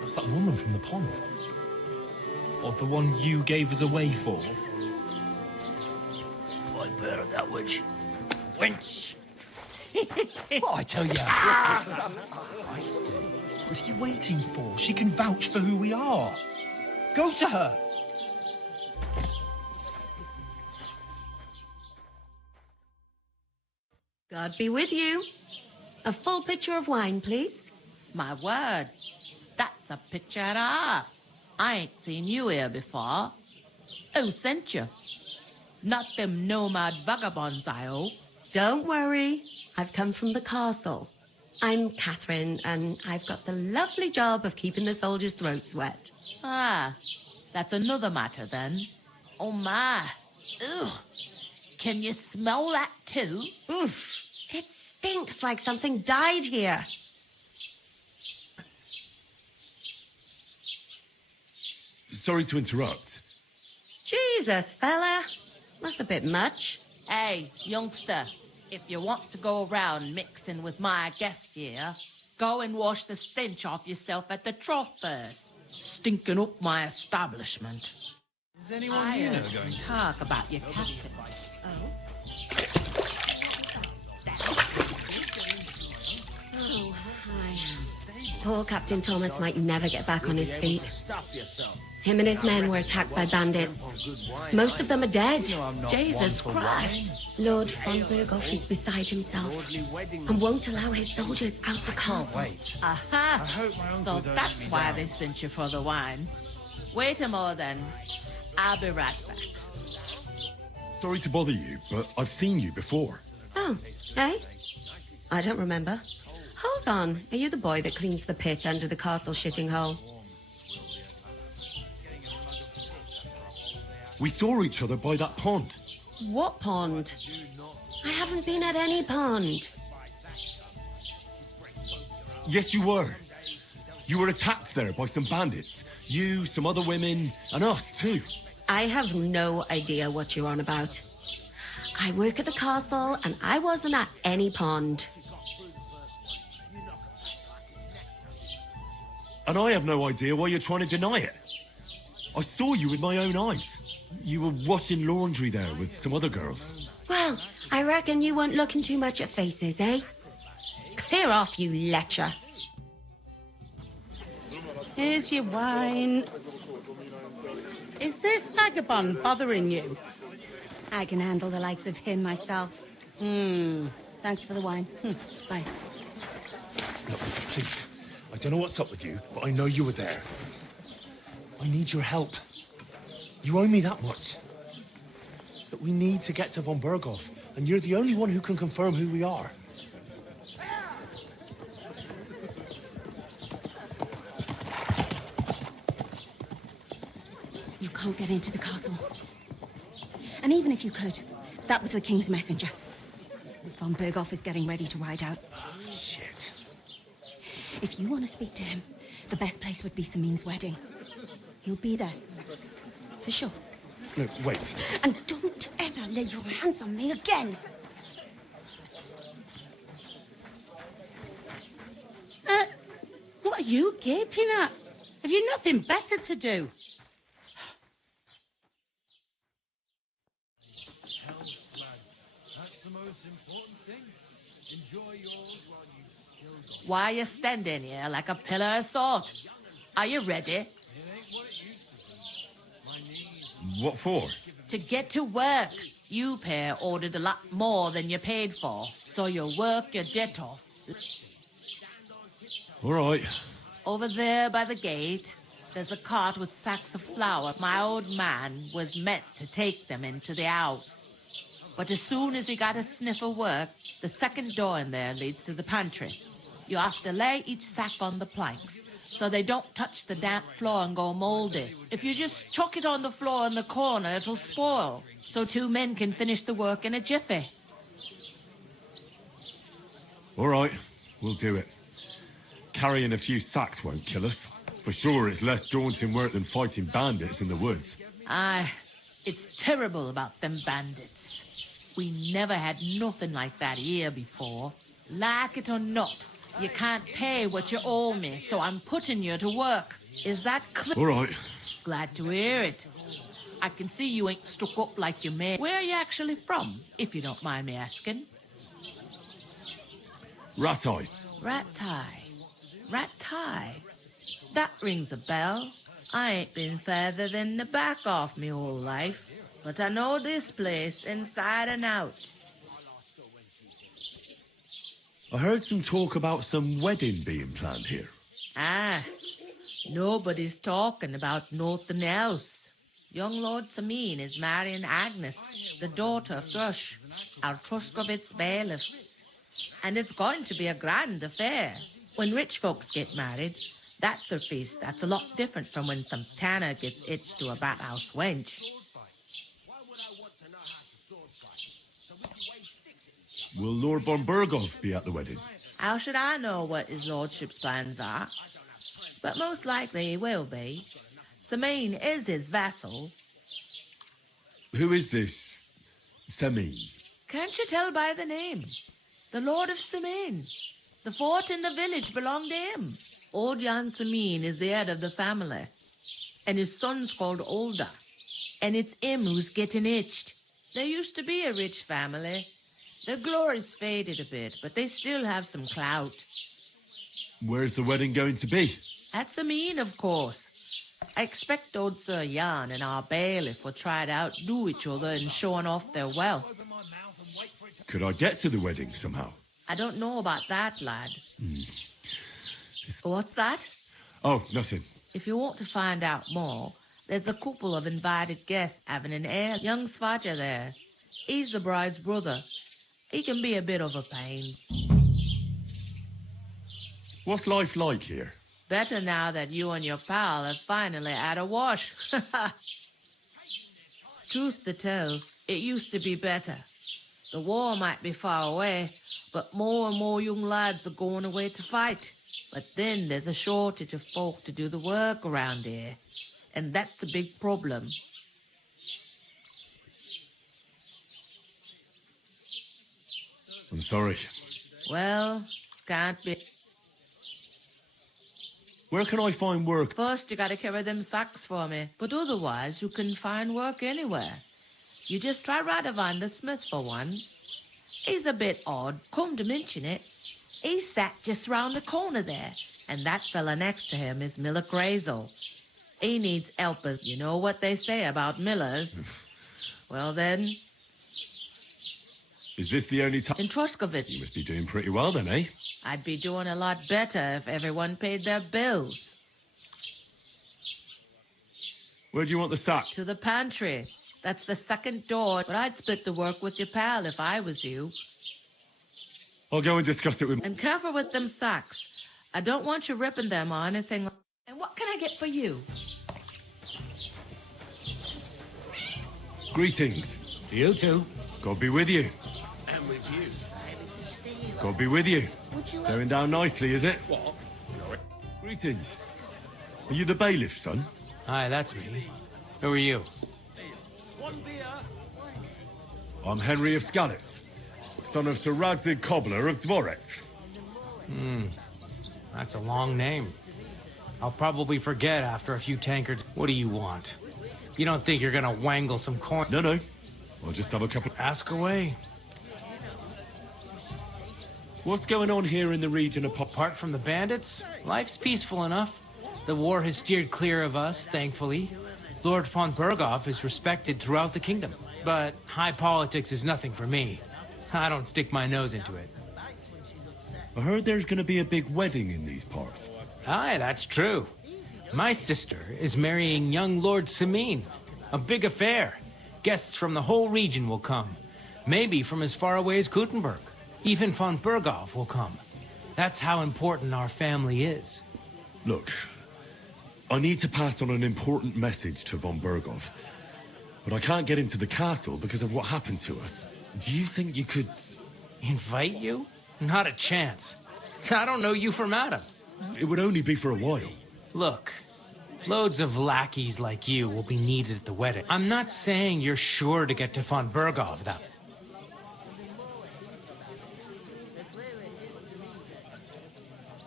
That's that woman from the pond. Or the one you gave us away for? I bear that witch. Wench! What I tell you? What's he waiting for? She can vouch for who we are. Go to her. God be with you. A full pitcher of wine, please. My word, that's a picture and a half. I ain't seen you here before. Who sent you? Not them nomad vagabonds, I hope. Don't worry. I've come from the castle. I'm Catherine, and I've got the lovely job of keeping the soldiers' throats wet. Ah, that's another matter then. Oh my. Ugh. Can you smell that too? Oof. It stinks like something died here. Sorry to interrupt. Jesus, fella. That's a bit much. Hey, youngster, if you want to go around mixing with my guests here, go and wash the stench off yourself at the trough first. Stinking up my establishment. Is anyone you know going to talk about your captain? Oh, hi. Poor Captain Thomas might never get back on his feet. Him and his men were attacked by bandits. Most of them are dead. Jesus Christ! Lord von Berghoff is beside himself and won't allow his soldiers out the castle. Aha! So that's why they sent you for the wine. Wait a moment then. I'll be right back. Sorry to bother you, but I've seen you before. Oh, eh? I don't remember. Hold on. Are you the boy that cleans the pit under the castle shitting hole? We saw each other by that pond. What pond? I haven't been at any pond. Yes, you were. You were attacked there by some bandits. You, some other women, and us too. I have no idea what you're on about. I work at the castle and I wasn't at any pond. And I have no idea why you're trying to deny it. I saw you with my own eyes. You were washing laundry there with some other girls. Well, I reckon you weren't looking too much at faces, eh? Clear off, you lecher. Here's your wine. Is this vagabond bothering you? I can handle the likes of him myself. Thanks for the wine. Bye. Look, please. I don't know what's up with you, but I know you were there. I need your help. You owe me that much. But we need to get to von Berghoff, and you're the only one who can confirm who we are. You can't get into the castle. And even if you could, that was the King's messenger. Von Berghoff is getting ready to ride out. Shit. If you want to speak to him, the best place would be Samin's wedding. He'll be there. For sure. No, wait. And don't ever lay your hands on me again. What are you gaping at? Have you nothing better to do? That's the most important thing. Enjoy yours while you've still got it. Why are you standing here like a pillar of salt? Are you ready? It ain't what it used to be. My knees. What for? To get to work. You pair ordered a lot more than you paid for, so you'll work your debt off. All right. Over there by the gate, there's a cart with sacks of flour. My old man was meant to take them into the house. But as soon as he got a sniff of work, the second door in there leads to the pantry. You have to lay each sack on the planks so they don't touch the damp floor and go moldy. If you just chuck it on the floor in the corner, it'll spoil. So 2 men can finish the work in a jiffy. All right, we'll do it. Carrying a few sacks won't kill us. For sure, it's less daunting work than fighting bandits in the woods. Aye, it's terrible about them bandits. We never had nothing like that here before. Like it or not, you can't pay what you owe me, so I'm putting you to work. Is that clear? All right. Glad to hear it. I can see you ain't stuck up like you may. Where are you actually from, if you don't mind me asking? Rat-eye. Rat-tie. Rat-tie. That rings a bell. I ain't been further than the back off me whole life, but I know this place inside and out. I heard some talk about some wedding being planned here. Ah, nobody's talking about nothing else. Young Lord Sameen is marrying Agnes, the daughter of Thrush, our Truskovitz bailiff. And it's going to be a grand affair. When rich folks get married, that's a feast that's a lot different from when some tanner gets hitched to a bathhouse wench. Will Lord von Berghoff be at the wedding? How should I know what his lordship's plans are? But most likely he will be. Sameen is his vassal. Who is this Sameen? Can't you tell by the name? The Lord of Sameen. The fort in the village belonged to him. Old Jan Sameen is the head of the family. And his son's called Olda. And it's him who's getting itched. There used to be a rich family. Their glory's faded a bit, but they still have some clout. Where's the wedding going to be? At Sameen, of course. I expect old Sir Jan and our bailiff will try to outdo each other in showing off their wealth. Could I get to the wedding somehow? I don't know about that, lad. What's that? Oh, nothing. If you want to find out more, there's a couple of invited guests having an ale. Young Svaja there. He's the bride's brother. He can be a bit of a pain. What's life like here? Better now that you and your pal have finally had a wash. Truth to tell, it used to be better. The war might be far away, but more and more young lads are going away to fight. But then there's a shortage of folk to do the work around here, and that's a big problem. I'm sorry. Well, can't be. Where can I find work? First, you gotta carry them sacks for me, but otherwise you can find work anywhere. You just try Radovan the smith for one. He's a bit odd, come to mention it. He's sat just round the corner there, and that fella next to him is Miller Grazel. He needs helpers. You know what they say about millers. Well then... Is this the only time? In Truskovitz. You must be doing pretty well then, eh? I'd be doing a lot better if everyone paid their bills. Where do you want the sack? To the pantry. That's the second door, but I'd split the work with your pal if I was you. I'll go and discuss it with... And careful with them sacks. I don't want you ripping them or anything. And what can I get for you? Greetings. You too. God be with you. And with you. God be with you. Going down nicely, is it? What? Greetings. Are you the bailiff's son? Hi, that's me. Who are you? I'm Henry of Skalitz, son of Sir Radzig Cobbler of Dvorets. That's a long name. I'll probably forget after a few tankards. What do you want? You don't think you're gonna wangle some coin? No. I'll just have a couple... Ask away. What's going on here in the region of... Apart from the bandits, life's peaceful enough. The war has steered clear of us, thankfully. Lord von Berghoff is respected throughout the kingdom. But high politics is nothing for me. I don't stick my nose into it. I heard there's going to be a big wedding in these parts. Aye, that's true. My sister is marrying young Lord Sameen. A big affair. Guests from the whole region will come. Maybe from as far away as Gutenberg. Even von Berghoff will come. That's how important our family is. Look, I need to pass on an important message to von Berghoff, but I can't get into the castle because of what happened to us. Do you think you could... Invite you? Not a chance. I don't know you from Adam. It would only be for a while. Look, loads of lackeys like you will be needed at the wedding. I'm not saying you're sure to get to von Berghoff, though.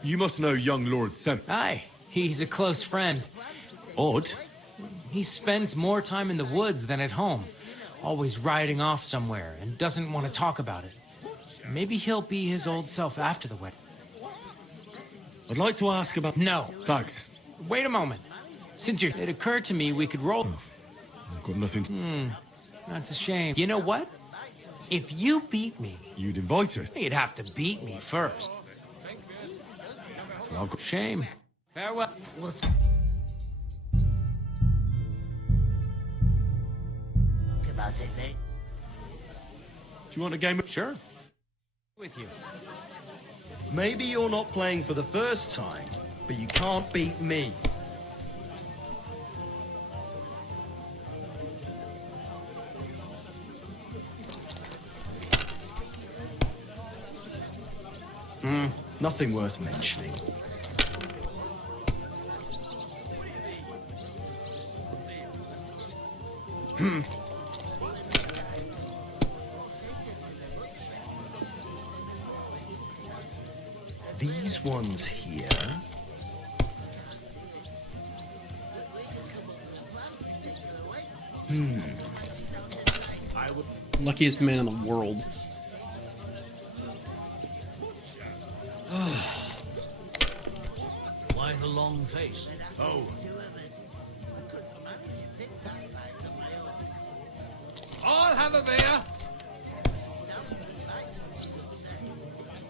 You must know young Lord Sem. Aye, he's a close friend. Odd. He spends more time in the woods than at home. Always riding off somewhere and doesn't want to talk about it. Maybe he'll be his old self after the wedding. I'd like to ask about... No. Thanks. Wait a moment. Since it occurred to me we could roll... I've got nothing... That's a shame. You know what? If you beat me... You'd invite us? You'd have to beat me first. Shame. Farewell. About it, mate. Do you want a game of... Sure. With you. Maybe you're not playing for the first time, but you can't beat me. Nothing worth mentioning. These ones here. Luckiest man in the world. Why the long face? Oh. I'll have a beer.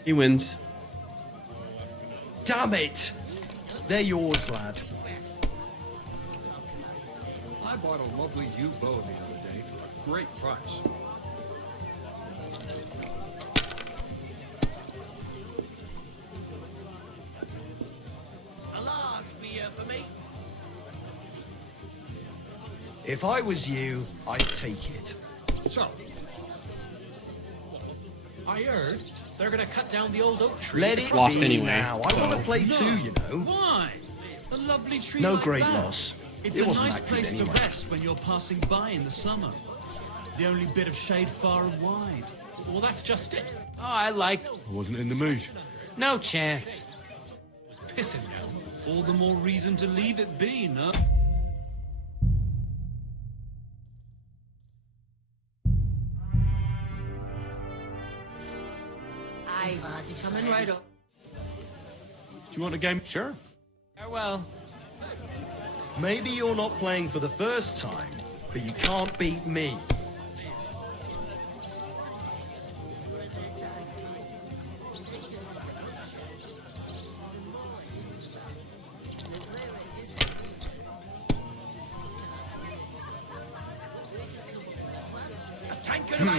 He wins. Damn it! They're yours, lad. I bought a lovely U-bow the other day for a great price. A large beer for me. If I was you, I'd take it. So, I heard they're gonna cut down the old oak tree. Let it Lost be anyway, now. I want so- to play too, you know. Why? A lovely tree No like great that. loss. It's It a wasn't nice that good place anyway. to rest when you're passing by in the summer. The only bit of shade far and wide. Well, that's just it. Oh, I like... I wasn't in the mood. No chance. It's pissing now. All the more reason to leave it be, no? Coming right up. Do you want a game? Sure. Farewell. Maybe you're not playing for the first time, but you can't beat me.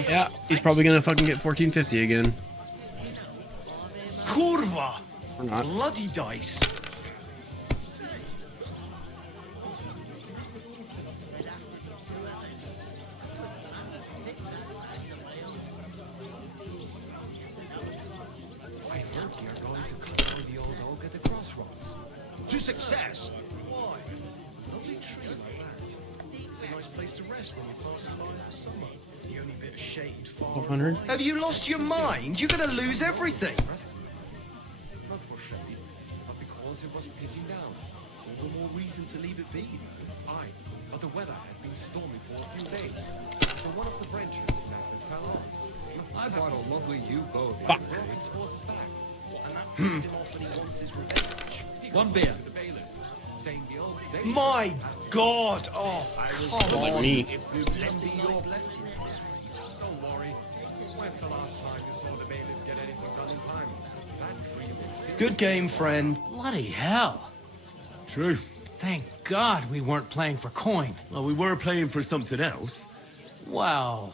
Yeah, he's probably gonna fucking get 1450 again. Kurva! Or not. Bloody dice. I heard you're going to cut down the old oak at the crossroads. To success! Why? Lovely tree like that. It's a nice place to rest when you're passing by in the summer. The only bit of shade far. 1200. Have you lost your mind? You're gonna lose everything. Not for shade, but because it was pissing down. All the more reason to leave it be. Aye, but the weather had been stormy for a few days. So one of the branches snapped and fell off. I bought a lovely U-bow the other day. It's horse's back. And that pissed him off when he wants his revenge. One beer. To the bailiff, saying the old days. My God! Oh, come Like on. me. If we've left yours left you. Don't worry. When's the last time you saw the bailiff get anything done in time? That tree will still... Good game, friend. Bloody hell. True. Thank God we weren't playing for coin. Well, we were playing for something else. Well,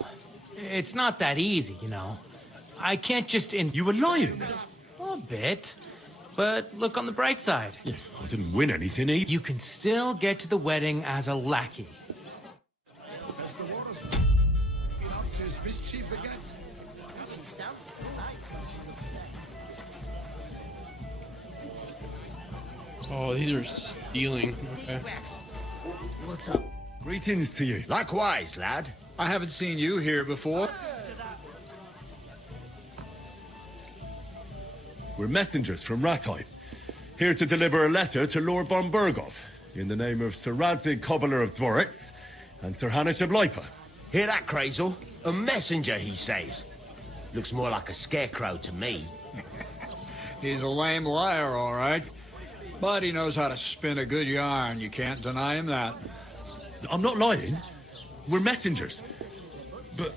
it's not that easy, you know. I can't just You were lying then? A bit. But look on the bright side. Yeah, I didn't win anything either. You can still get to the wedding as a lackey. Oh, these are stealing. Okay. What's up? Greetings to you. Likewise, lad. I haven't seen you here before. We're messengers from Ratai, here to deliver a letter to Lord von Burgov, in the name of Sir Radzig Cobbler of Dworitz and Sir Hanish of Lipa. Hear that, Crazel? A messenger, he says. Looks more like a scarecrow to me. He's a lame liar, all right. But he knows how to spin a good yarn. You can't deny him that. I'm not lying. We're messengers. But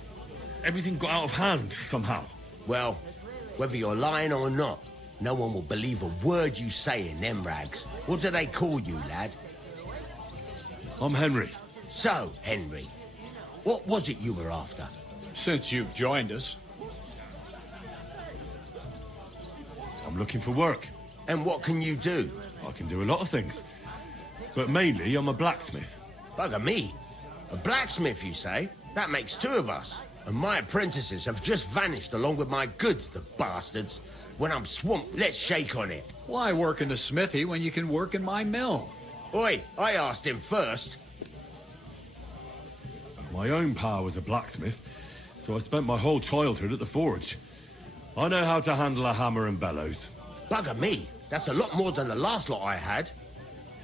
everything got out of hand somehow. Well, whether you're lying or not, no one will believe a word you say in them rags. What do they call you, lad? I'm Henry. So, Henry, what was it you were after? Since you've joined us. I'm looking for work. And what can you do? I can do a lot of things. But mainly, I'm a blacksmith. Bugger me. A blacksmith, you say? That makes two of us. And my apprentices have just vanished along with my goods, the bastards. When I'm swamped, let's shake on it. Why work in the smithy when you can work in my mill? Oi, I asked him first. My own pa was a blacksmith, so I spent my whole childhood at the forge. I know how to handle a hammer and bellows. Bugger me. That's a lot more than the last lot I had.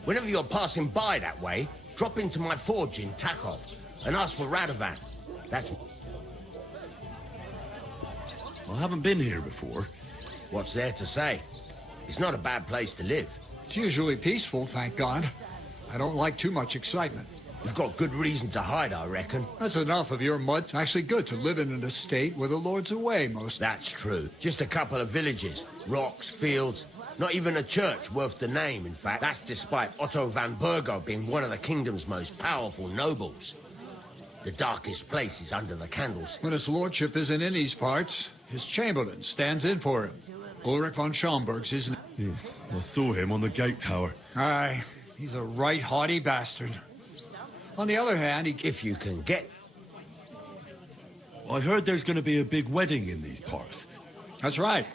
Whenever you're passing by that way, drop into my forge in Takov and ask for Radovan. That's... I haven't been here before. What's there to say? It's not a bad place to live. It's usually peaceful, thank God. I don't like too much excitement. You've got good reason to hide, I reckon. That's enough of your mud. It's actually good to live in an estate where the Lord's away most. That's true. Just a couple of villages, rocks, fields. Not even a church worth the name, in fact. That's despite Otto van Burgo being one of the kingdom's most powerful nobles. The darkest place is under the candles. When his lordship isn't in these parts, his chamberlain stands in for him. Ulrich von Schomburg's his name. Yeah, I saw him on the gate tower. Aye, he's a right haughty bastard. On the other hand, if you can get... I heard there's going to be a big wedding in these parts. That's right.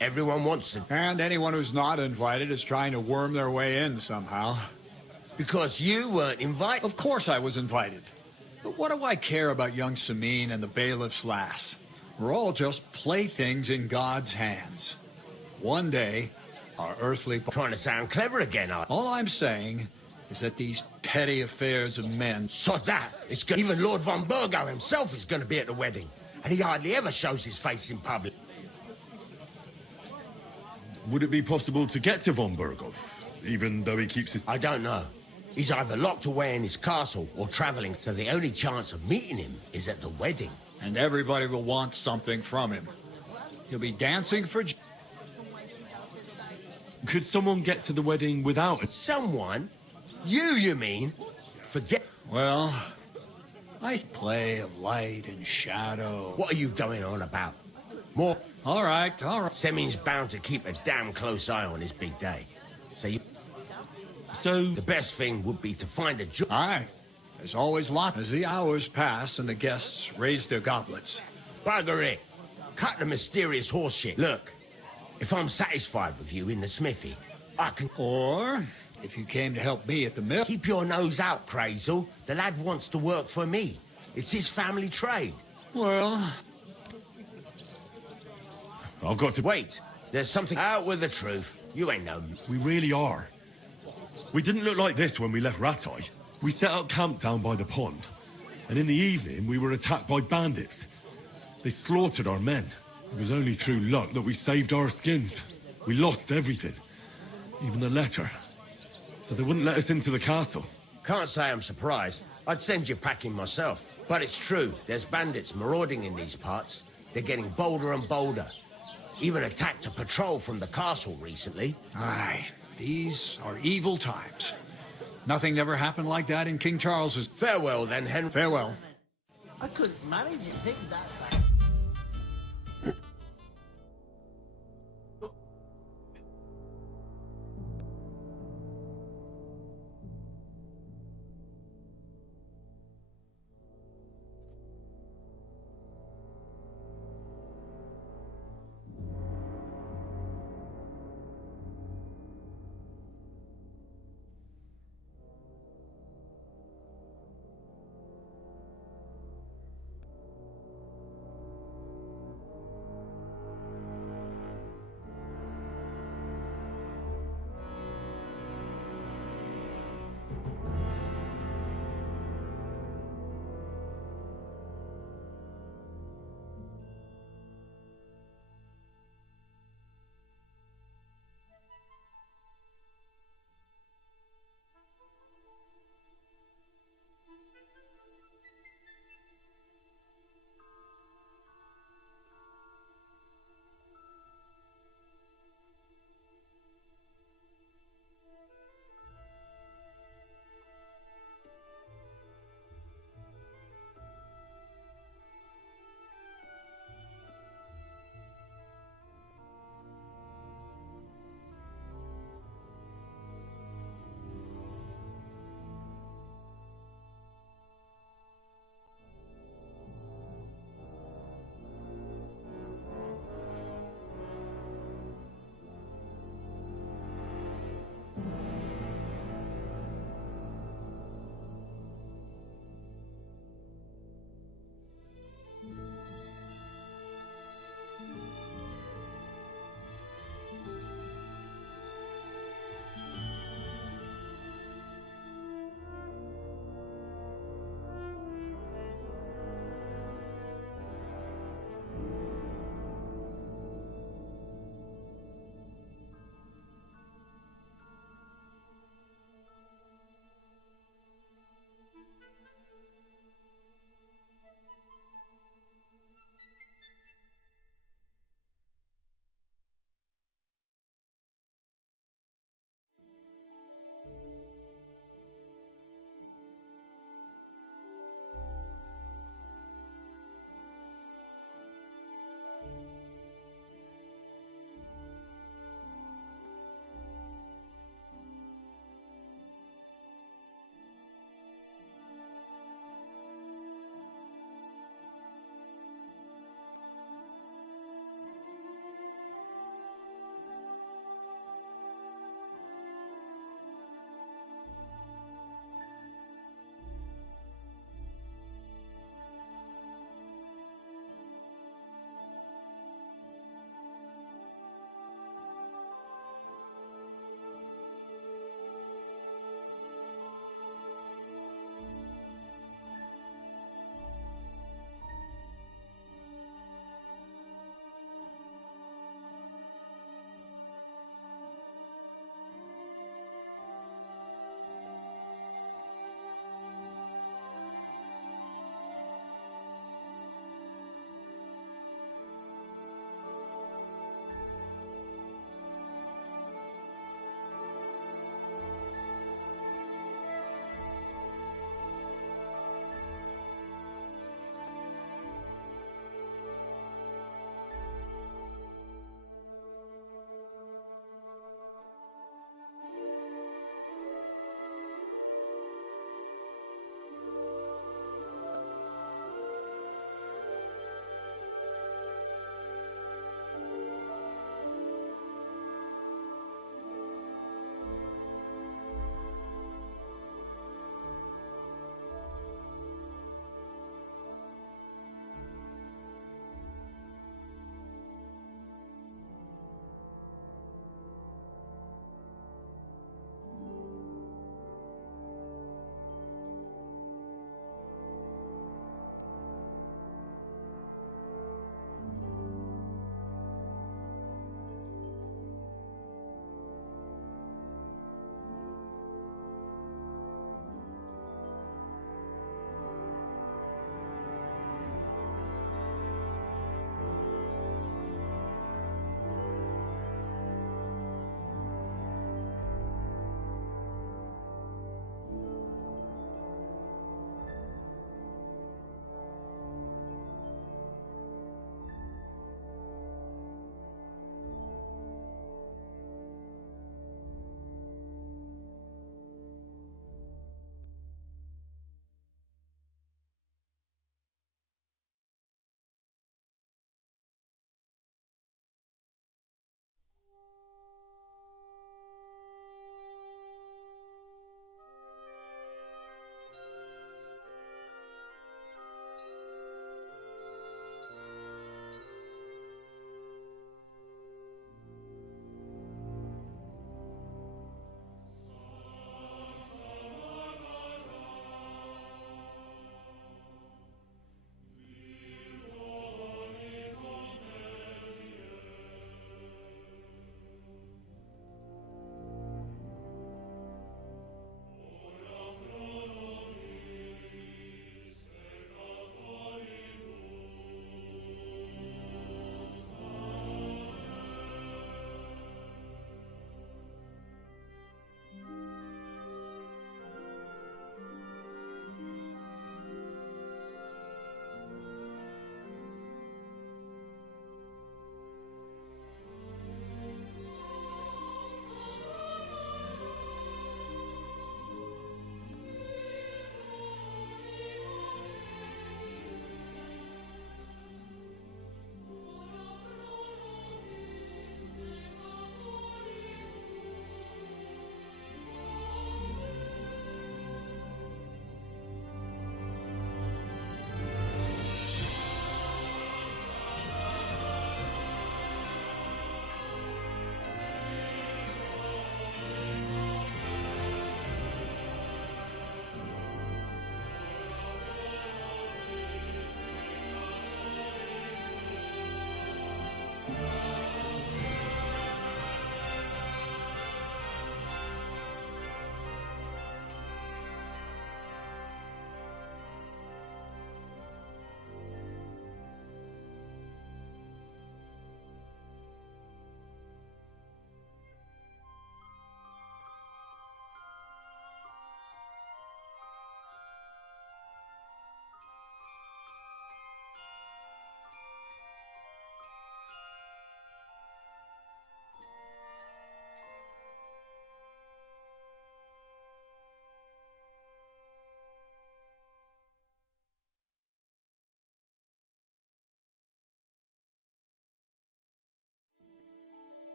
Everyone wants to. And anyone who's not invited is trying to worm their way in somehow. Because you weren't invited? Of course I was invited. But what do I care about young Samin and the bailiff's lass? We're all just playthings in God's hands. One day, our earthly... Trying to sound clever again, All I'm saying is that these petty affairs of men... So that, even Lord von Burgo himself is going to be at the wedding. And he hardly ever shows his face in public. Would it be possible to get to von Burgov, even though he keeps his... I don't know. He's either locked away in his castle or traveling, so the only chance of meeting him is at the wedding. And everybody will want something from him. He'll be dancing for... Could someone get to the wedding without it? Someone? You mean? Forget... Well, nice play of light and shadow. What are you going on about? More... All right. Semin's bound to keep a damn close eye on his big day. So the best thing would be to find a job. Aye. There's always lots. As the hours pass and the guests raise their goblets. Bugger it. Cut the mysterious horse shit. Look, if I'm satisfied with you in the smithy, I can... Or, if you came to help me at the mill... Keep your nose out, Crazel. The lad wants to work for me. It's his family trade. Well... I've got to... Wait. There's something out with the truth. You ain't no... We really are. We didn't look like this when we left Ratai. We set up camp down by the pond. And in the evening, we were attacked by bandits. They slaughtered our men. It was only through luck that we saved our skins. We lost everything. Even the letter. So they wouldn't let us into the castle. Can't say I'm surprised. I'd send you packing myself. But it's true. There's bandits marauding in these parts. They're getting bolder and bolder. Even attacked a patrol from the castle recently. Aye, these are evil times. Nothing never happened like that in King Charles's. Farewell, then, Henry. Farewell. I couldn't manage it. Think that's...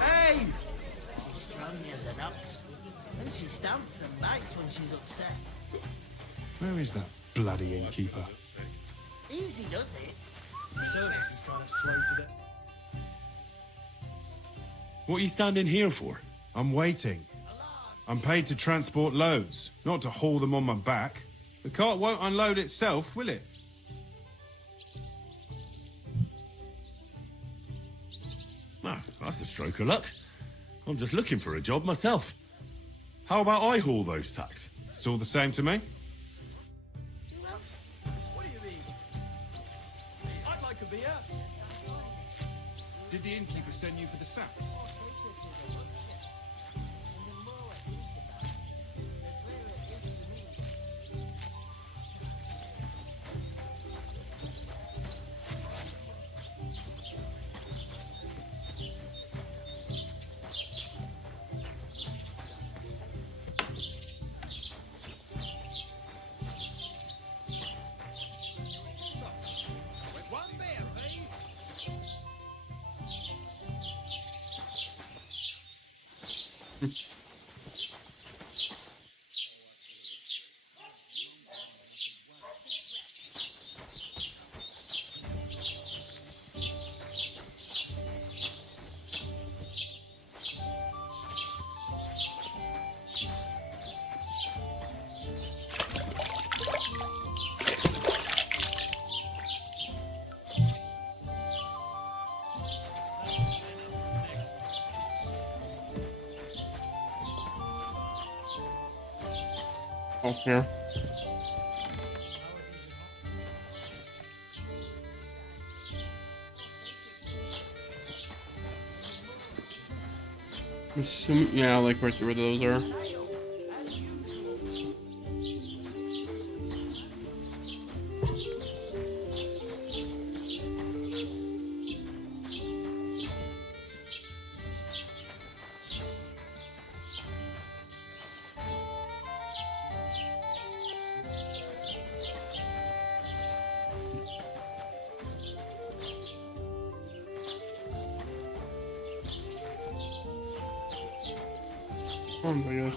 Hey! Strong as an ox. And she stamps and bites when she's upset. Where is that bloody innkeeper? Easy does it. The service is kind of slow today. What are you standing here for? I'm waiting. I'm paid to transport loads, not to haul them on my back. The cart won't unload itself, will it? Ah, that's a stroke of luck. I'm just looking for a job myself. How about I haul those sacks? It's all the same to me. What do you mean? I'd like a beer. Did the innkeeper send you for the sacks? Okay. Yeah, like right where those are.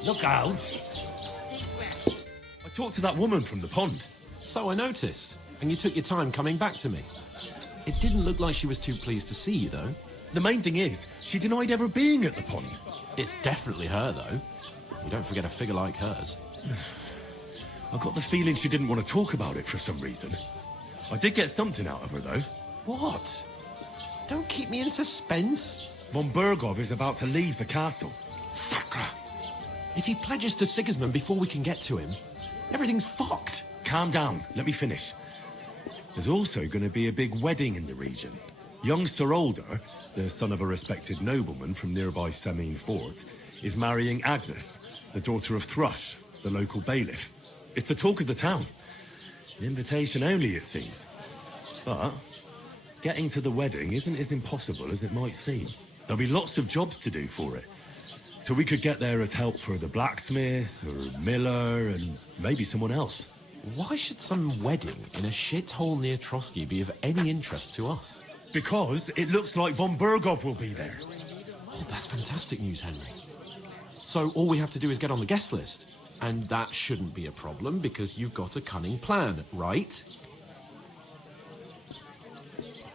Look out! I talked to that woman from the pond. So I noticed, and you took your time coming back to me. It didn't look like she was too pleased to see you, though. The main thing is, she denied ever being at the pond. It's definitely her, though. You don't forget a figure like hers. I got the feeling she didn't want to talk about it for some reason. I did get something out of her, though. What? Don't keep me in suspense. Von Bergov is about to leave the castle. Sacra! If he pledges to Sigismund before we can get to him, everything's fucked. Calm down. Let me finish. There's also going to be a big wedding in the region. Young Sir Older, the son of a respected nobleman from nearby Semine Fort, is marrying Agnes, the daughter of Thrush, the local bailiff. It's the talk of the town. Invitation only, it seems. But getting to the wedding isn't as impossible as it might seem. There'll be lots of jobs to do for it. So we could get there as help for the blacksmith, or miller, and maybe someone else. Why should some wedding in a shithole near Trotsky be of any interest to us? Because it looks like von Bergov will be there. Oh, that's fantastic news, Henry. So all we have to do is get on the guest list. And that shouldn't be a problem because you've got a cunning plan, right?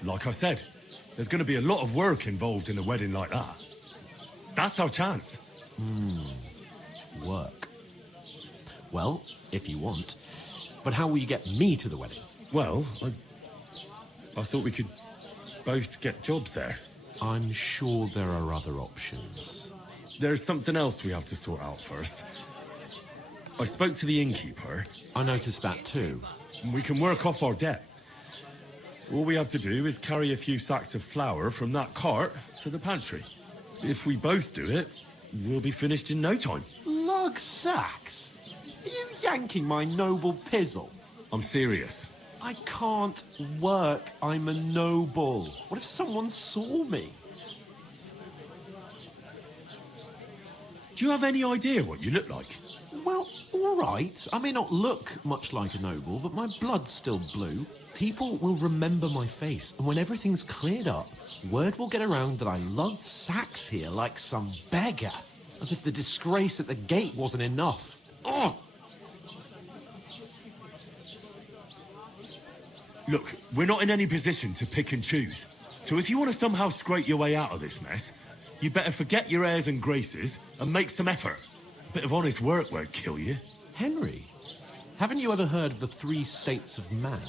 Like I said, there's going to be a lot of work involved in a wedding like that. That's our chance. Work. Well, if you want. But how will you get me to the wedding? Well, I thought we could both get jobs there. I'm sure there are other options. There's something else we have to sort out first. I spoke to the innkeeper. I noticed that too. We can work off our debt. All we have to do is carry a few sacks of flour from that cart to the pantry. If we both do it, we'll be finished in no time. lug sacks? Are you yanking my noble pizzle? I'm serious. I can't work. I'm a noble. What if someone saw me? Do you have any idea what you look like? Well, all right. I may not look much like a noble, but my blood's still blue. People will remember my face, and when everything's cleared up, word will get around that I lugged sacks here like some beggar, as if the disgrace at the gate wasn't enough. Oh! Look, we're not in any position to pick and choose. So if you want to somehow scrape your way out of this mess, you better forget your airs and graces and make some effort. A bit of honest work won't kill you. Henry, haven't you ever heard of the 3 states of man?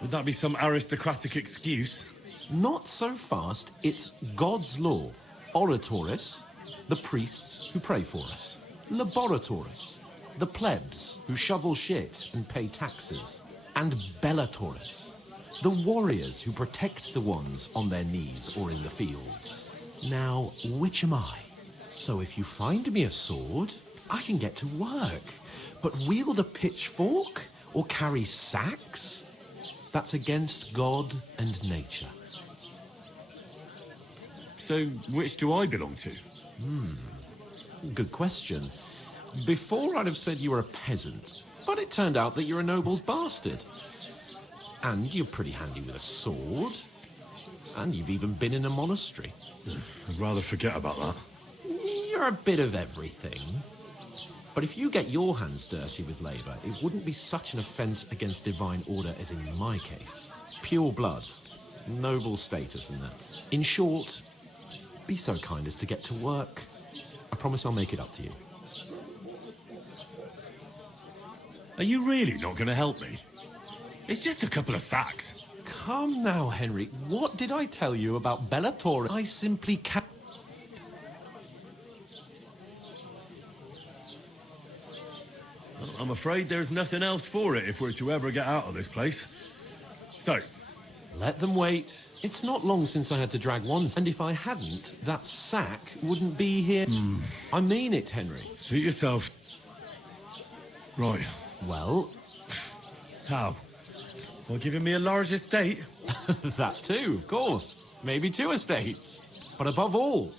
Would that be some aristocratic excuse? Not so fast. It's God's law. Oratoris, the priests who pray for us. Laboratoris, the plebs who shovel shit and pay taxes. And Bellatoris, the warriors who protect the ones on their knees or in the fields. Now, which am I? So if you find me a sword, I can get to work. But wield a pitchfork or carry sacks? That's against God and nature. So, which do I belong to? Good question. Before I'd have said you were a peasant, but it turned out that you're a noble's bastard. And you're pretty handy with a sword. And you've even been in a monastery. I'd rather forget about that. You're a bit of everything. But if you get your hands dirty with labour, it wouldn't be such an offence against divine order as in my case. Pure blood, noble status and that. In short, be so kind as to get to work. I promise I'll make it up to you. Are you really not going to help me? It's just a couple of sacks. Come now, Henry. What did I tell you about Bellator? I simply can't... I'm afraid there's nothing else for it if we're to ever get out of this place. So... Let them wait. It's not long since I had to drag one, and if I hadn't, that sack wouldn't be here. I mean it, Henry. Suit yourself. Right. Well... How? Well, giving me a large estate? That too, of course. Maybe 2 estates. But above all,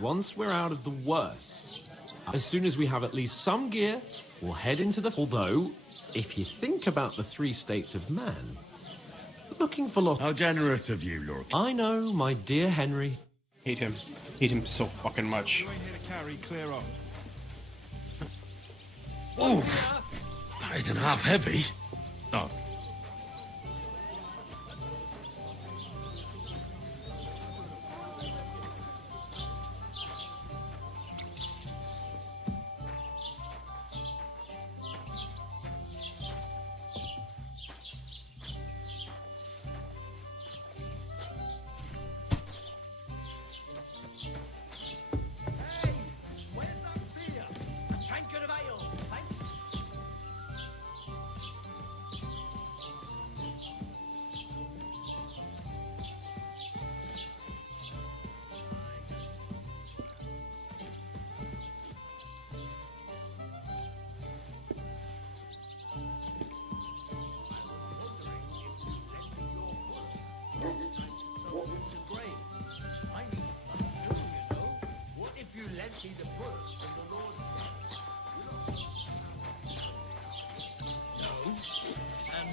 once we're out of the worst, as soon as we have at least some gear, we'll head into the... Although, if you think about the 3 states of man, looking for lost... How generous of you, Lord. I know, my dear Henry. Hate him. Hate him so fucking much. Clear off. Oh, that isn't half heavy. Oh.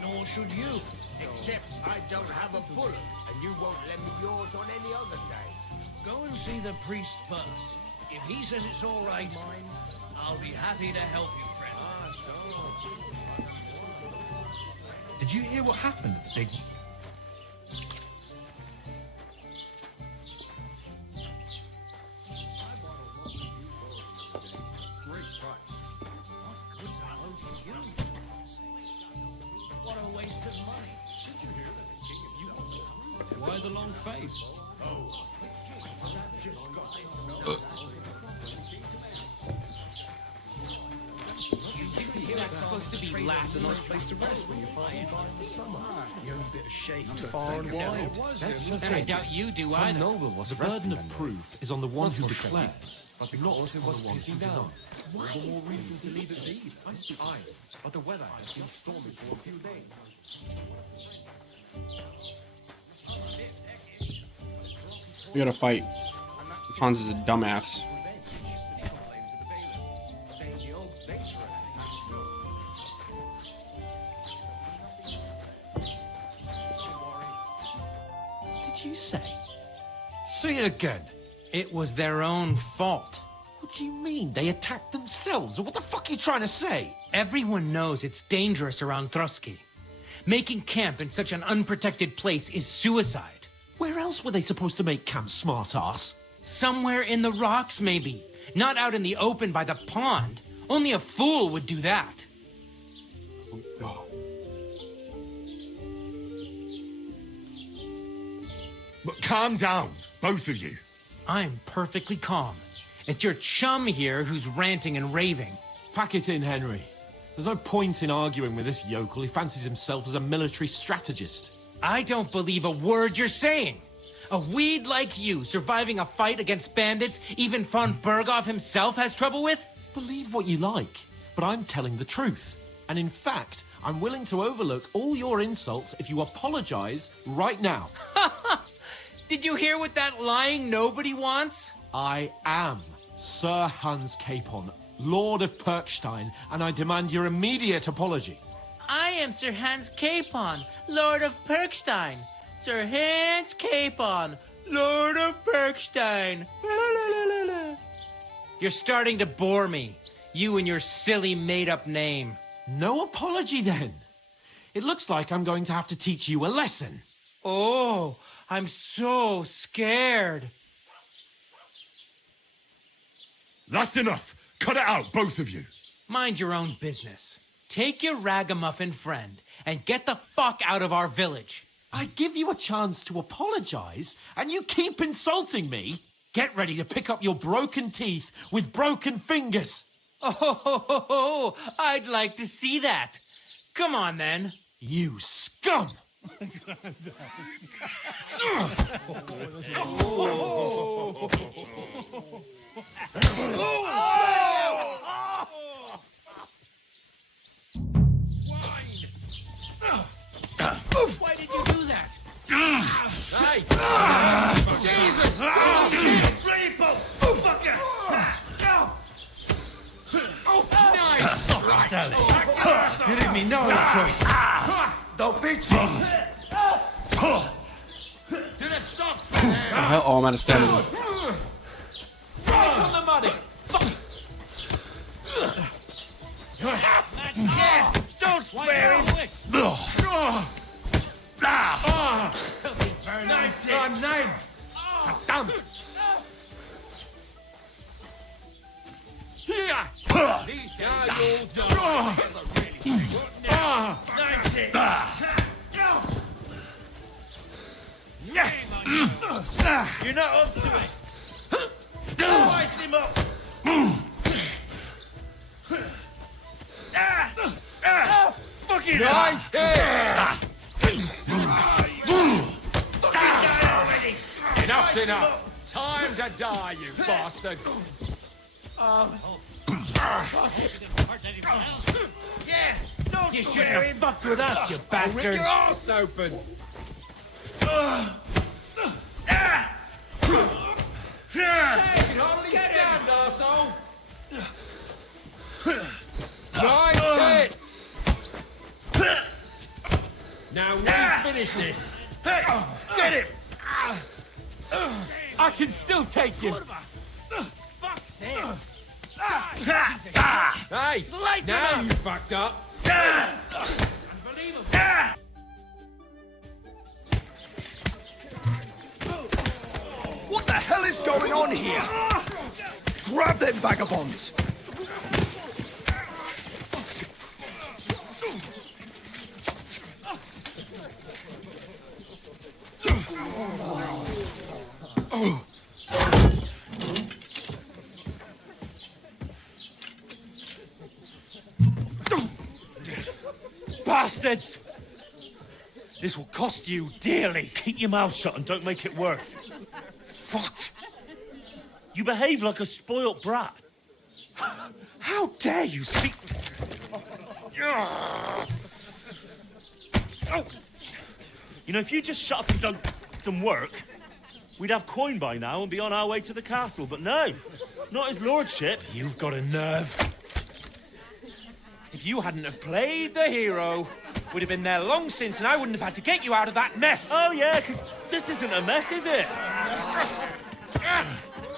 Nor should you. Except I don't have a bullet, and you won't lend me yours on any other day. Go and see the priest first. If he says it's all right, I'll be happy to help you, friend. Did you hear what happened at the big... What a waste of money. Did you hear that the king of Chelsea? Why the long face? Oh. that's supposed to be last. A nice place to rest when you're passing by in the summer. Your own bit of shade far and wide. And I doubt you do Some either. noble was the burden of proof is on the one who declares. But because it was pissing down, all the more reason to leave it be. Aye, but the weather has been stormy for a few days. We gotta fight. Hans is a dumbass. Did you say? Say it again. It was their own fault. What do you mean? They attacked themselves? What the fuck are you trying to say? Everyone knows it's dangerous around Trotsky. Making camp in such an unprotected place is suicide. Where else were they supposed to make camp, smart-ass? Somewhere in the rocks, maybe. Not out in the open by the pond. Only a fool would do that. Oh, God. But calm down, both of you. I'm perfectly calm. It's your chum here who's ranting and raving. Pack it in, Henry. There's no point in arguing with this yokel. He fancies himself as a military strategist. I don't believe a word you're saying. A weed like you surviving a fight against bandits even von Berghoff himself has trouble with? Believe what you like, but I'm telling the truth. And in fact, I'm willing to overlook all your insults if you apologize right now. Did you hear what that lying nobody wants? I am Sir Hans Capon, Lord of Perkstein, and I demand your immediate apology. I am Sir Hans Capon, Lord of Perkstein. Sir Hans Capon, Lord of Perkstein. You're starting to bore me. You and your silly made-up name. No apology, then. It looks like I'm going to have to teach you a lesson. Oh, I'm so scared. That's enough. Cut it out, both of you. Mind your own business. Take your ragamuffin friend and get the fuck out of our village. I give you a chance to apologize, and you keep insulting me. Get ready to pick up your broken teeth with broken fingers. Oh, I'd like to see that. Come on, then. You scum! Why did you do that? Hey! Jesus! Ready, Bo! Fucker! Oh, nice! Right. You leave me no other choice. Don't beat you. To the stocks, man. Oh, I'm out of stamina. Right on the money. Yeah, don't swear him. Nice hit. Name. Damn. Here. These guys all done. Nice hit. You're not up to it. Slice him up. Fucking Nice hit! Enough's enough. Time to die, you bastard. Yeah, don't You swear shouldn't him. have fucked with us, you bastard. Rip your arse open. Hey, you can hardly get down, arsehole. Nice hit! Now we finish this. Hey, get him. I can still take you. Fuck this. Hey, Slice now him you fucked up. Unbelievable. What the hell is going on here? Grab them vagabonds! bastards! This will cost you dearly. Keep your mouth shut and don't make it worse. What? You behave like a spoilt brat. How dare you speak... You know, if you just shut up and done some work, we'd have coin by now and be on our way to the castle. But no, not his lordship. You've got a nerve. If you hadn't have played the hero, we'd have been there long since and I wouldn't have had to get you out of that mess. Oh, yeah, because this isn't a mess, is it?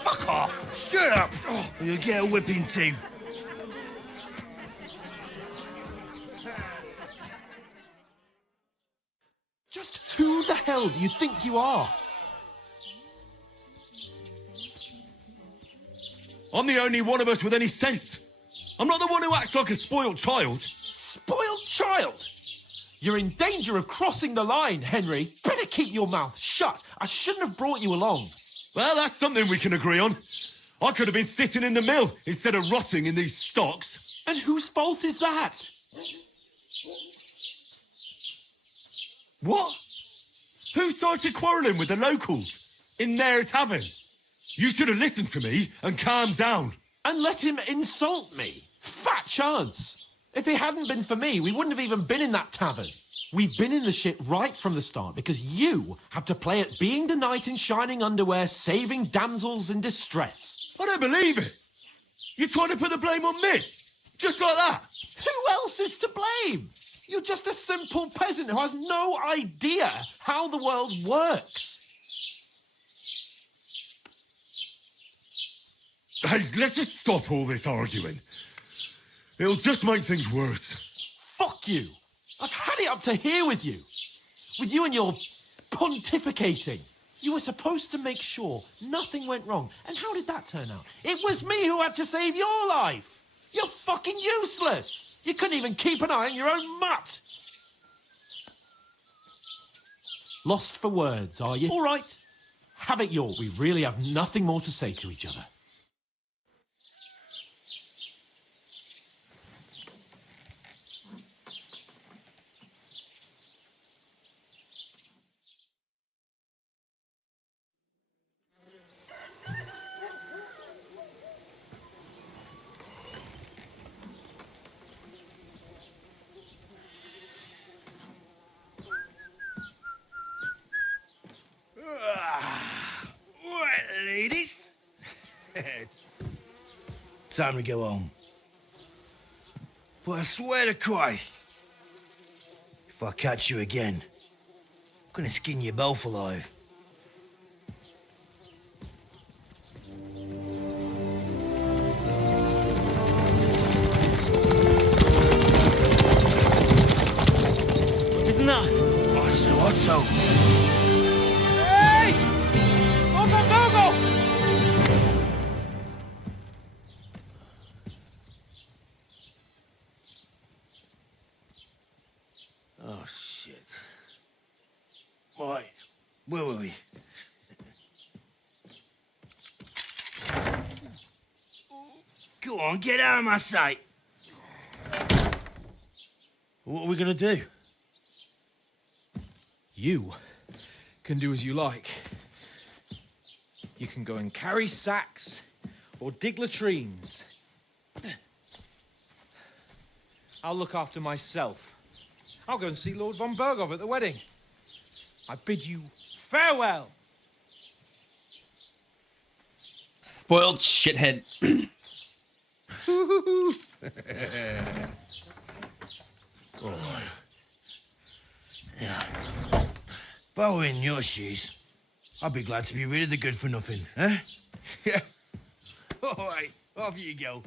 Fuck off. Shut up! Or you'll get a whipping too. Just who the hell do you think you are? I'm the only one of us with any sense. I'm not the one who acts like a spoiled child. Spoiled child? You're in danger of crossing the line, Henry. Better keep your mouth shut. I shouldn't have brought you along. Well, that's something we can agree on. I could have been sitting in the mill instead of rotting in these stocks. And whose fault is that? What? Who started quarrelling with the locals in their tavern? You should have listened to me and calmed down. And let him insult me. Fat chance. If it hadn't been for me, we wouldn't have even been in that tavern. We've been in the shit right from the start because you had to play at being the knight in shining underwear, saving damsels in distress. I don't believe it. You're trying to put the blame on me? Just like that? Who else is to blame? You're just a simple peasant who has no idea how the world works. Hey, let's just stop all this arguing. It'll just make things worse. Fuck you. I've had it up to here with you. With you and your pontificating. You were supposed to make sure nothing went wrong. And how did that turn out? It was me who had to save your life. You're fucking useless. You couldn't even keep an eye on your own mutt. Lost for words, are you? All right. Have it your. We really have nothing more to say to each other. Right, ladies. Time to go home. But I swear to Christ, if I catch you again, I'm gonna skin you both alive. Isn't that? Otto. Hey! Go! Oh, shit. Right, where were we? Go on, get out of my sight. What are we gonna do? You can do as you like. You can go and carry sacks or dig latrines. I'll look after myself. I'll go and see Lord von Berghoff at the wedding. I bid you farewell. Spoiled shithead. Oh. Yeah. If I were in your shoes, I'd be glad to be rid of the good for nothing, eh? Yeah. All right, off you go.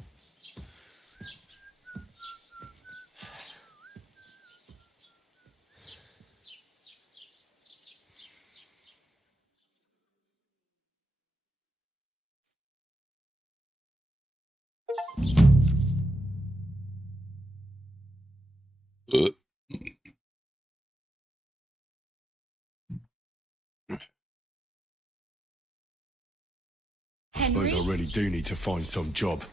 I suppose I really do need to find some job.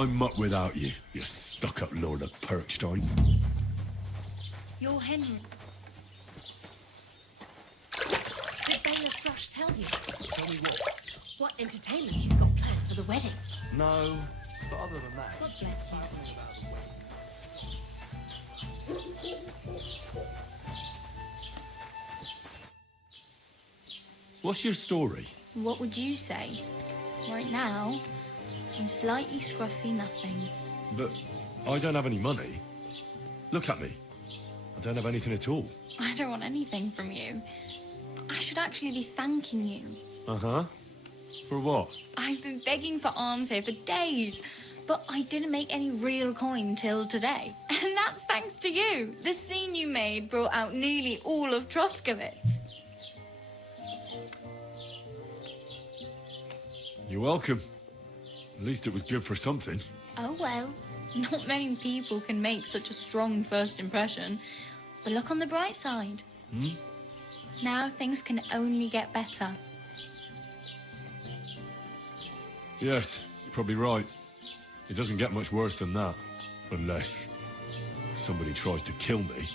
I'm mutt without you, you stuck-up Lord of Perkstein. You're Henry. Did Bailiff Thrush tell you? Tell me what? What entertainment he's got planned for the wedding? No, but other than that... God bless you. What's your story? What would you say? Right now, I'm slightly scruffy nothing. But I don't have any money. Look at me. I don't have anything at all. I don't want anything from you. I should actually be thanking you. Uh-huh. For what? I've been begging for alms here for days, but I didn't make any real coin till today. And that's thanks to you. The scene you made brought out nearly all of Troskowitz. You're welcome. At least it was good for something. Oh well, not many people can make such a strong first impression. But look on the bright side. Hmm? Now things can only get better. Yes, you're probably right. It doesn't get much worse than that. Unless somebody tries to kill me.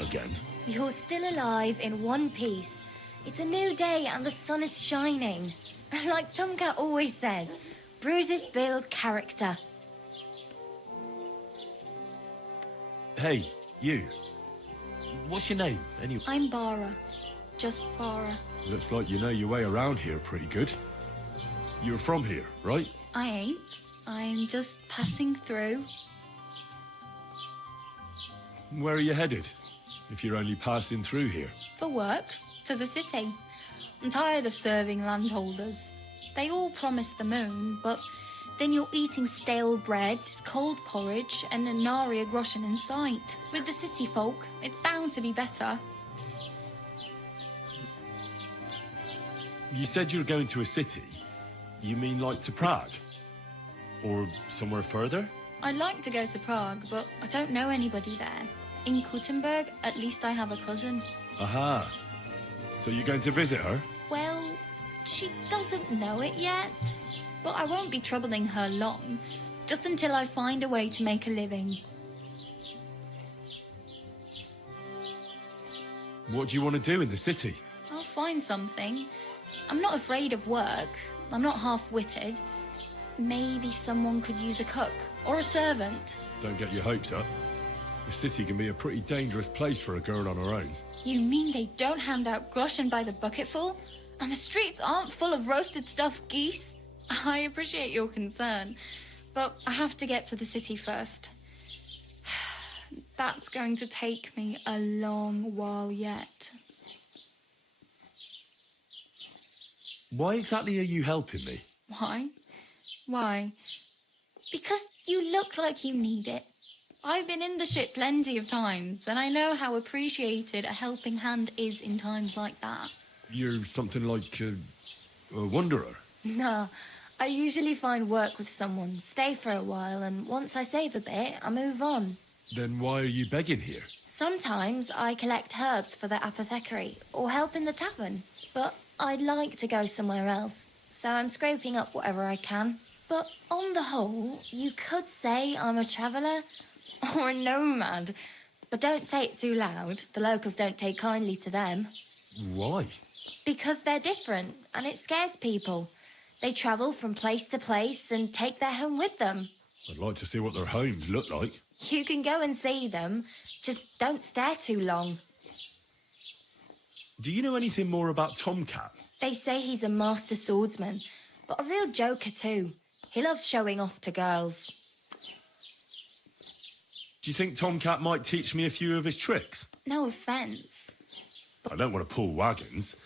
Again. You're still alive in one piece. It's a new day and the sun is shining. Like Tomcat always says, bruises build character. Hey, you. What's your name, anyway? I'm Bara. Just Bara. Looks like you know your way around here pretty good. You're from here, right? I ain't. I'm just passing through. Where are you headed? If you're only passing through here. For work. To the city. I'm tired of serving landholders. They all promise the moon, but then you're eating stale bread, cold porridge, and a nary a groschen in sight. With the city folk, it's bound to be better. You said you're going to a city. You mean like to Prague? Or somewhere further? I'd like to go to Prague, but I don't know anybody there. In Kuttenberg, at least I have a cousin. Aha. So you're going to visit her? Well, she doesn't know it yet. But I won't be troubling her long. Just until I find a way to make a living. What do you want to do in the city? I'll find something. I'm not afraid of work. I'm not half-witted. Maybe someone could use a cook or a servant. Don't get your hopes up. The city can be a pretty dangerous place for a girl on her own. You mean they don't hand out groschen by the bucketful? And the streets aren't full of roasted stuffed geese? I appreciate your concern, but I have to get to the city first. That's going to take me a long while yet. Why exactly are you helping me? Why? Why? Because you look like you need it. I've been in the ship plenty of times, and I know how appreciated a helping hand is in times like that. You're something like a wanderer. Nah, I usually find work with someone, stay for a while, and once I save a bit, I move on. Then why are you begging here? Sometimes I collect herbs for the apothecary, or help in the tavern. But I'd like to go somewhere else, so I'm scraping up whatever I can. But on the whole, you could say I'm a traveller, or a nomad. But don't say it too loud, the locals don't take kindly to them. Why? Because they're different, and it scares people. They travel from place to place and take their home with them. I'd like to see what their homes look like. You can go and see them, just don't stare too long. Do you know anything more about Tomcat? They say he's a master swordsman, but a real joker too. He loves showing off to girls. Do you think Tomcat might teach me a few of his tricks? No offence. I don't want to pull wagons,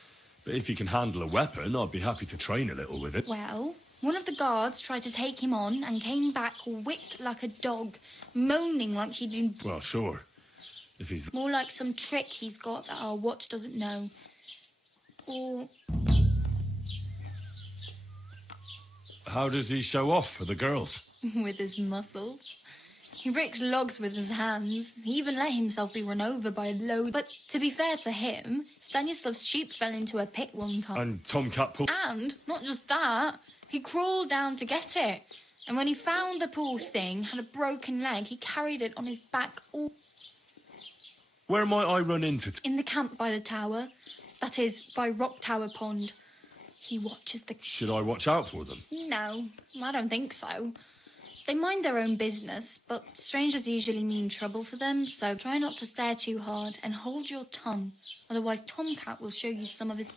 but if he can handle a weapon, I'd be happy to train a little with it. Well, one of the guards tried to take him on and came back whipped like a dog, moaning like he'd been... Well, sure. If he's... More like some trick he's got that our watch doesn't know. Or... How does he show off for the girls? with his muscles. He ricks logs with his hands. He even let himself be run over by a load. But to be fair to him, Stanislav's sheep fell into a pit one time. And Tomcat pulled... And, not just that, he crawled down to get it. And when he found the poor thing had a broken leg, he carried it on his back all Where might I run into? in the camp by the tower. That is, by Rock Tower Pond. He watches the... Should I watch out for them? No, I don't think so. They mind their own business, but strangers usually mean trouble for them, so try not to stare too hard and hold your tongue. Otherwise, Tomcat will show you some of his...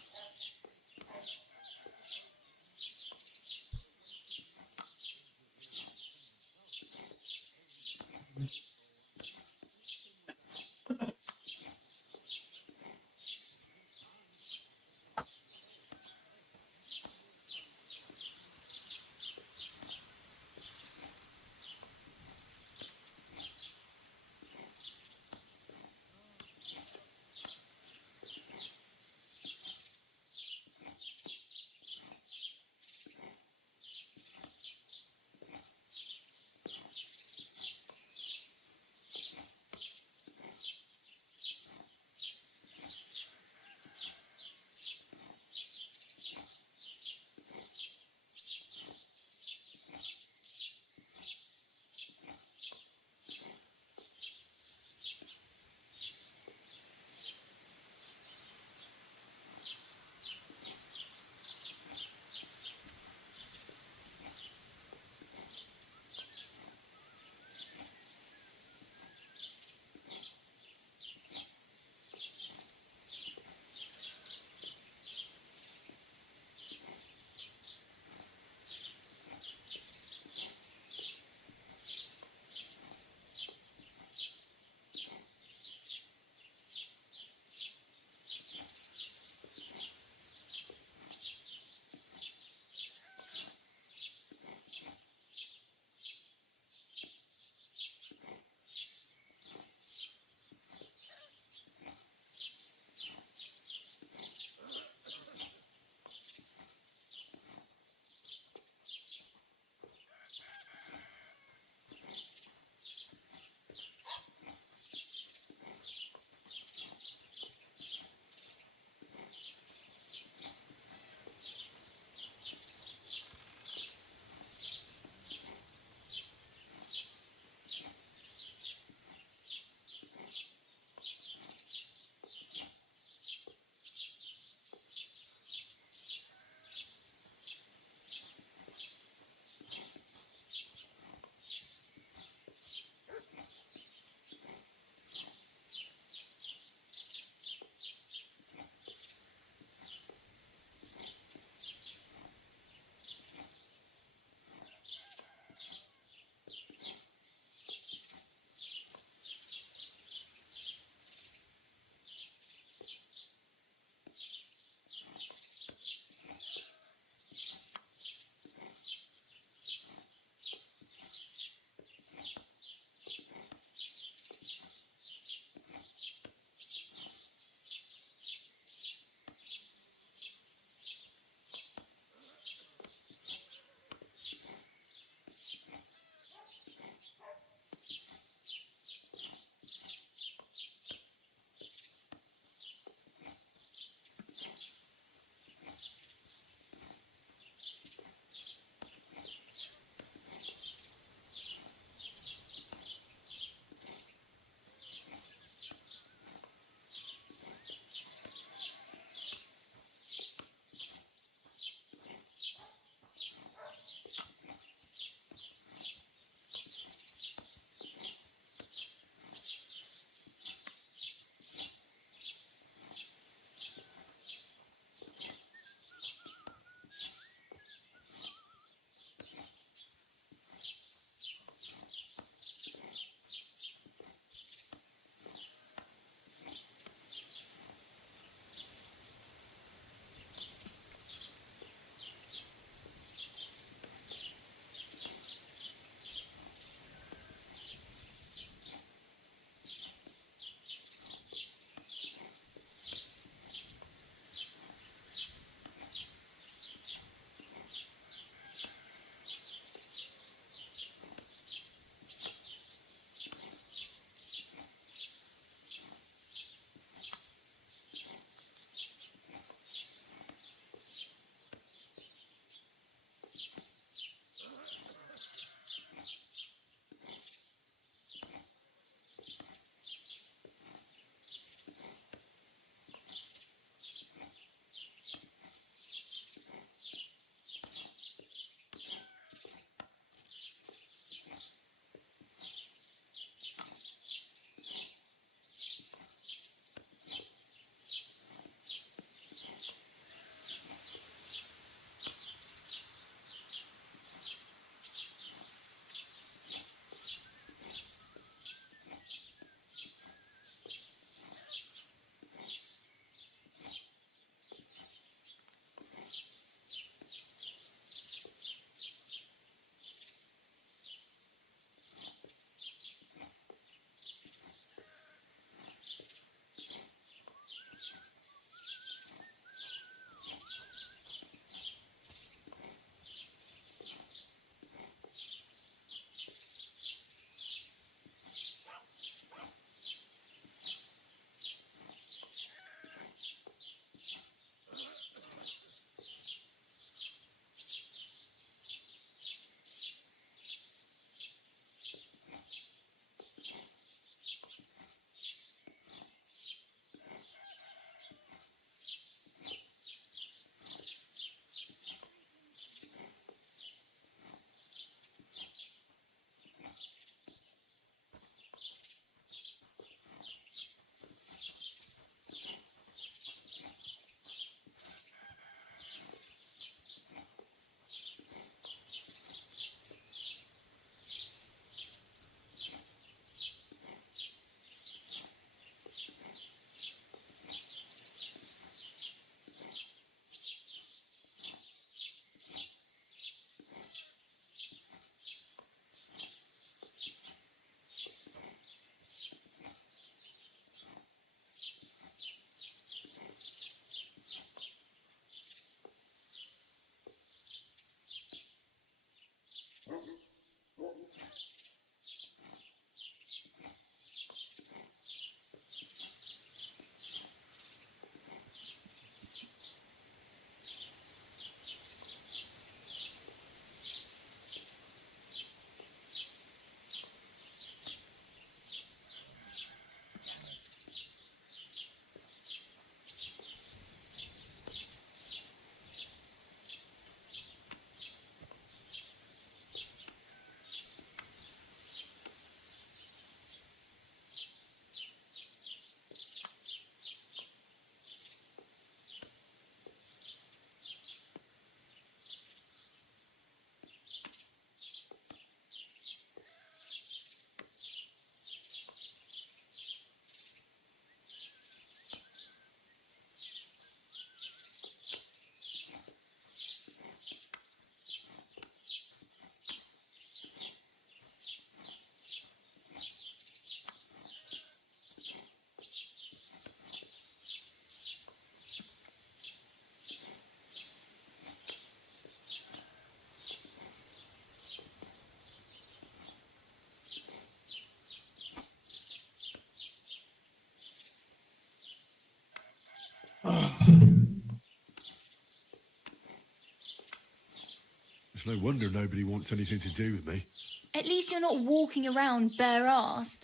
It's no wonder nobody wants anything to do with me. At least you're not walking around bare-assed.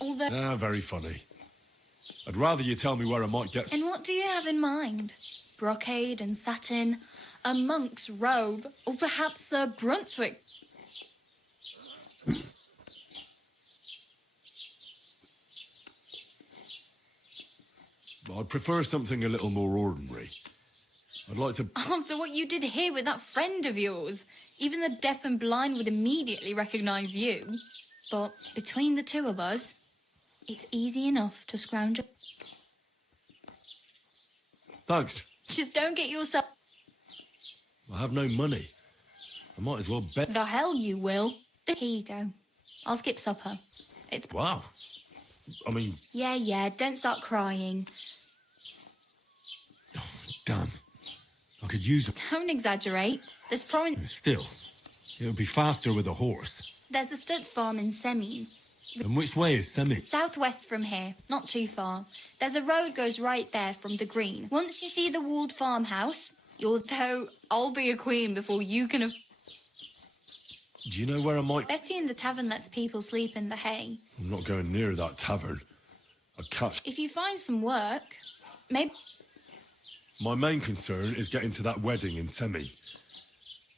Although... Ah, very funny. I'd rather you tell me where I might get... And what do you have in mind? Brocade and satin, a monk's robe, or perhaps a Brunswick? I'd prefer something a little more ordinary. I'd like to... After what you did here with that friend of yours, even the deaf and blind would immediately recognise you. But between the two of us, it's easy enough to scrounge up. Thanks. Just don't get yourself... I have no money. I might as well bet... The hell you will. Here you go. I'll skip supper. It's... Wow. I mean... Yeah, don't start crying. Damn. I could use it. Don't exaggerate. There's probably... Still, it would be faster with a horse. There's a stud farm in Semin. And which way is Semi? Southwest from here, not too far. There's a road goes right there from the green. Once you see the walled farmhouse, you'll... Though I'll be a queen before you can have... Do you know where I might... Betty in the tavern lets people sleep in the hay. I'm not going near that tavern. I'd catch... If you find some work, maybe... My main concern is getting to that wedding in Semi.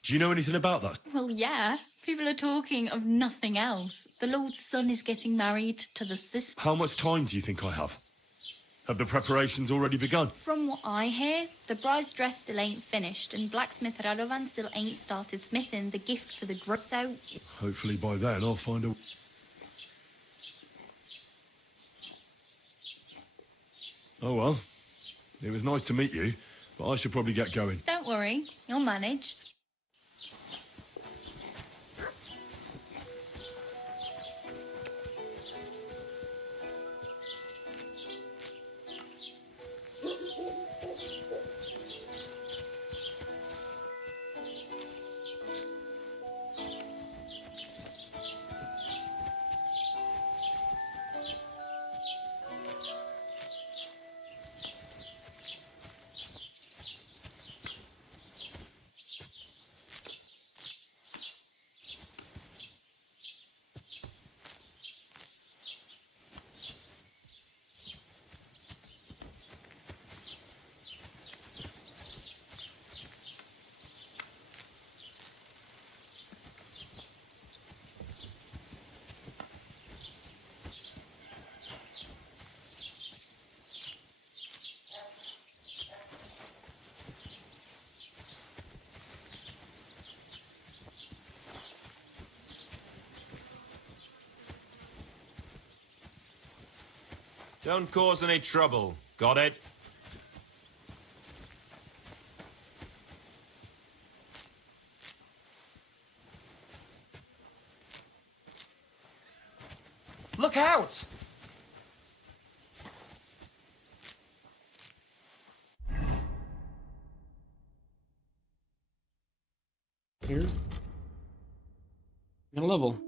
Do you know anything about that? Well, yeah. People are talking of nothing else. The Lord's son is getting married to the sister. How much time do you think I have? Have the preparations already begun? From what I hear, the bride's dress still ain't finished, and blacksmith Radovan still ain't started smithing the gift for the groom. So... Hopefully by then I'll find a... Oh well. It was nice to meet you, but I should probably get going. Don't worry, you'll manage. Don't cause any trouble. Got it? Look out! Here. Got a level.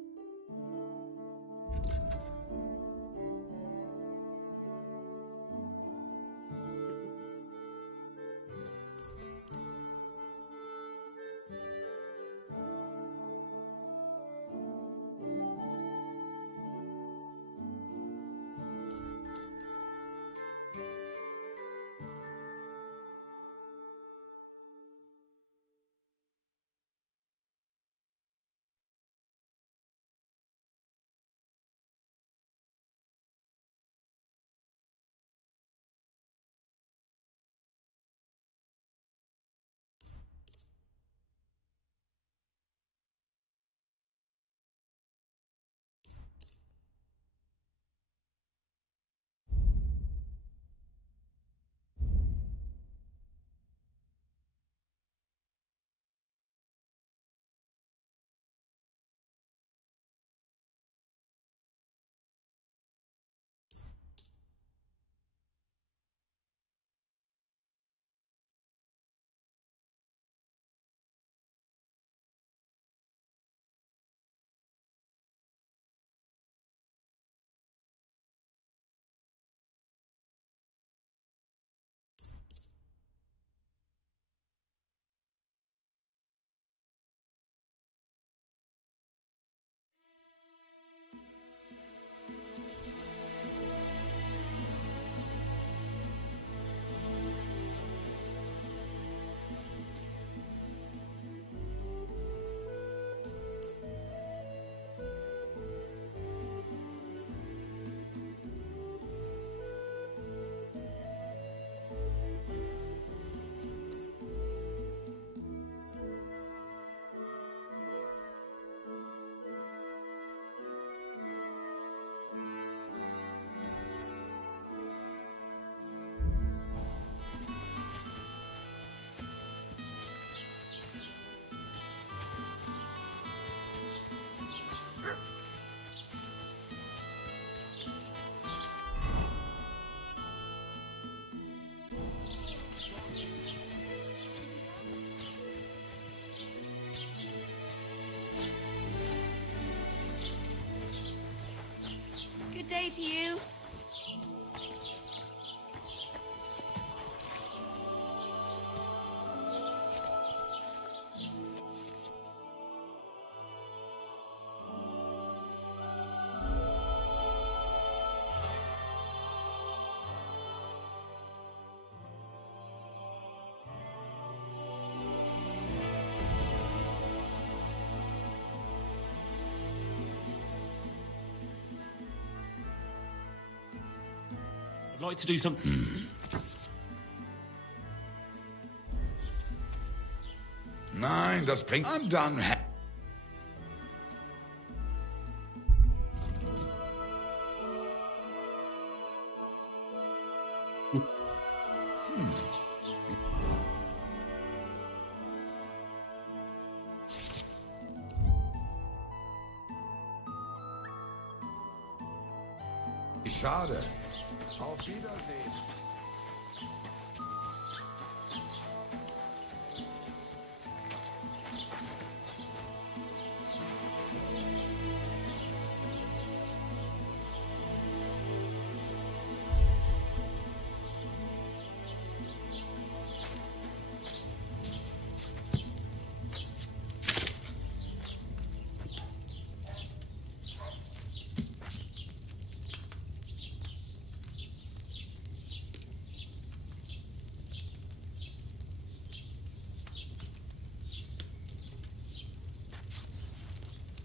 Good day to you. I'd like to do something. Nein, das bringt... I'm done. Schade. Auf Wiedersehen.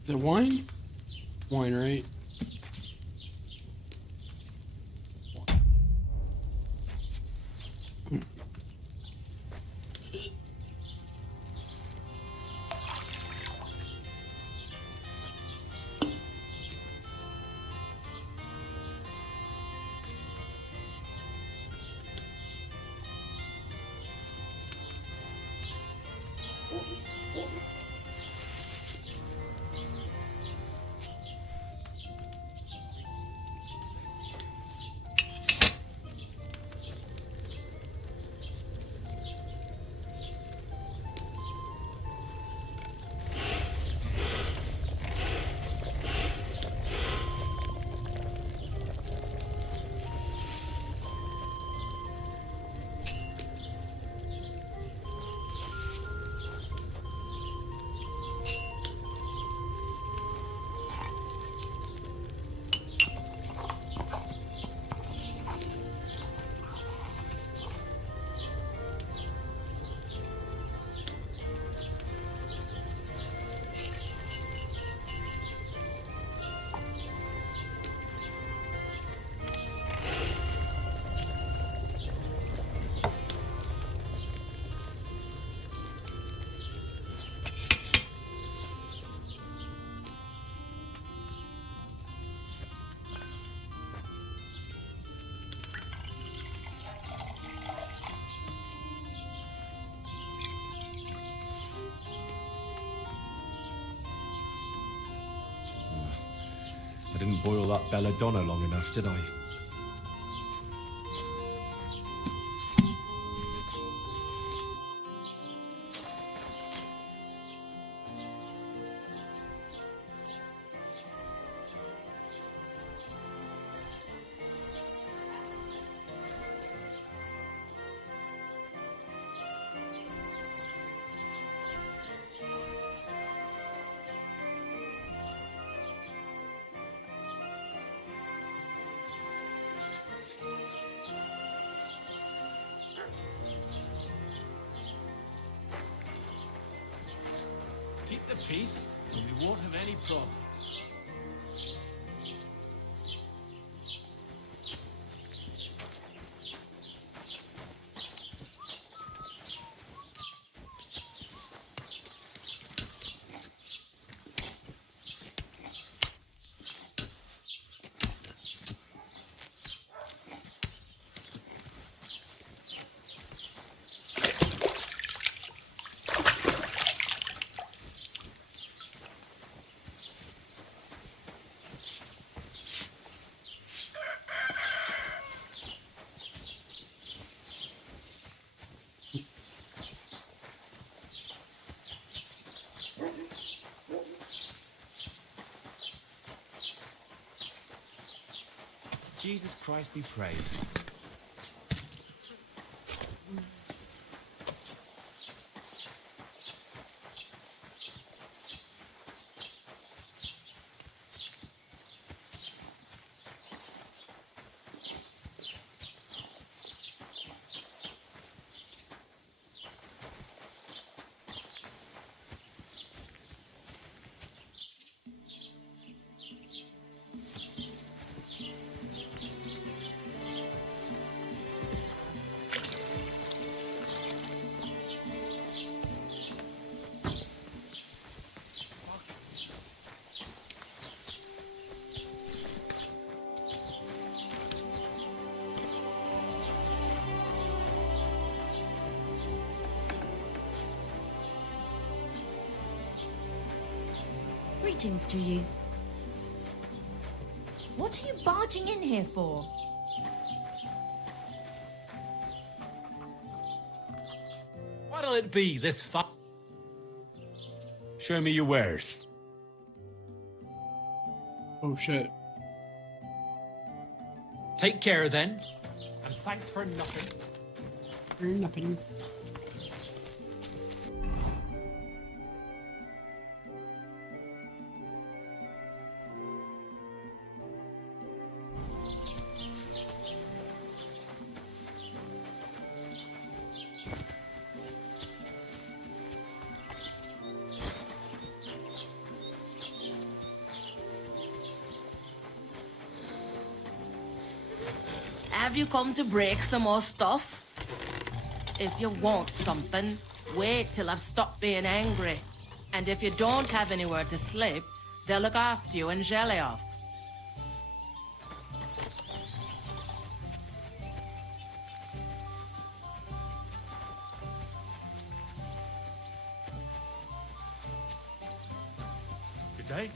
Is it wine? Wine, right? I didn't boil that belladonna long enough, did I? Keep the peace, and we won't have any problems. Jesus Christ be praised. Greetings to you. What are you barging in here for? What'll it be this far? Show me your wares. Oh shit. Take care then. And thanks for nothing. Nothing. Have you come to break some more stuff? If you want something, wait till I've stopped being angry. And if you don't have anywhere to sleep, they'll look after you and jelly off. Good day.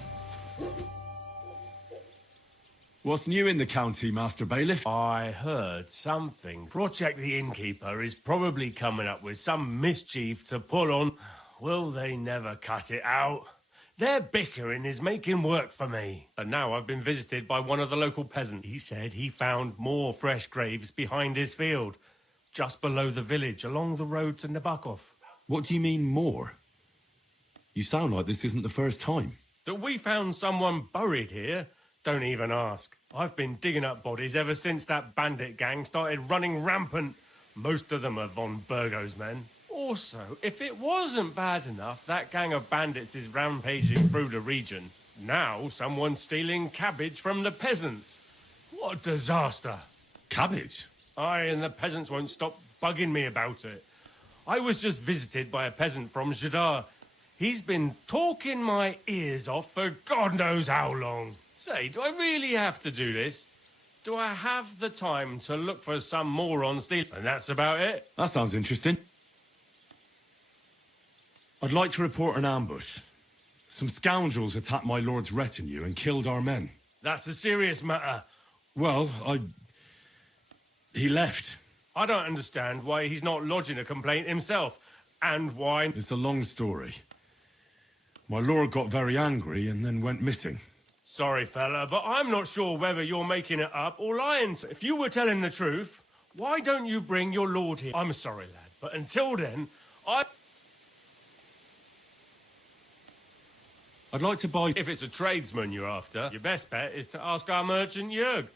What's new in the county, Master Bailiff? I heard something. Project the Innkeeper is probably coming up with some mischief to pull on. Will they never cut it out? Their bickering is making work for me. And now I've been visited by one of the local peasants. He said he found more fresh graves behind his field, just below the village, along the road to Nabokov. What do you mean, more? You sound like this isn't the first time. That we found someone buried here? Don't even ask. I've been digging up bodies ever since that bandit gang started running rampant. Most of them are von Burgo's men. Also, if it wasn't bad enough, that gang of bandits is rampaging through the region. Now someone's stealing cabbage from the peasants. What a disaster. Cabbage? Aye, and the peasants won't stop bugging me about it. I was just visited by a peasant from Jadar. He's been talking my ears off for God knows how long. Say, do I really have to do this? Do I have the time to look for some moron stealing? And that's about it. That sounds interesting. I'd like to report an ambush. Some scoundrels attacked my lord's retinue and killed our men. That's a serious matter. Well, he left. I don't understand why he's not lodging a complaint himself. And why... It's a long story. My lord got very angry and then went missing. Sorry, fella, but I'm not sure whether you're making it up or lying. If you were telling the truth, why don't you bring your lord here? I'm sorry, lad, but until then, I'd like to buy... If it's a tradesman you're after, your best bet is to ask our merchant Jörg.